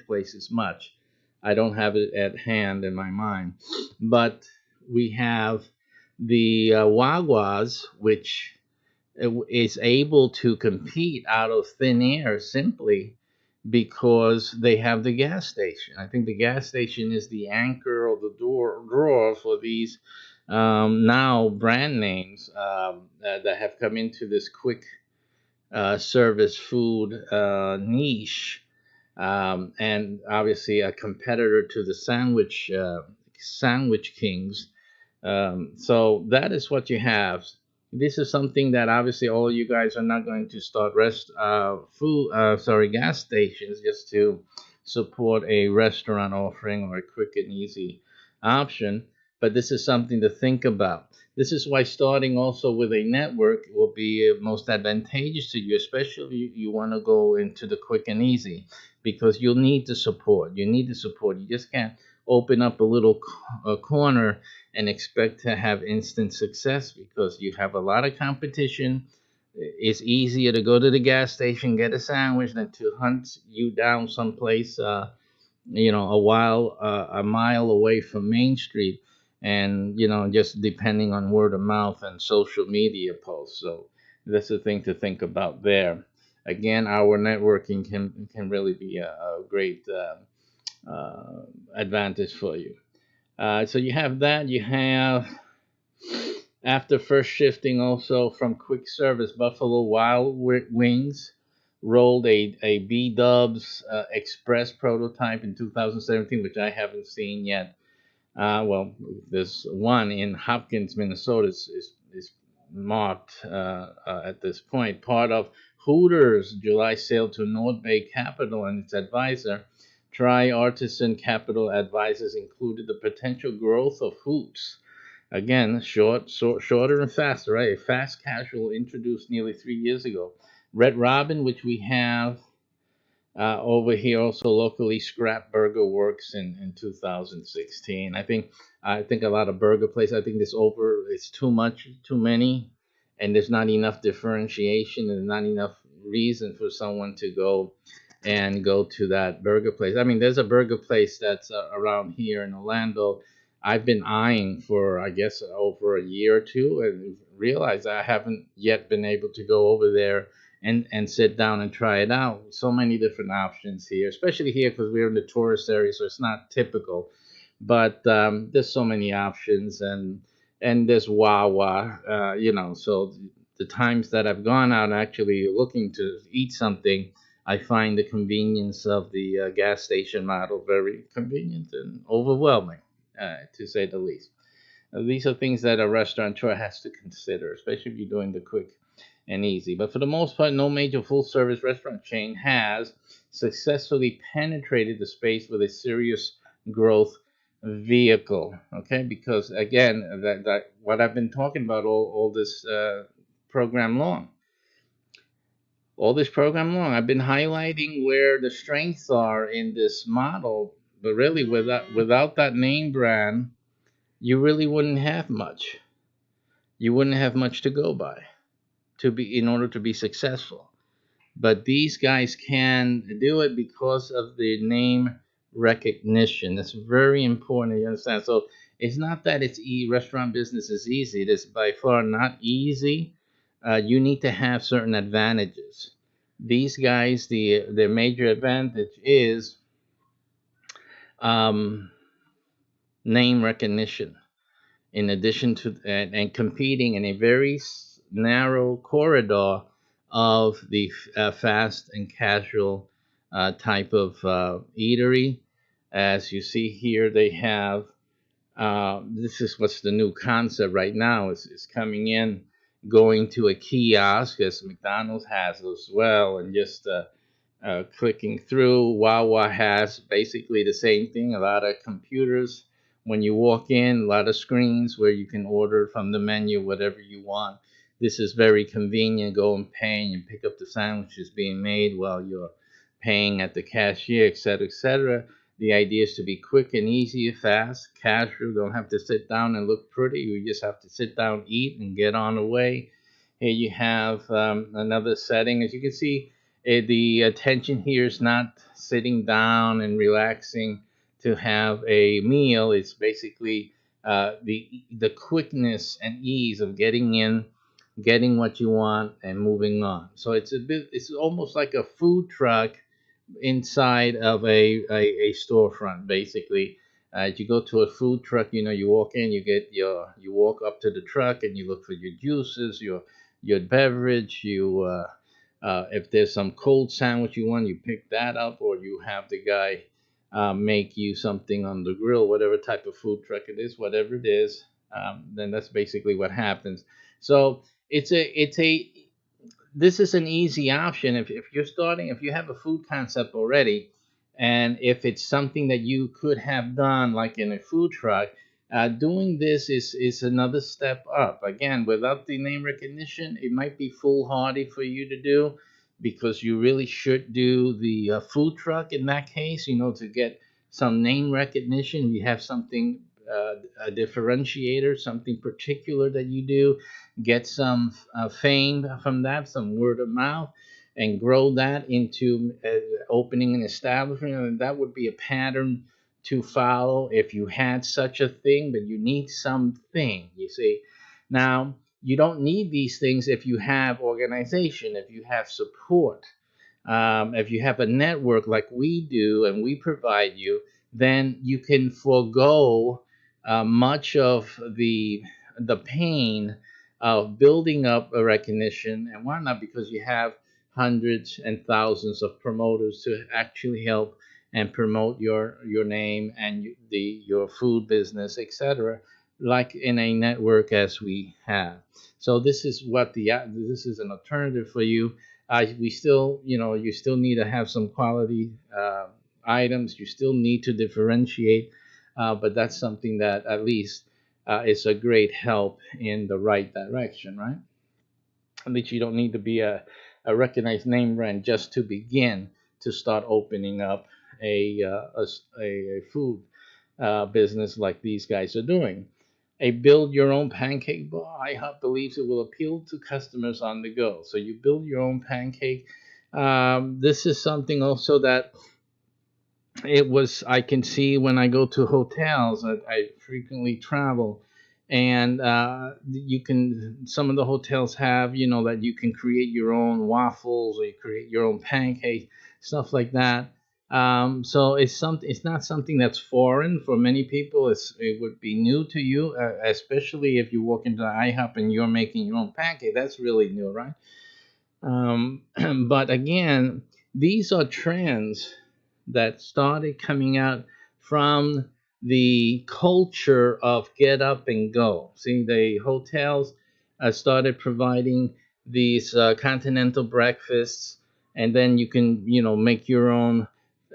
places much, I don't have it at hand in my mind. But we have the Wawas, which is able to compete out of thin air simply because they have the gas station. I think the gas station is the anchor or the drawer for these now brand names that have come into this quick service food niche, and obviously a competitor to the sandwich kings. So that is what you have. This is something that obviously all you guys are not going to start gas stations just to support a restaurant offering or a quick and easy option. But this is something to think about. This is why starting also with a network will be most advantageous to you, especially if you want to go into the quick and easy, because you'll need the support. You need the support. You just can't open up a little corner and expect to have instant success, because you have a lot of competition. It's easier to go to the gas station, get a sandwich, than to hunt you down someplace, a mile away from Main Street, and just depending on word of mouth and social media posts. So that's the thing to think about there. Again, our networking can really be a great advantage for you. So you have that. You have, after first shifting also from quick service, Buffalo Wild Wings rolled a B-Dubs Express prototype in 2017, which I haven't seen yet. Well, there's one in Hopkins, Minnesota, is marked at this point. Part of Hooters' July sale to North Bay Capital and its advisor, Tri-Artisan Capital Advisors, included the potential growth of Hoots. Again, shorter and faster, right? A fast casual introduced nearly 3 years ago. Red Robin, which we have over here also locally, Scrap Burger Works in 2016. I think a lot of burger places, I think it's too many, and there's not enough differentiation and not enough reason for someone to go to that burger place. I mean, there's a burger place that's around here in Orlando. I've been eyeing for, I guess, over a year or two, and realized I haven't yet been able to go over there and sit down and try it out. So many different options here, especially here because we're in the tourist area, so it's not typical. But there's so many options, and there's Wawa, So the times that I've gone out actually looking to eat something, I find the convenience of the gas station model very convenient and overwhelming, to say the least. These are things that a restaurateur has to consider, especially if you're doing the quick and easy. But for the most part, no major full-service restaurant chain has successfully penetrated the space with a serious growth vehicle. Okay, because again, that what I've been talking about all this program long. All this program long, I've been highlighting where the strengths are in this model, but really without that name brand, you really wouldn't have much. you wouldn't have much to go by to be in order to be successful. But these guys can do it because of the name recognition. That's very important. You understand? So it's not that restaurant business is easy. It is by far not easy. You need to have certain advantages. These guys, their major advantage is um, name recognition. In addition to and competing in a very narrow corridor of the fast and casual type of eatery. As you see here, they have this is what's the new concept right now is coming in, going to a kiosk as McDonald's has as well, and just clicking through. Wawa has basically the same thing, a lot of computers. When you walk in, a lot of screens where you can order from the menu whatever you want. This is very convenient. Go and pay and pick up the sandwiches being made while you're paying at the cashier, etc., etc. The idea is to be quick and easy, fast, casual. Don't have to sit down and look pretty. You just have to sit down, eat, and get on the way. Here you have another setting. As you can see, the attention here is not sitting down and relaxing to have a meal. It's basically the quickness and ease of getting in, getting what you want, and moving on. So it's almost like a food truck inside of a storefront, basically. If you go to a food truck, you walk in, you walk up to the truck and you look for your juices, your beverage, if there's some cold sandwich you want, you pick that up, or you have the guy make you something on the grill, whatever type of food truck it is, whatever it is. Then that's basically what happens. So it's a this is an easy option if you're starting, if you have a food concept already, and if it's something that you could have done like in a food truck. Doing this is another step up. Again, without the name recognition, it might be foolhardy for you to do, because you really should do the food truck in that case, to get some name recognition. You have something, a differentiator, something particular that you do, get some fame from that, some word of mouth, and grow that into opening an establishment. And that would be a pattern to follow if you had such a thing, but you need something, you see. Now, you don't need these things if you have organization, if you have support. If you have a network like we do and we provide you, then you can forego much of the pain of building up a recognition and whatnot, because you have hundreds and thousands of promoters to actually help and promote your name and your food business, etc., like in a network as we have. So this is this is an alternative for you. We still, you still need to have some quality items. You still need to differentiate, but that's something that at least is a great help in the right direction, right? At least you don't need to be a recognized name brand just to begin to start opening up a food business like these guys are doing. A build your own pancake bar, IHOP believes it will appeal to customers on the go. So you build your own pancake. This is something also that I can see when I go to hotels. I frequently travel, and you can, some of the hotels have, that you can create your own waffles, or you create your own pancakes, stuff like that. So it's not something that's foreign for many people. It would be new to you, especially if you walk into IHOP and you're making your own pancake. That's really new, right? But again, these are trends that started coming out from the culture of get up and go. See, the hotels started providing these continental breakfasts, and then you can, make your own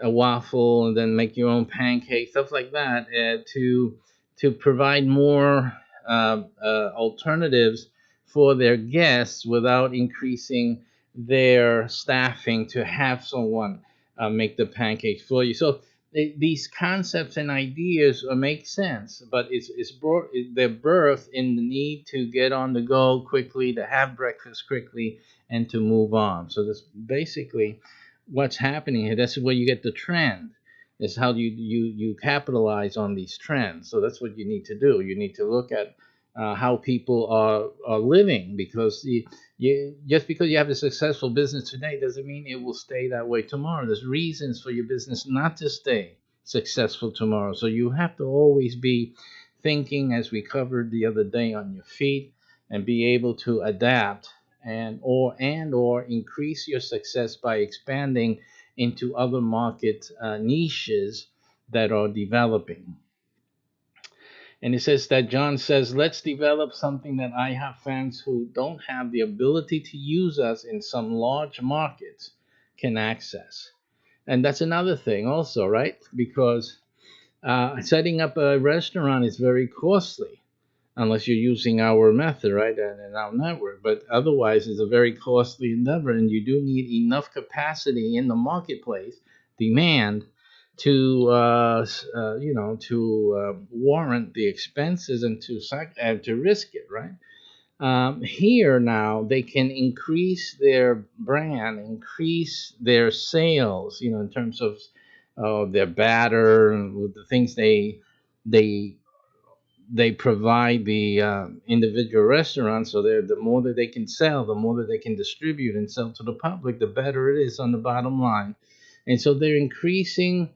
waffle, and then make your own pancake, stuff like that, to provide more alternatives for their guests without increasing their staffing to have someone make the pancakes for you. So these concepts and ideas make sense, but they're birthed in the need to get on the go quickly, to have breakfast quickly, and to move on. So that's basically what's happening here. That's where you get the trend. Is how you capitalize on these trends. So that's what you need to do. You need to look at how people are living, because just because you have a successful business today doesn't mean it will stay that way tomorrow. There's reasons for your business not to stay successful tomorrow. So you have to always be thinking, as we covered the other day, on your feet, and be able to adapt or increase your success by expanding into other market niches that are developing. And it says that John says, let's develop something that I have fans who don't have the ability to use us in some large markets can access. And that's another thing also, right? Because setting up a restaurant is very costly, unless you're using our method, right, and our network. But otherwise, it's a very costly endeavor, and you do need enough capacity in the marketplace, demand, to warrant the expenses and to risk it, right? Here now they can increase their brand, increase their sales, in terms of their batter and with the things they provide the individual restaurants. So the more that they can sell, the more that they can distribute and sell to the public, the better it is on the bottom line. And so they're increasing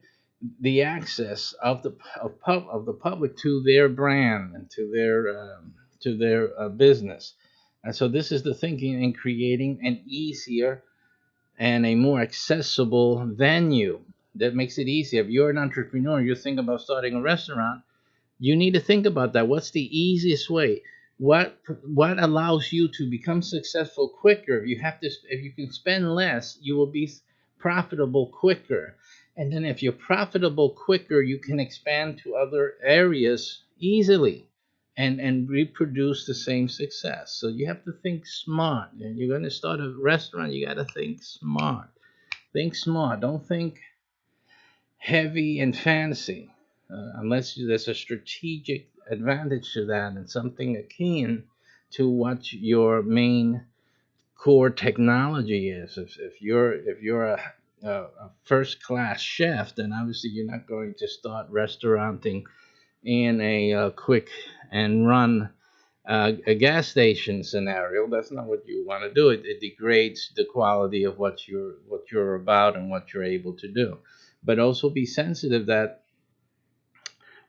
the access of the public to their brand and to their business. And so this is the thinking in creating an easier and a more accessible venue that makes it easier. If you're an entrepreneur, you're thinking about starting a restaurant, you need to think about that. What's the easiest way? What allows you to become successful quicker? If you can spend less, you will be profitable quicker. And then if you're profitable quicker, you can expand to other areas easily and reproduce the same success. So you have to think smart. And you're going to start a restaurant, you got to think smart. Think smart. Don't think heavy and fancy. Unless there's a strategic advantage to that and something akin to what your main core technology is. If you're a first-class chef, then obviously you're not going to start restauranting in a quick and run a gas station scenario. That's not what you want to do. It degrades the quality of what you're about and what you're able to do. But also be sensitive that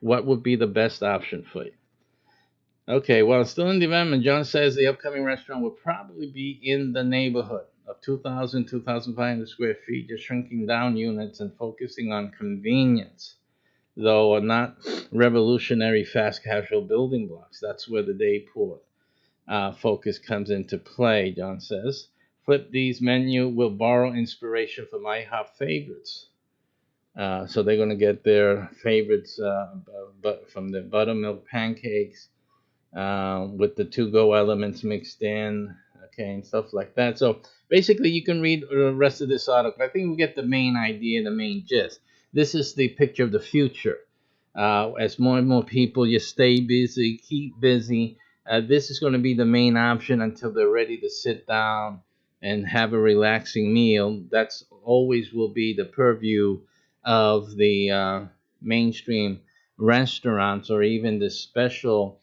what would be the best option for you. Okay, well, still in development, John says the upcoming restaurant will probably be in the neighborhood of 2,000, 2,500 square feet, just shrinking down units and focusing on convenience, though not revolutionary fast casual building blocks. That's where the Dayport focus comes into play, John says. Flip D's menu will borrow inspiration from IHOP favorites. So they're going to get their favorites from the buttermilk pancakes with the to-go elements mixed in, okay, and stuff like that. So basically, you can read the rest of this article. I think we get the main idea, the main gist. This is the picture of the future. As more and more people just stay busy, keep busy, this is going to be the main option until they're ready to sit down and have a relaxing meal. That's always will be the purview of the mainstream restaurants, or even the special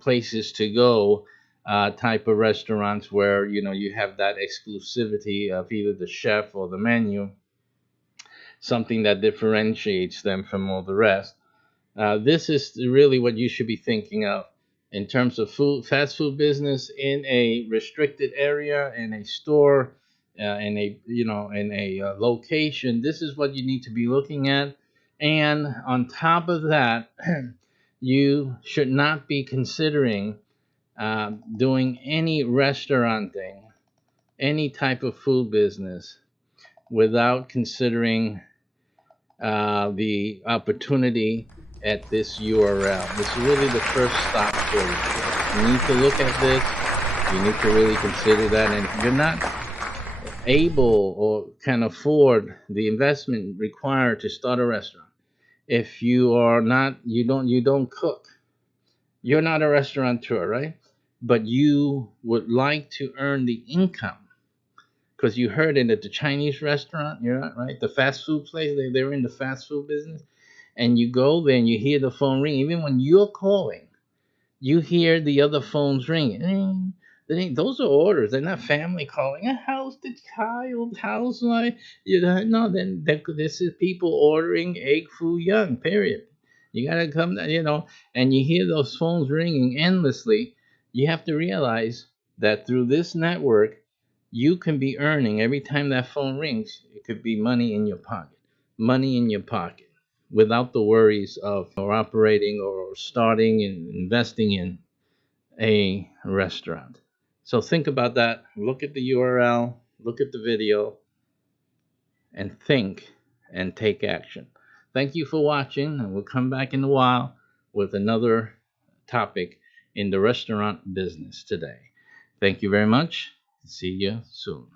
places to go type of restaurants where you have that exclusivity of either the chef or the menu, something that differentiates them from all the rest. This is really what you should be thinking of in terms of fast food business in a restricted area, in a store, in a location. This is what you need to be looking at. And on top of that, you should not be considering doing any restauranting, any type of food business, without considering the opportunity at this URL. This is really the first stop for you. You need to look at this. You need to really consider that. And you're not, able or can afford the investment required to start a restaurant, if you are not, you don't cook, you're not a restaurateur, right? But you would like to earn the income because you heard it at the Chinese restaurant, you're not right, the fast food place, they're in the fast food business, and you go there and you hear the phone ring, even when you're calling, you hear the other phones ringing. Those are orders. They're not family calling. How's the child? How's my? No. Then this is people ordering egg foo young. Period. You gotta come. And you hear those phones ringing endlessly. You have to realize that through this network, you can be earning every time that phone rings. It could be money in your pocket. Money in your pocket without the worries of or operating or starting and investing in a restaurant. So think about that. Look at the URL, look at the video, and think and take action. Thank you for watching, and we'll come back in a while with another topic in the restaurant business today. Thank you very much. See you soon.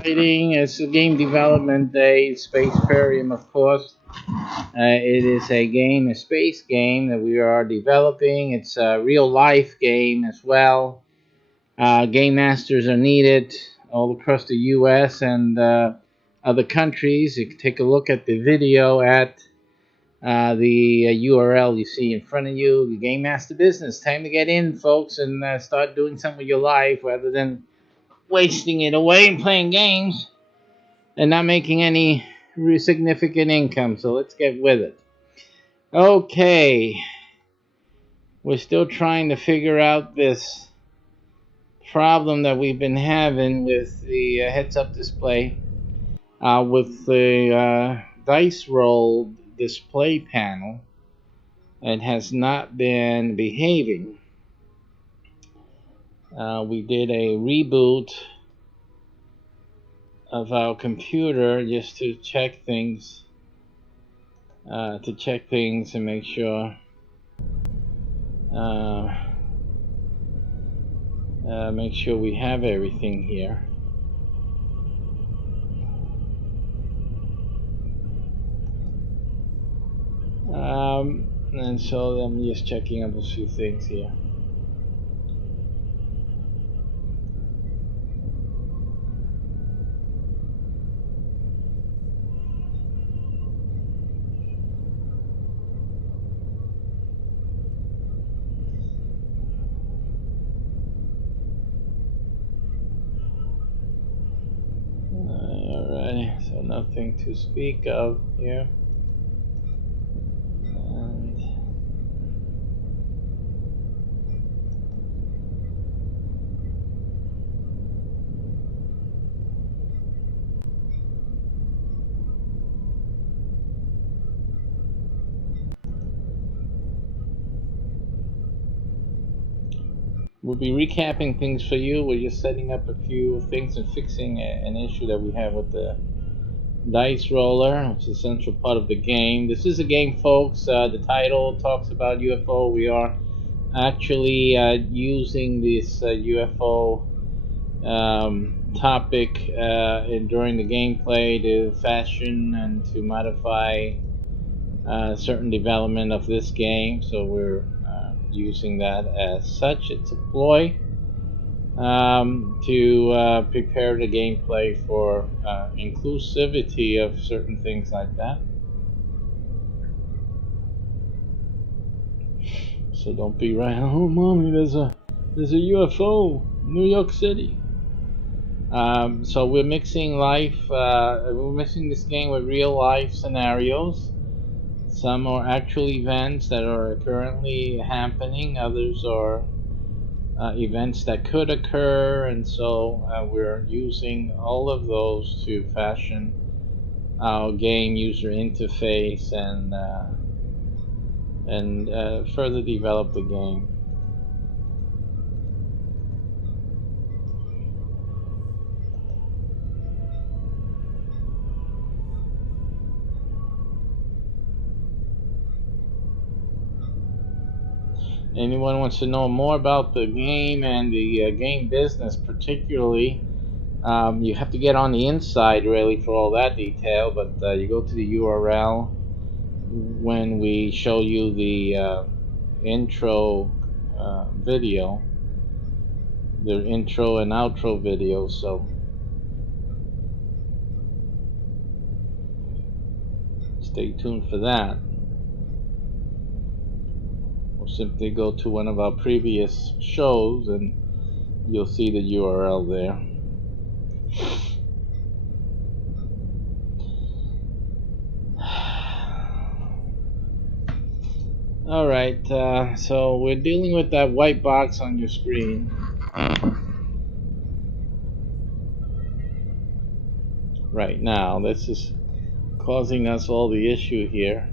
exciting. It's a game development day. SPACEPERIUM, of course. It is a game, a space game that we are developing. It's a real life game as well. Game masters are needed all across the U.S. and other countries. You can take a look at the video at the URL you see in front of you. The Game Master Business. Time to get in, folks, and start doing something with your life rather than wasting it away and playing games and not making any significant income. So let's get with it. Okay, we're still trying to figure out this problem that we've been having with the heads-up display with the dice roll display panel. It has not been behaving. We did a reboot of our computer just to check things and make sure we have everything here. And so I'm just checking up a few things here. Alright, so nothing to speak of here. We'll be recapping things for you. We're just setting up a few things and fixing an issue that we have with the dice roller, which is a central part of the game. This is a game, folks. The title talks about UFO. We are actually using this UFO topic during the gameplay to fashion and to modify certain development of this game. So we're using that as such. It's a ploy to prepare the gameplay for inclusivity of certain things like that. So don't be right, oh mommy, there's a UFO, New York City. So we're mixing we're mixing this game with real life scenarios. Some are actual events that are currently happening, others are events that could occur, and so we're using all of those to fashion our game user interface and further develop the game. Anyone wants to know more about the game and the game business particularly, you have to get on the inside really for all that detail, but you go to the URL when we show you the intro video, the intro and outro video, so stay tuned for that. Or simply go to one of our previous shows and you'll see the URL there. Alright, so we're dealing with that white box on your screen. Right now, this is causing us all the issue here.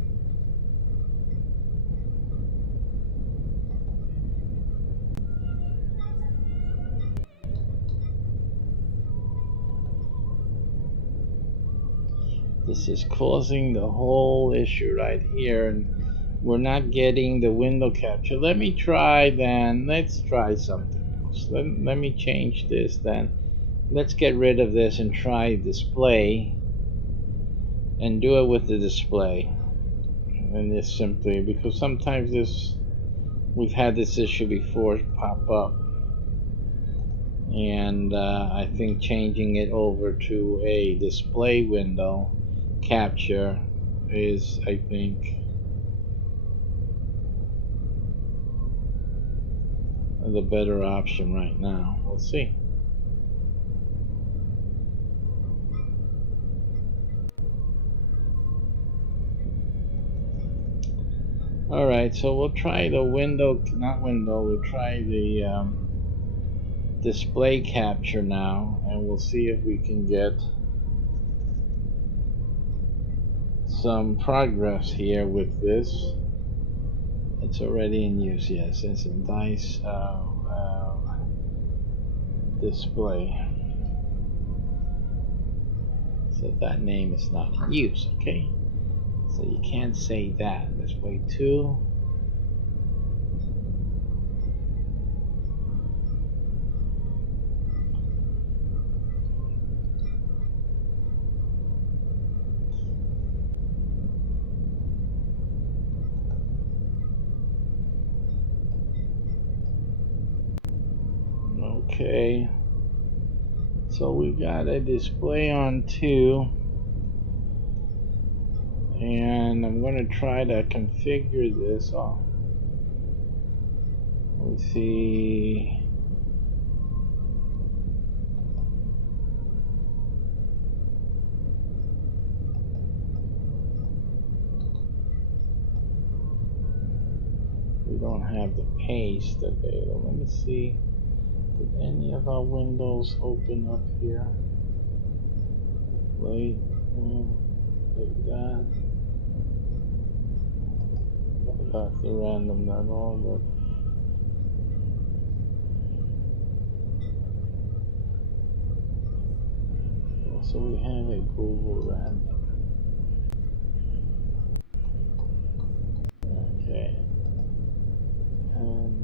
This is causing the whole issue right here, and we're not getting the window capture. Let me try then. Let's try something else. Let me change this then. let's get rid of this and try display and do it with the display. And this simply, because sometimes we've had this issue before pop up, and I think changing it over to a display window capture is, I think, the better option right now. We'll see. Alright, so we'll try the we'll try the display capture now, and we'll see if we can get some progress here with this. It's already in use, yes, it's in dice display. So that name is not in use, okay? So you can't say that. Display 2. Okay. So we got a display on 2. And I'm going to try to configure this. Oh, let's see. We don't have the paste available. Let me see. Did any of our windows open up here? Wait, like that. That's the random, not all, but also we have a Google random. Okay, and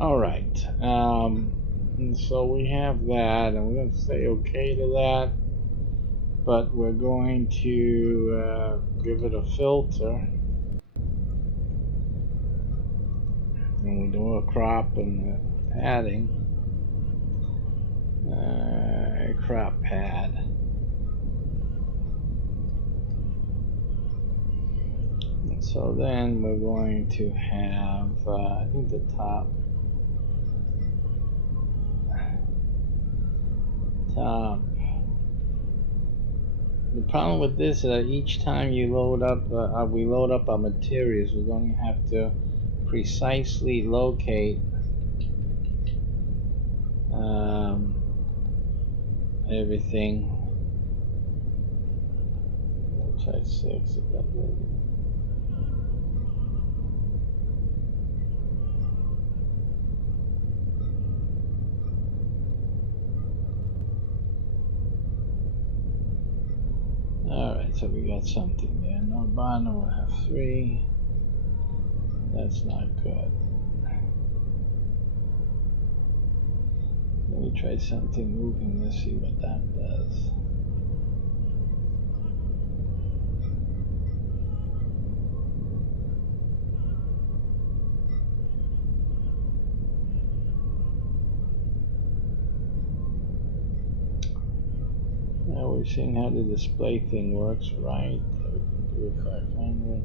all right. And so we have that, and we're going to say okay to that. But we're going to give it a filter, and we do a crop and padding, a crop pad. And so then we're going to have, I think the top. The problem with this is that each time you load up, we load up our materials, we're going to have to precisely locate everything. We'll try 6. Alright, so we got something there. No bottom, we'll have 3. That's not good. Let me try something moving this, see what that does. Now we're seeing how the display thing works, right? We can do 500.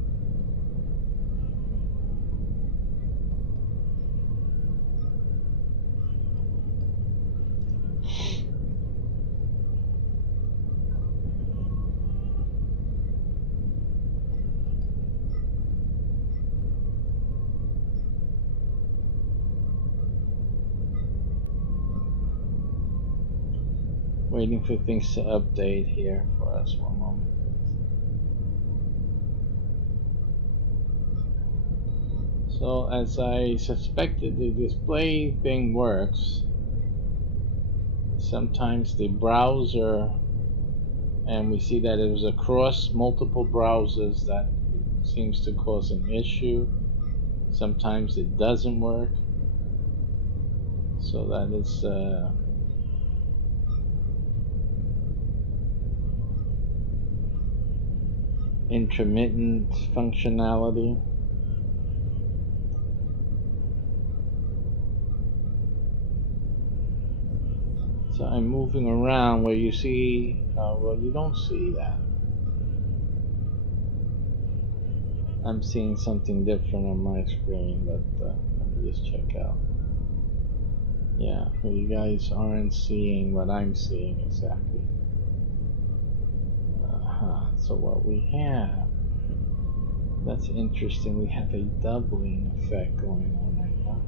Waiting for things to update here for us. One moment. So as I suspected, the display thing works. Sometimes the browser, and we see that it was across multiple browsers, that seems to cause an issue. Sometimes it doesn't work. So that is intermittent functionality. So I'm moving around where you see, well, you don't see that. I'm seeing something different on my screen, but let me just check out. Yeah, you guys aren't seeing what I'm seeing exactly. So what we have, that's interesting, we have a doubling effect going on right now.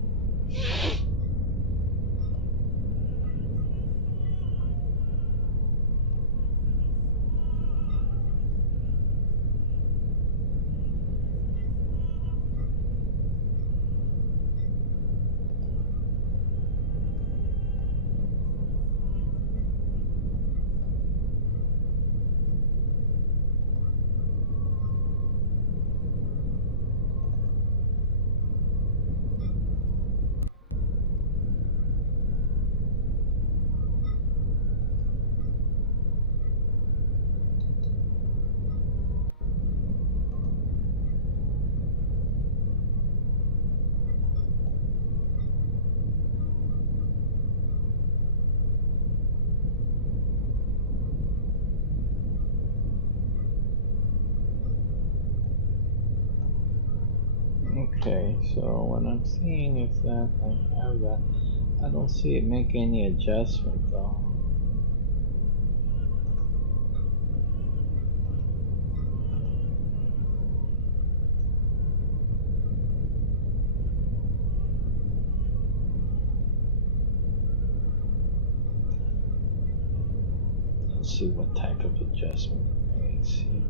Okay, so what I'm seeing is that I have that. I don't see it make any adjustment though. Let's see what type of adjustment it makes here.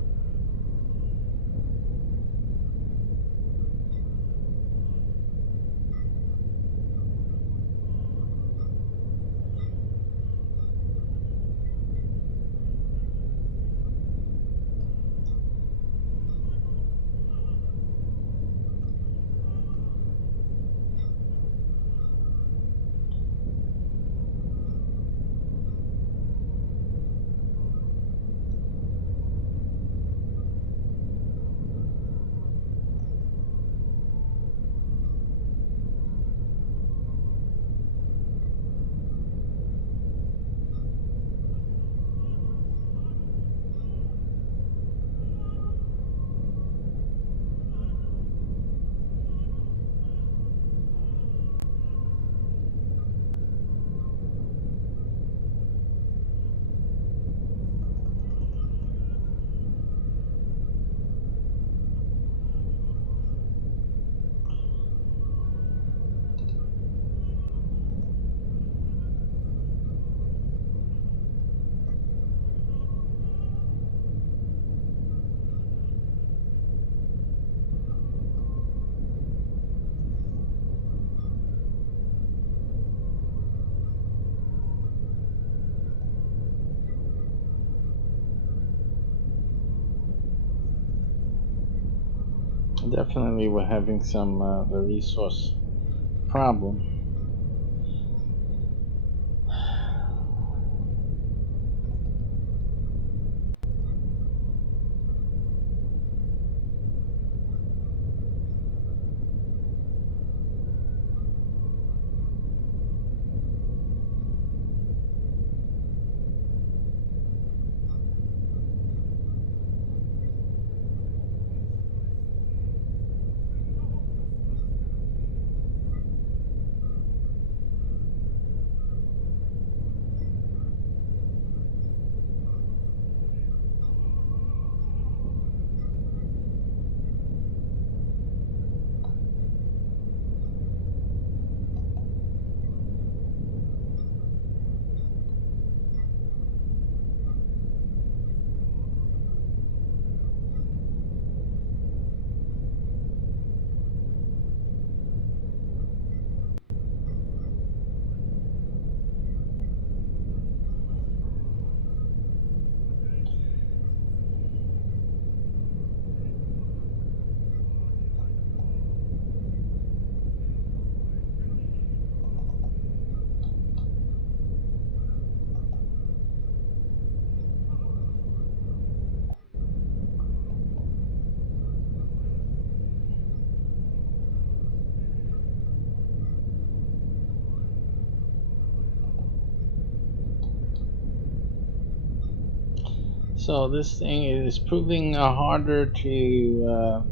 Definitely we're having some the resource problem. So this thing is proving harder to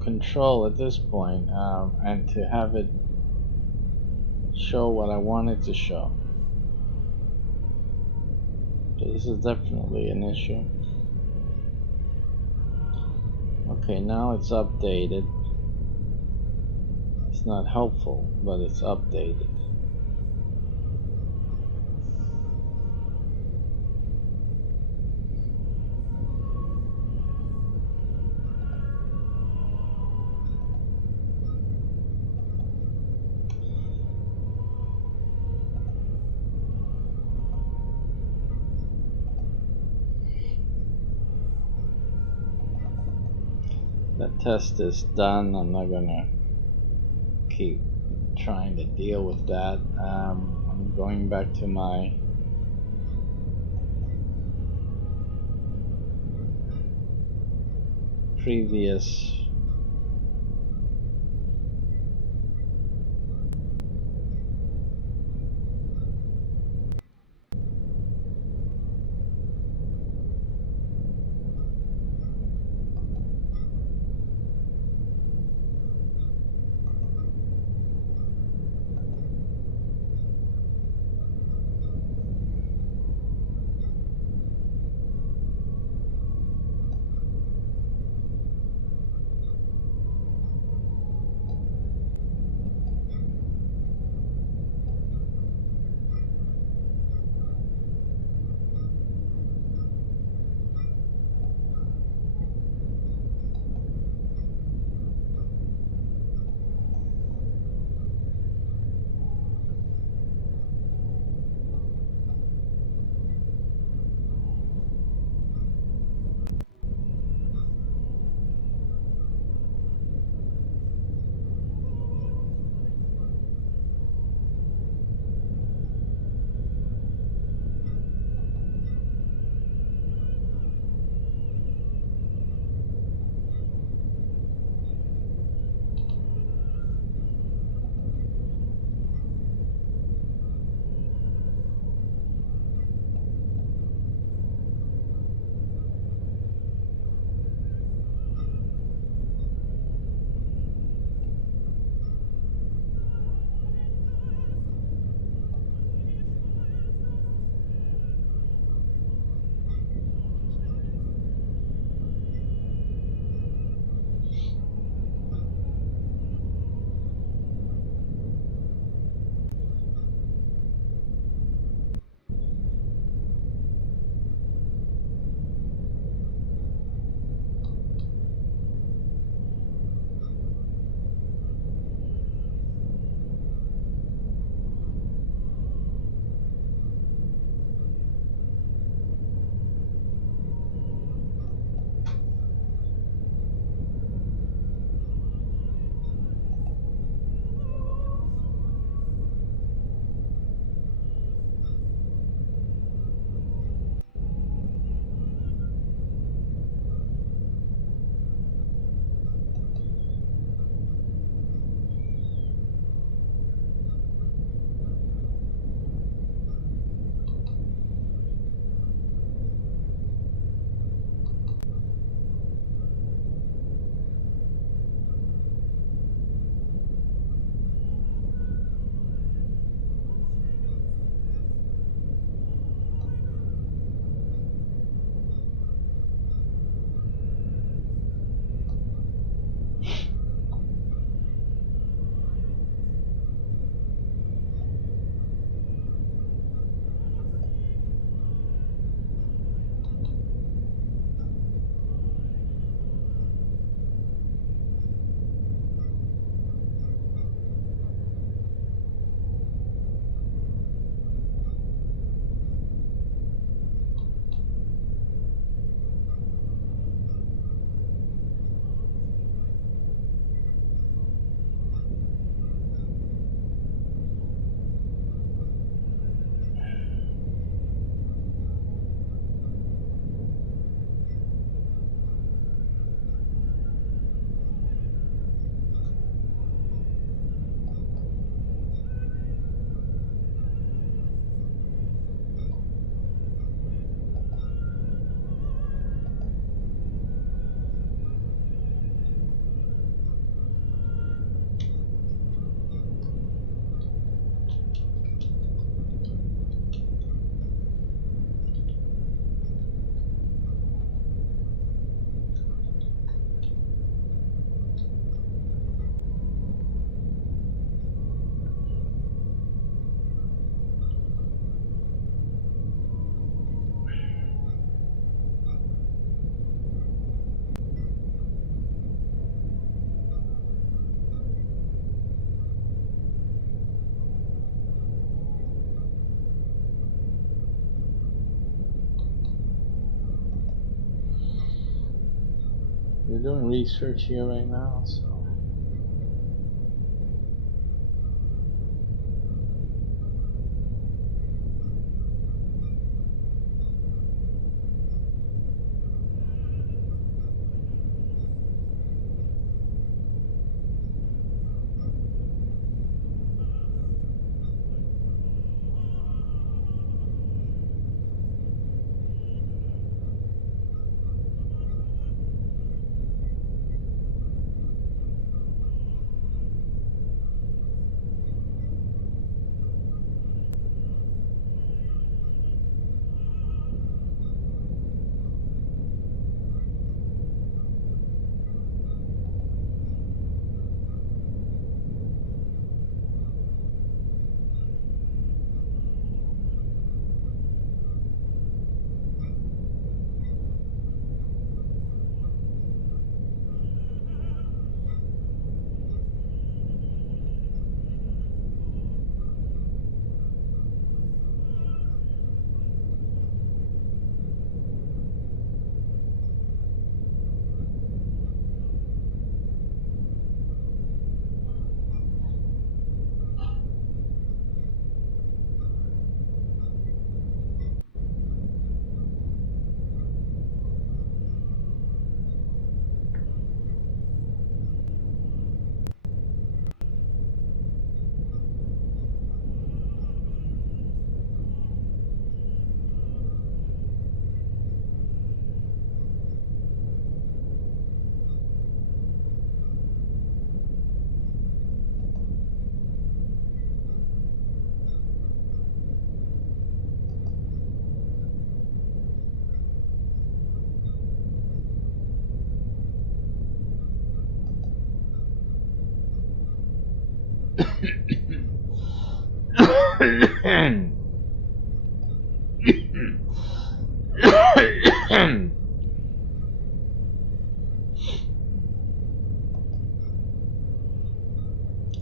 control at this point, and to have it show what I want it to show. So this is definitely an issue. Okay, now it's updated. It's not helpful, but it's updated. The test is done. I'm not gonna keep trying to deal with that. I'm going back to my previous We're doing research here right now, so.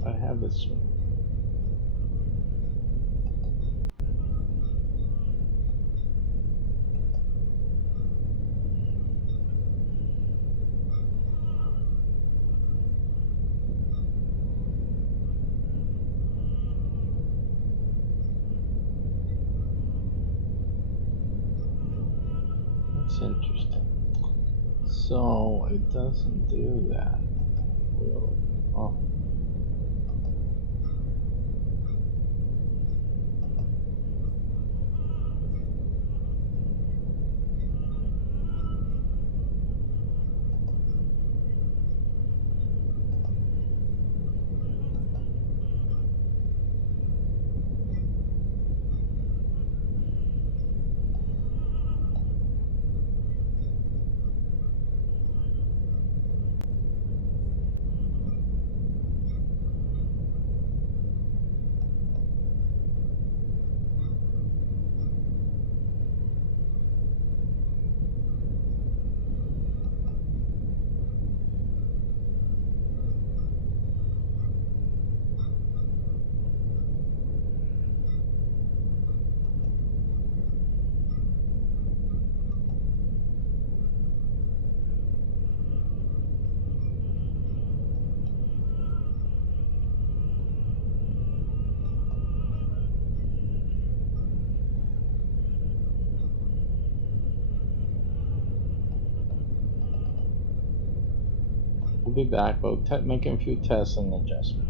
I have this one. That's interesting. So it doesn't do that. Really? Oh. We'll be back. We'll making a few tests and adjustments.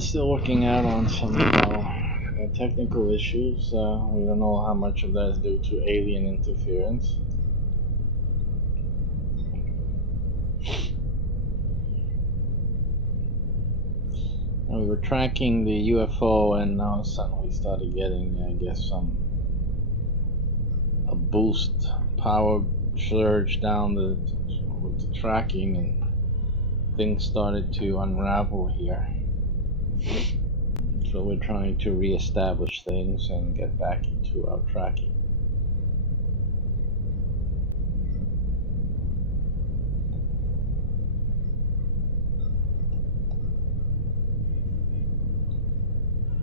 still working out on some technical issues. We don't know how much of that is due to alien interference. And we were tracking the UFO, and now suddenly we started getting, I guess, a boost power surge down with the tracking, and things started to unravel here. So we're trying to reestablish things and get back into our tracking.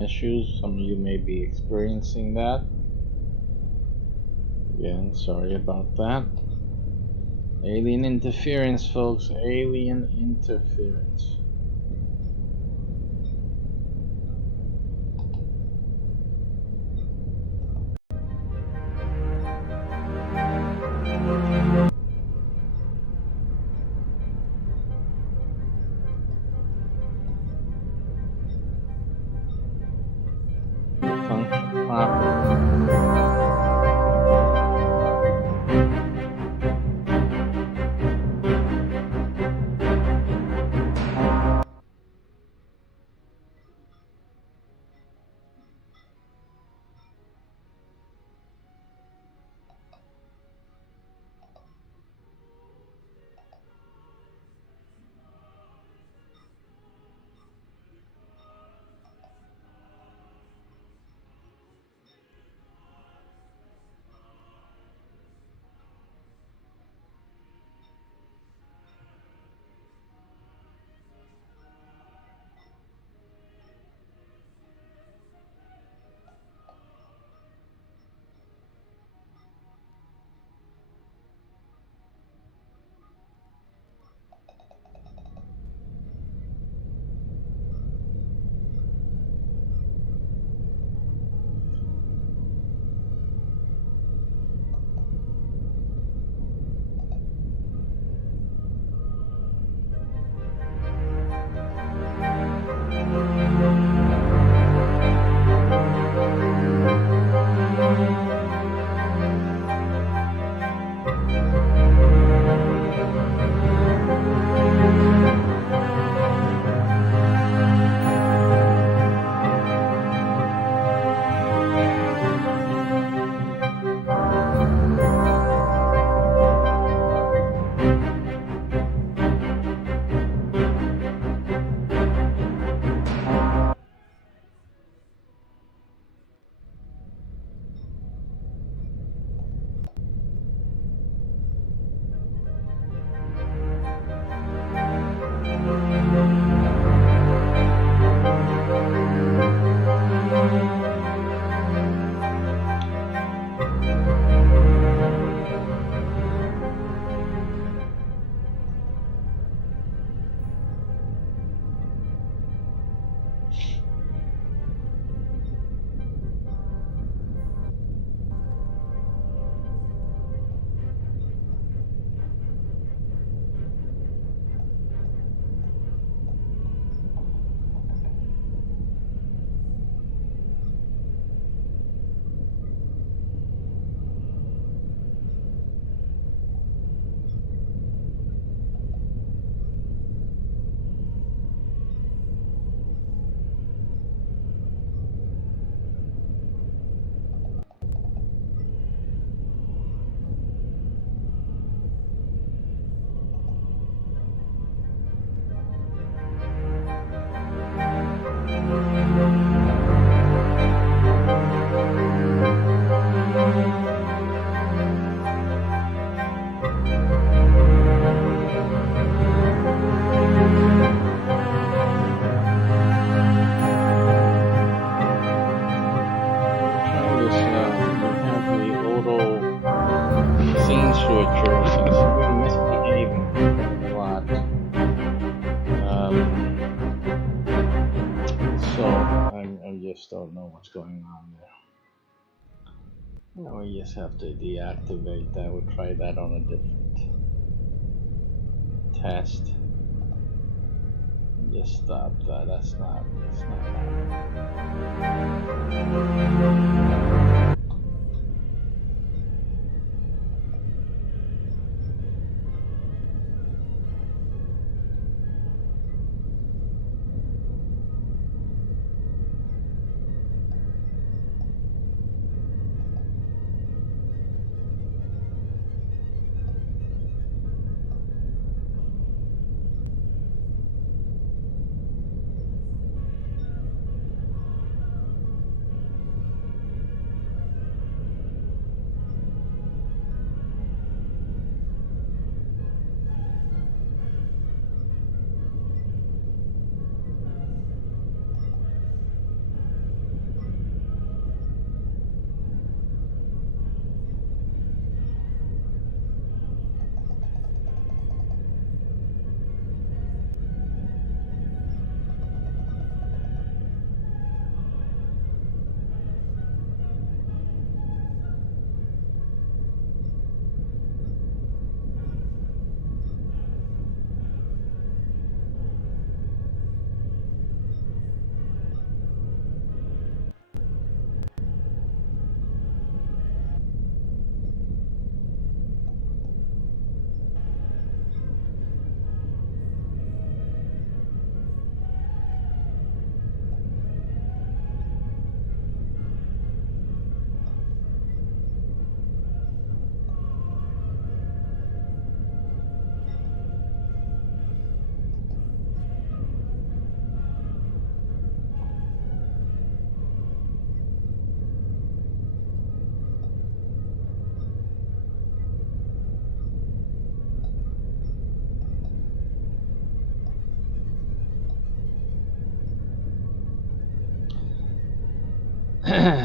Issues, some of you may be experiencing that. Again, sorry about that. Alien interference, folks. Alien interference. Function properly. Don't know what's going on there. Now we just have to deactivate that. We'll try that on a different test. Just stop that. That's not happening.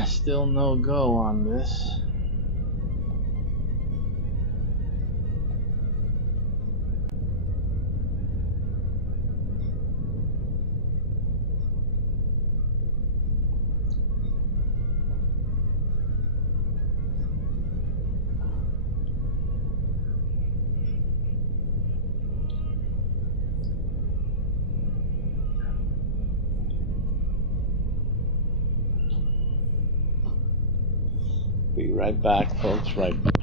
Still no go on this. Be right back, folks. Right back.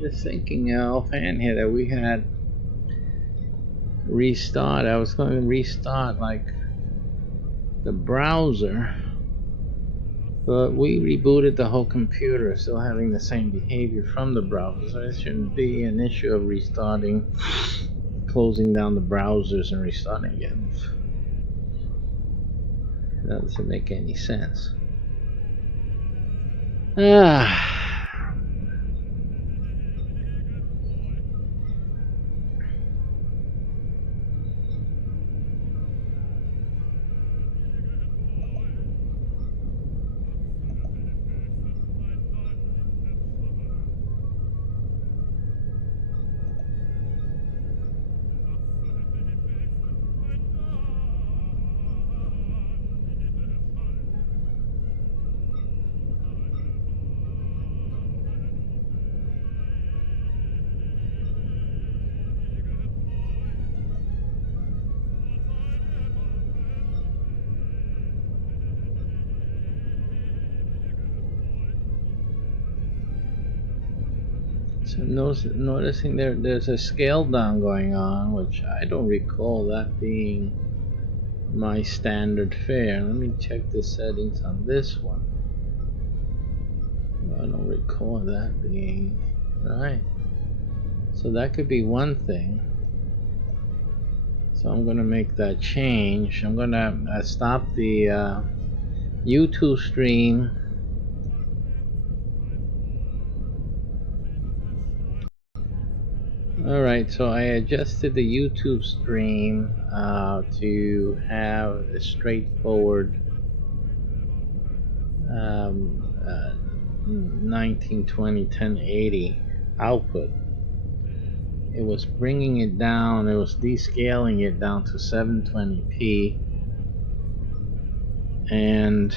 Just thinking offhand here that we had restart. I was going to restart like the browser, but we rebooted the whole computer, still having the same behavior from the browser. So it shouldn't be an issue of restarting, closing down the browsers and restarting again. That doesn't make any sense. So noticing there's a scale down going on, which I don't recall that being my standard fare. Let me check the settings on this one. I don't recall that being right. So that could be one thing. So I'm gonna make that change. I'm gonna stop the YouTube stream. Alright, so I adjusted the YouTube stream to have a straightforward 1920 1080 output. It was bringing it down, it was descaling it down to 720p, and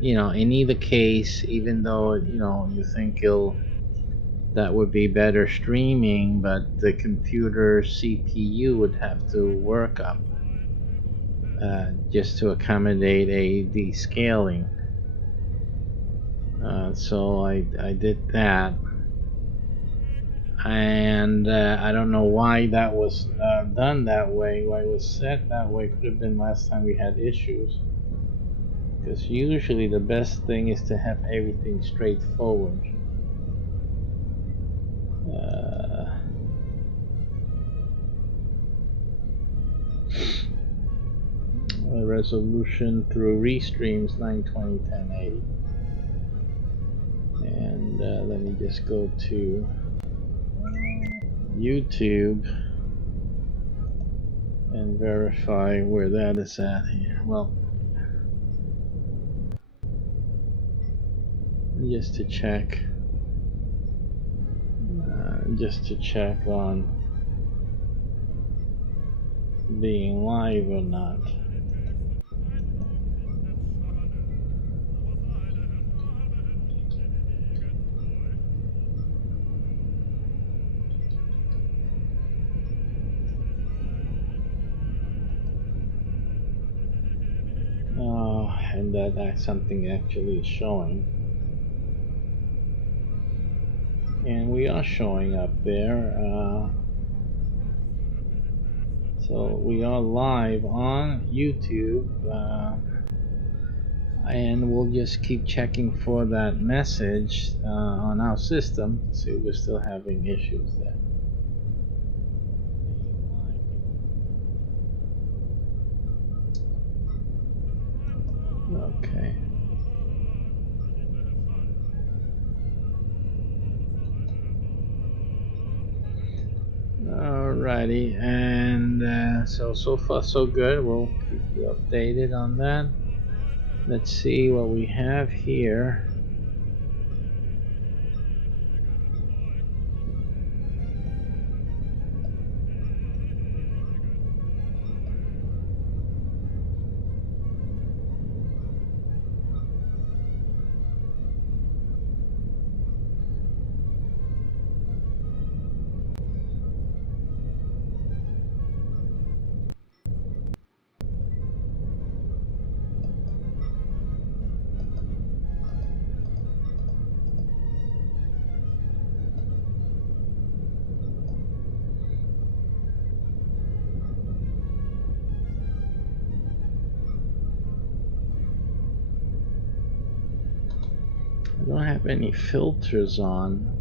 you know, in either case, even though you think that would be better streaming, but the computer CPU would have to work up just to accommodate a descaling. So I did that, and I don't know why that was done that way, why it was set that way. Could have been last time we had issues, because usually the best thing is to have everything straightforward. Resolution through restreams 920 1080, and let me just go to YouTube and verify where that is at here. Well, just to check on being live or not. And that something actually is showing, and we are showing up there. So we are live on YouTube, and we'll just keep checking for that message on our system to see if we're still having issues there. Okay. Alrighty, and so far so good. We'll keep you updated on that. Let's see what we have here. don't have any filters on.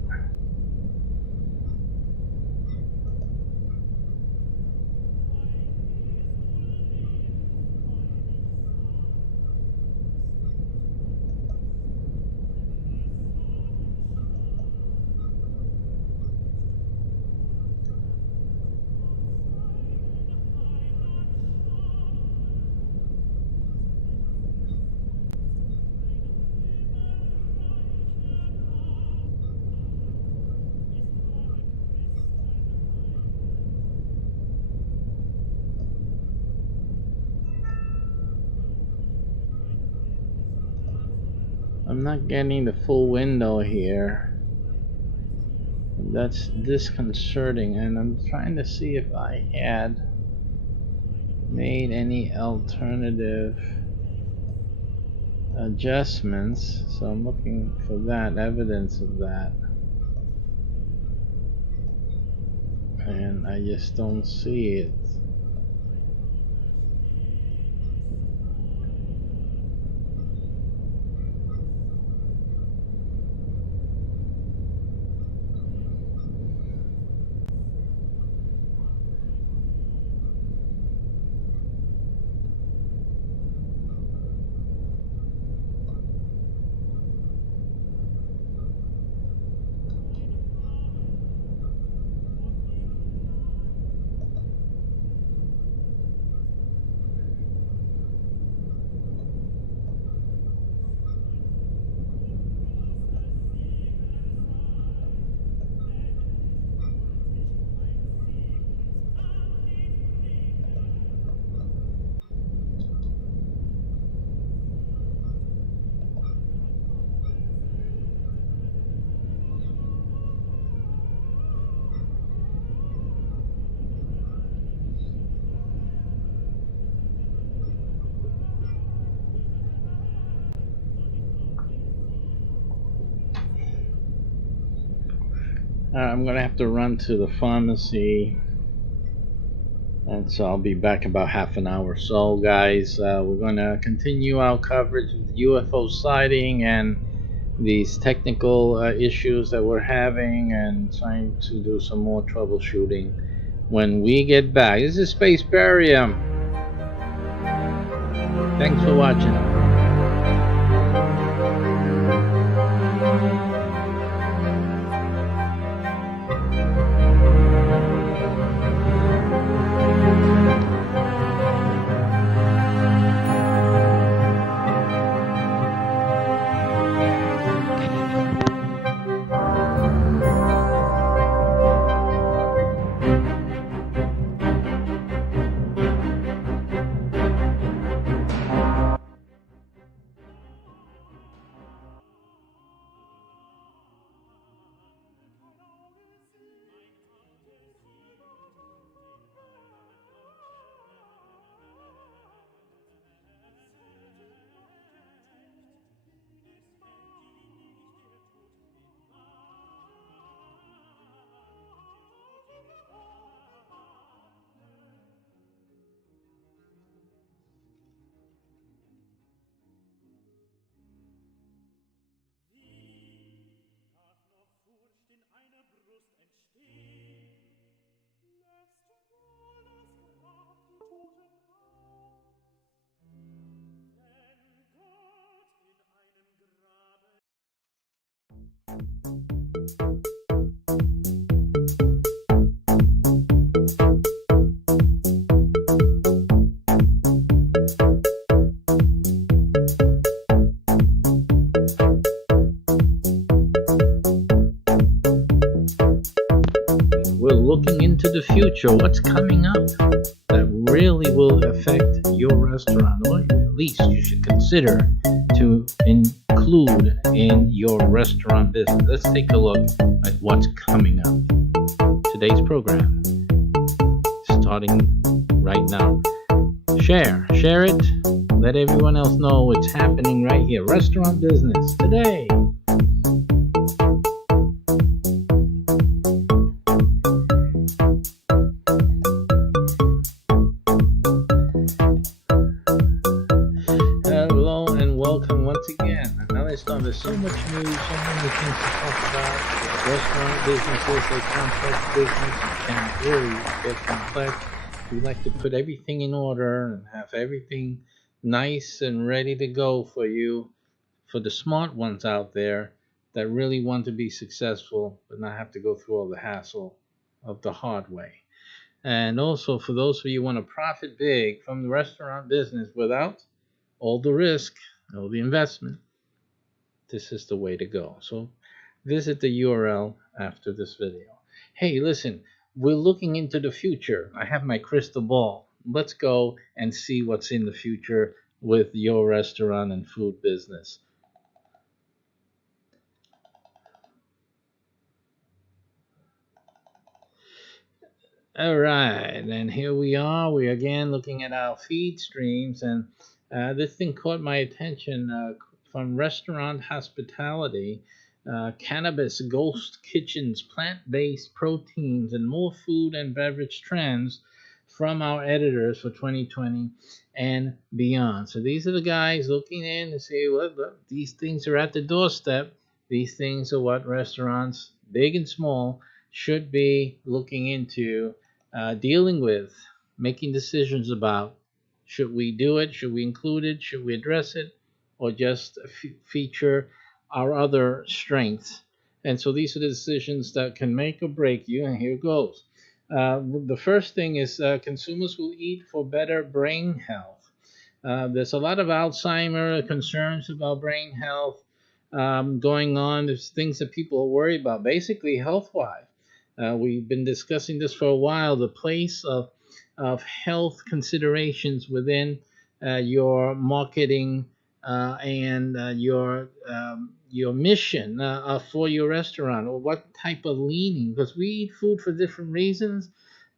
I'm not getting the full window here. That's disconcerting, and I'm trying to see if I had made any alternative adjustments. So I'm looking for that, evidence of that. And I just don't see it. I'm gonna have to run to the pharmacy, and so I'll be back about half an hour. So guys, we're gonna continue our coverage of the UFO sighting and these technical issues that we're having, and trying to do some more troubleshooting when we get back. This is SPACEPERIUM. Thanks for watching. We're looking into the future. What's coming up that really will affect your restaurant, or at least you should consider to include in your restaurant business? Let's take a look at what's coming up. Today's program, starting right now. Share it. Let everyone else know what's happening right here. Restaurant business today. guys know there's so much news, so many things to talk about. Restaurant businesses, like complex business, can really get complex. We like to put everything in order and have everything nice and ready to go for you, for the smart ones out there that really want to be successful but not have to go through all the hassle of the hard way. And also for those of you who want to profit big from the restaurant business without all the risk, all the investment, this is the way to go. So visit the URL after this video. Hey, listen, we're looking into the future. I have my crystal ball. Let's go and see what's in the future with your restaurant and food business. All right, and here we are. We again looking at our feed streams, and this thing caught my attention from restaurant hospitality, cannabis ghost kitchens, plant-based proteins, and more food and beverage trends from our editors for 2020 and beyond. So these are the guys looking in to say, well, look, these things are at the doorstep. These things are what restaurants, big and small, should be looking into, dealing with, making decisions about. Should we do it? Should we include it? Should we address it? Or just feature our other strengths? And so these are the decisions that can make or break you, and here goes. The first thing is consumers will eat for better brain health. There's a lot of Alzheimer concerns about brain health going on. There's things that people are worried about, basically health-wise. We've been discussing this for a while, the place of health considerations within your marketing and your mission for your restaurant, or what type of leaning, because we eat food for different reasons,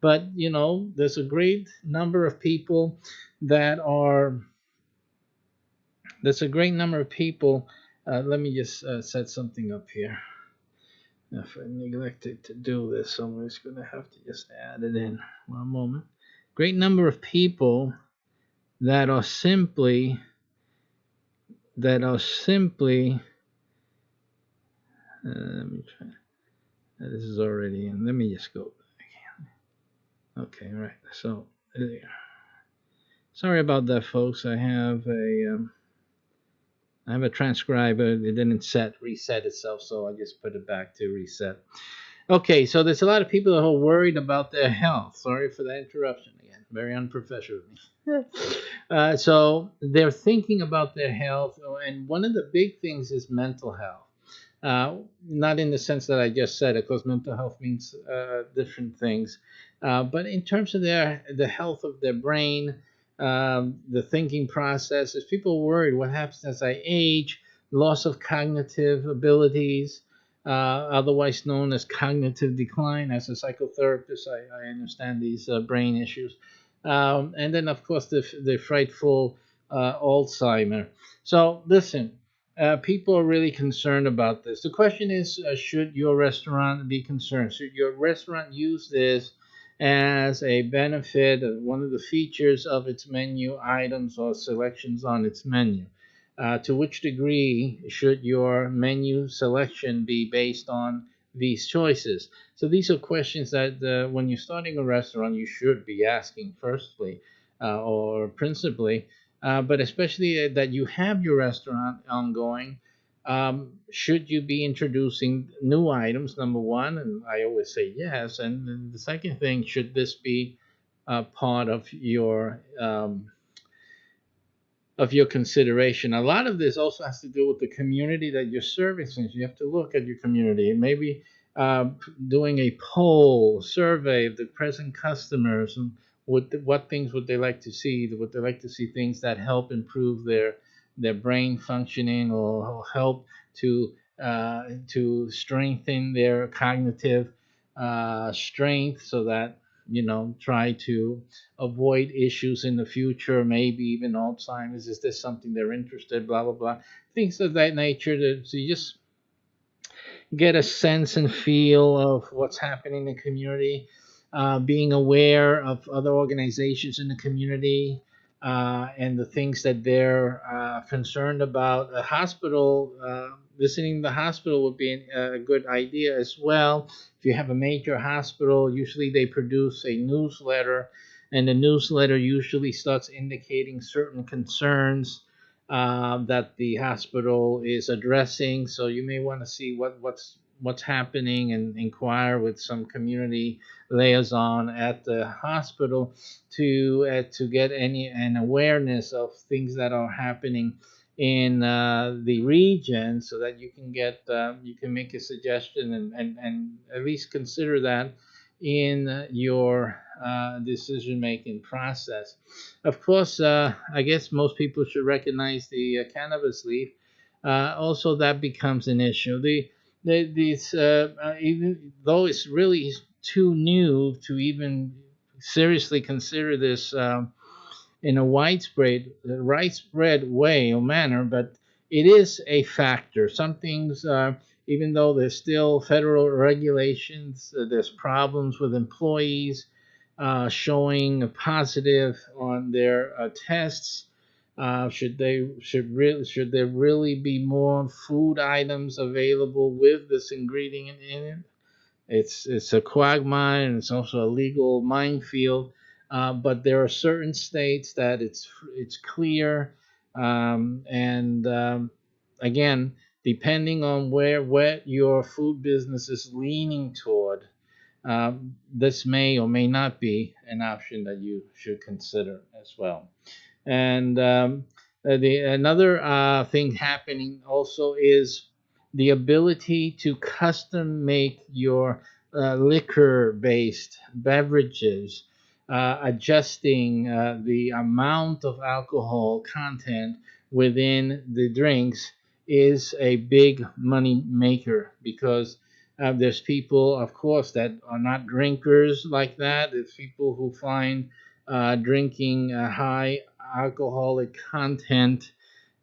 but you know, there's a great number of people that are, let me just set something up here. If I neglected to do this, so I'm just going to have to just add it in. One moment. Great number of people that are simply let me try. This is already in. Let me just go back. Okay, right. So sorry about that, folks. I have a transcriber. It didn't reset itself, so I just put it back to reset. Okay, so there's a lot of people who are worried about their health. Sorry for the interruption again. Very unprofessional of me. So they're thinking about their health, and one of the big things is mental health. Not in the sense that I just said, of course, mental health means different things. But in terms of the health of their brain, the thinking process, is people worried what happens as I age, loss of cognitive abilities, otherwise known as cognitive decline. As a psychotherapist, I understand these brain issues. And then, of course, the frightful Alzheimer. So listen, people are really concerned about this. The question is, should your restaurant be concerned? Should your restaurant use this as a benefit, one of the features of its menu items or selections on its menu? To which degree should your menu selection be based on these choices? So these are questions that when you're starting a restaurant, you should be asking firstly or principally, but especially that you have your restaurant ongoing. Should you be introducing new items, number one? And I always say yes. And then the second thing, should this be part of your consideration? A lot of this also has to do with the community that you're servicing. So you have to look at your community and maybe doing a poll survey of the present customers, and what things would they like to see? Would they like to see things that help improve their brain functioning, or help to strengthen their cognitive strength, so that, you know, try to avoid issues in the future, maybe even Alzheimer's? Is this something they're interested? Blah blah blah, things of that nature. So you just get a sense and feel of what's happening in the community, being aware of other organizations in the community, and the things that they're concerned about. A hospital, visiting the hospital would be a good idea as well. If you have a major hospital, usually they produce a newsletter, and the newsletter usually starts indicating certain concerns that the hospital is addressing. So you may want to see what's happening and inquire with some community liaison at the hospital to get an awareness of things that are happening in the region, so that you can make a suggestion and at least consider that in your decision making process. Of course, I guess most people should recognize the cannabis leaf. Also, that becomes an issue. These even though it's really too new to even seriously consider this in a widespread way or manner, but it is a factor. Some things, even though there's still federal regulations, there's problems with employees showing a positive on their tests. Should there really be more food items available with this ingredient in it? It's a quagmire, and it's also a legal minefield. But there are certain states that it's clear, and again, depending on where your food business is leaning toward, this may or may not be an option that you should consider as well. And the another thing happening also is the ability to custom make your liquor-based beverages, adjusting the amount of alcohol content within the drinks is a big money maker, because there's people, of course, that are not drinkers like that. There's people who find drinking high alcoholic content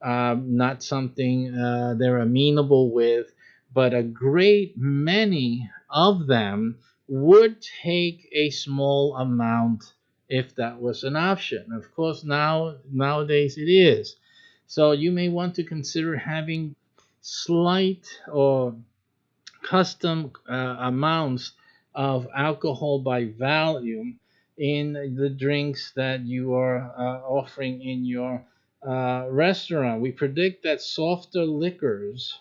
not something they're amenable with, but a great many of them would take a small amount if that was an option. Of course, nowadays it is. So you may want to consider having slight or custom amounts of alcohol by volume in the drinks that you are offering in your restaurant. We predict that softer liquors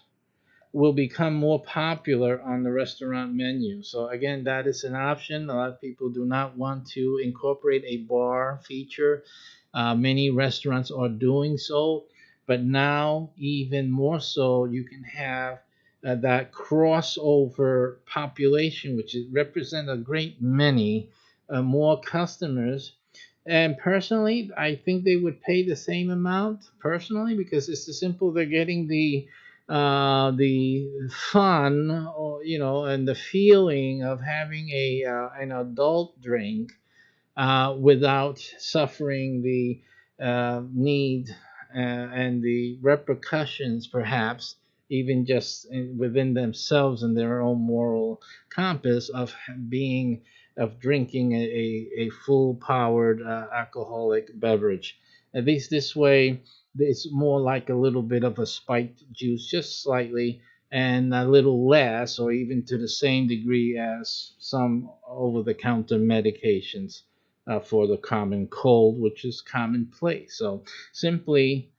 will become more popular on the restaurant menu. So again, that is an option. A lot of people do not want to incorporate a bar feature. Many restaurants are doing so, but now even more so, you can have that crossover population, which represent a great many more customers. And personally, I think they would pay the same amount personally, because it's as simple. They're getting the fun, or and the feeling of having a an adult drink without suffering the need and the repercussions, perhaps even just within themselves and their own moral compass of being of drinking a full powered alcoholic beverage. At least this way, it's more like a little bit of a spiked juice, just slightly, and a little less, or even to the same degree as some over the counter medications for the common cold, which is commonplace. So simply,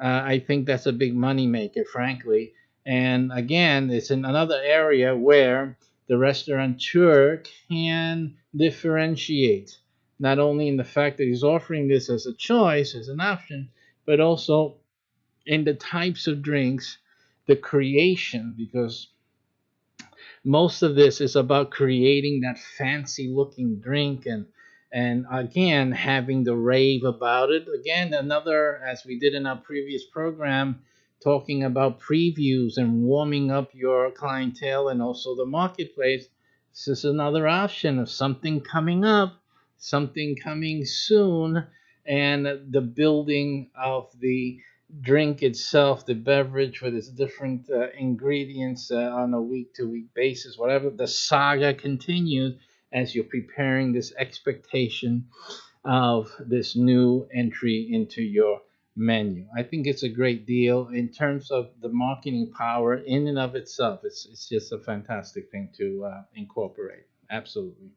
I think that's a big money maker, frankly. And again, it's in another area where the restaurateur can differentiate, not only in the fact that he's offering this as a choice, as an option, but also in the types of drinks, the creation, because most of this is about creating that fancy looking drink, and again having the rave about it. Again, another, as we did in our previous program, talking about previews and warming up your clientele and also the marketplace. This is another option of something coming up, something coming soon, and the building of the drink itself, the beverage with its different ingredients on a week to week basis, whatever the saga continues as you're preparing this expectation of this new entry into your menu. I think it's a great deal in terms of the marketing power in and of itself. It's just a fantastic thing to incorporate. Absolutely.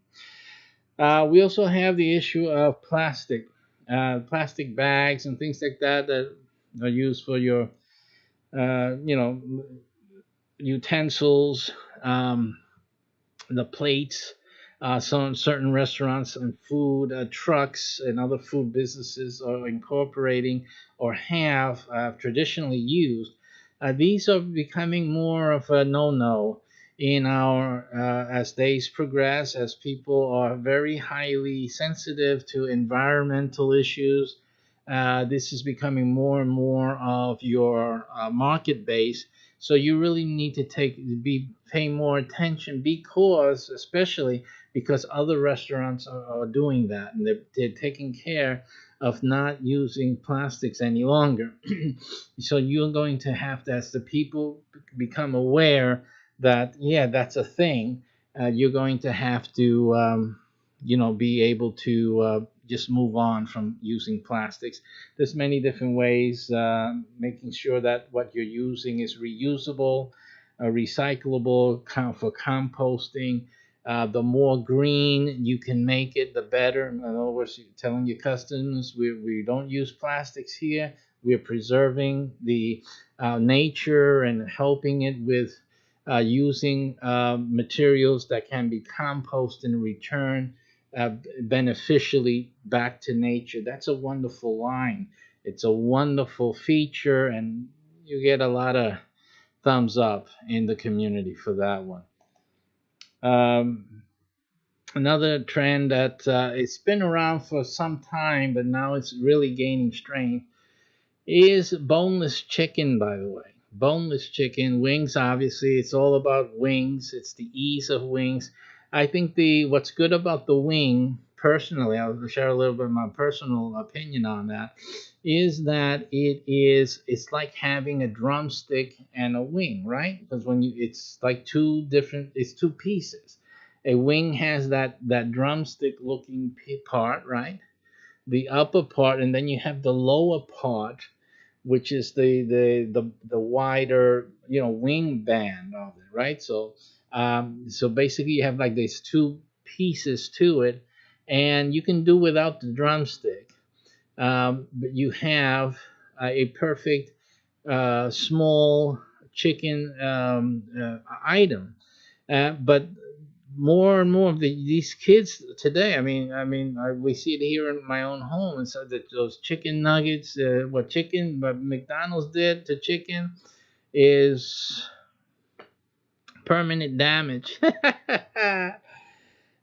We also have the issue of plastic bags and things like that that are used for your, you know, utensils, the plates. Some certain restaurants and food trucks and other food businesses are incorporating or have traditionally used. These are becoming more of a no-no in our as days progress, as people are very highly sensitive to environmental issues. This is becoming more and more of your market base, so you really need to pay more attention, because especially because other restaurants are doing that, and they're taking care of not using plastics any longer. So you're going to have to, as the people become aware that, yeah, that's a thing, you're going to have to be able to just move on from using plastics. There's many different ways, making sure that what you're using is reusable, recyclable, for composting. The more green you can make it, the better. In other words, you're telling your customers, we don't use plastics here. We're preserving the nature and helping it with using materials that can be composted and returned beneficially back to nature. That's a wonderful line. It's a wonderful feature, and you get a lot of thumbs up in the community for that one. Another trend that it's been around for some time, but now it's really gaining strength, is boneless chicken, by the way. Boneless chicken, wings, obviously, it's all about wings. It's the ease of wings. I think what's good about the wing, personally, I'll share a little bit of my personal opinion on that, is that it's like having a drumstick and a wing, right? Because it's like it's two pieces. A wing has that drumstick looking part, right? The upper part, and then you have the lower part, which is the wider wing band of it, right? So basically you have like these two pieces to it, and you can do without the drumstick, but you have a perfect small chicken item. But more and more of these kids today, we see it here in my own home, and so that those chicken nuggets, what McDonald's did to chicken is permanent damage.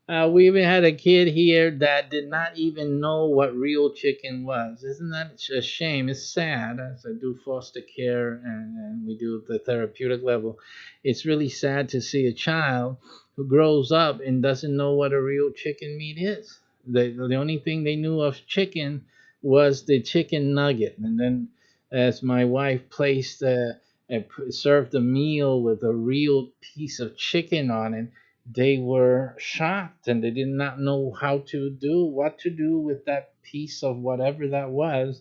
We even had a kid here that did not even know what real chicken was. Isn't that a shame? It's sad. As I do foster care, and we do the therapeutic level, it's really sad to see a child who grows up and doesn't know what a real chicken meat is. The only thing they knew of chicken was the chicken nugget. And then as my wife served a meal with a real piece of chicken on it, they were shocked, and they did not know what to do with that piece of whatever that was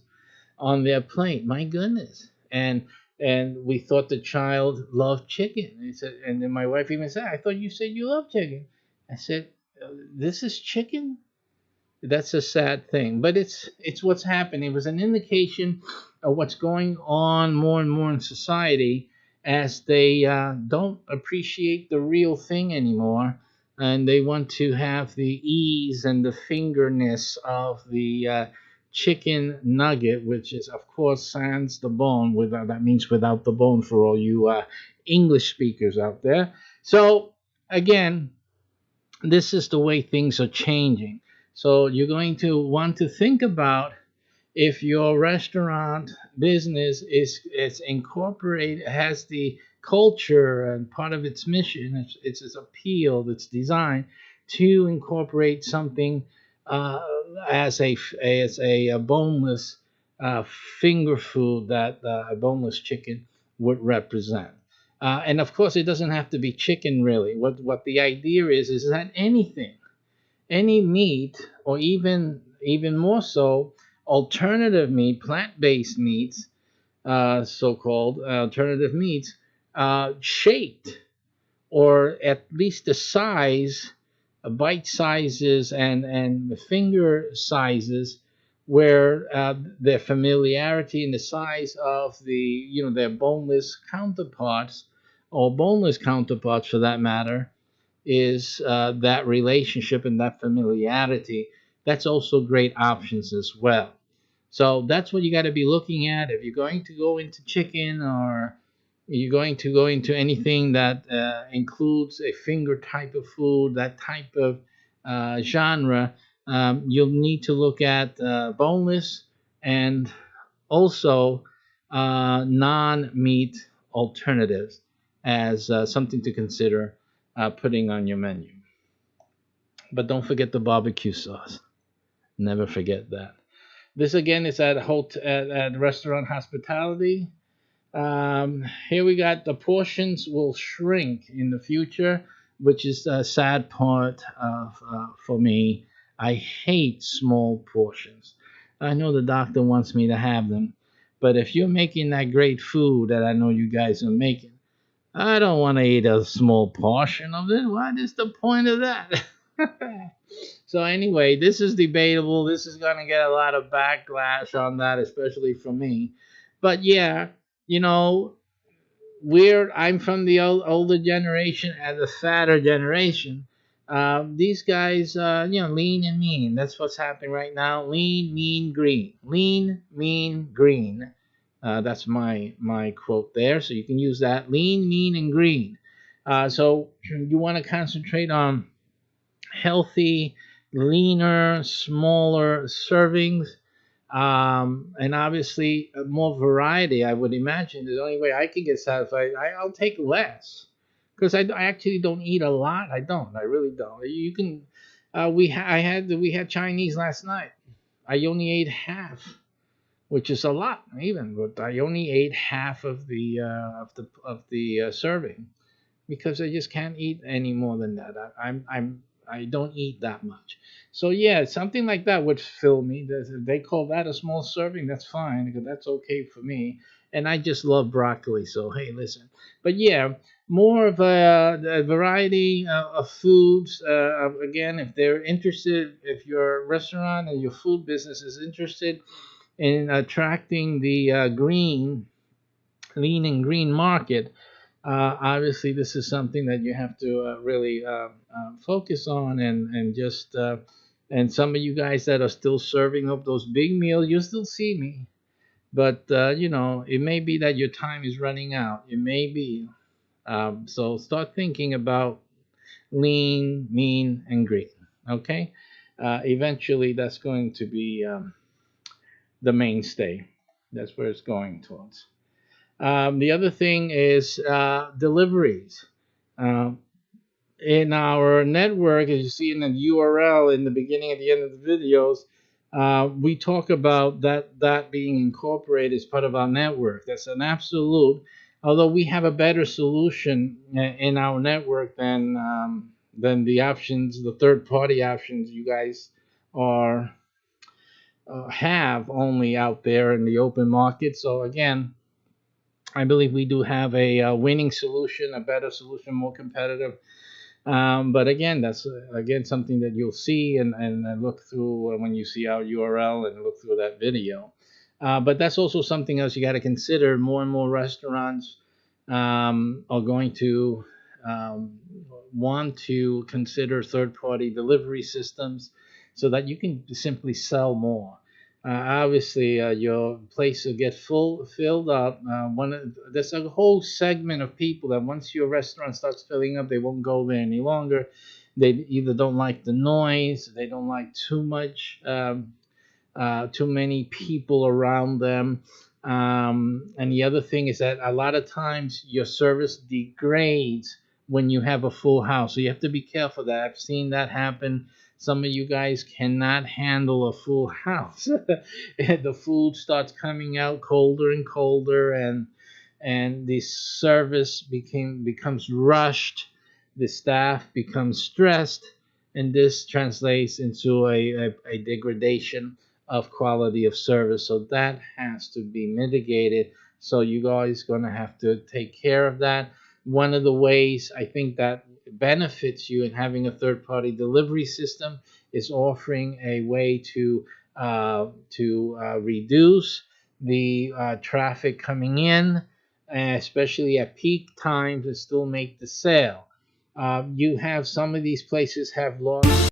on their plate. My goodness. And we thought the child loved chicken. And then my wife even said, "I thought you said you love chicken." I said, "This is chicken?" That's a sad thing, but it's what's happening. It was an indication of what's going on more and more in society, as they don't appreciate the real thing anymore, and they want to have the ease and the fingerness of the chicken nugget, which is, of course, sans the bone. That means without the bone for all you English speakers out there. So again, this is the way things are changing. So you're going to want to think about, if your restaurant business is incorporated, has the culture and part of its mission, its appeal, its design, to incorporate something as a boneless finger food that a boneless chicken would represent. And of course, it doesn't have to be chicken, really. What the idea is that any meat, or even even more so, alternative meat, plant-based meats, so-called alternative meats, shaped, or at least the size, bite sizes and finger sizes, where their familiarity in the size of their boneless counterparts, or boneless counterparts for that matter, is that relationship and that familiarity. That's also great options as well. So that's what you got to be looking at if you're going to go into chicken, or you're going to go into anything that includes a finger type of food, that type of genre. You'll need to look at boneless and also non-meat alternatives as something to consider putting on your menu. But don't forget the barbecue sauce. Never forget that. This again is at Restaurant Hospitality. Here we got the portions will shrink in the future, which is a sad part of, for me. I hate small portions. I know the doctor wants me to have them, but if you're making that great food that I know you guys are making, I don't want to eat a small portion of it. What is the point of that? So anyway, this is debatable. This is going to get a lot of backlash on that, especially from me. But yeah, you know, I'm from the older generation and the fatter generation. These guys, lean and mean. That's what's happening right now. Lean, mean, green. Lean, mean, green. That's my quote there. So you can use that. Lean, mean, and green. So you want to concentrate on healthy, leaner, smaller servings, and obviously more variety. I would imagine the only way I can get satisfied, I'll take less, because I actually don't eat a lot. I really don't. You can, we had Chinese last night. I only ate half, which is a lot even, but I only ate half of the serving, because I just can't eat any more than that. I don't eat that much. So yeah, something like that would fill me. If they call that a small serving, that's fine, because that's okay for me. And I just love broccoli, so hey, listen. But yeah, more of a variety of foods. Again, if they're interested, if your restaurant and your food business is interested in attracting the lean and green market, obviously this is something that you have to really focus on, and just and some of you guys that are still serving up those big meals, you still see me, but it may be that your time is running out. It may be. So start thinking about lean, mean, and green. Okay. Eventually that's going to be the mainstay. That's where it's going towards. The other thing is deliveries. Um, in our network, as you see in the URL in the beginning and the end of the videos, we talk about that being incorporated as part of our network. That's an absolute. Although we have a better solution in our network than the options, the third-party options you guys are have only out there in the open market. So again, I believe we do have a winning solution, a better solution, more competitive. But again, that's again something that you'll see and look through when you see our URL and look through that video. But that's also something else you got to consider. More and more restaurants are going to want to consider third-party delivery systems, so that you can simply sell more. Obviously, your place will get filled up. There's a whole segment of people that once your restaurant starts filling up, they won't go there any longer. They either don't like the noise, they don't like too much, too many people around them. And the other thing is that a lot of times your service degrades when you have a full house. So you have to be careful of that. I've seen that happen. Some of you guys cannot handle a full house. The food starts coming out colder and colder, and the service becomes rushed. The staff becomes stressed, and this translates into a degradation of quality of service. So that has to be mitigated. So you guys gonna have to take care of that. One of the ways I think that benefits you in having a third party delivery system is offering a way to reduce the traffic coming in, especially at peak times, and still make the sale. You have some of these places have lost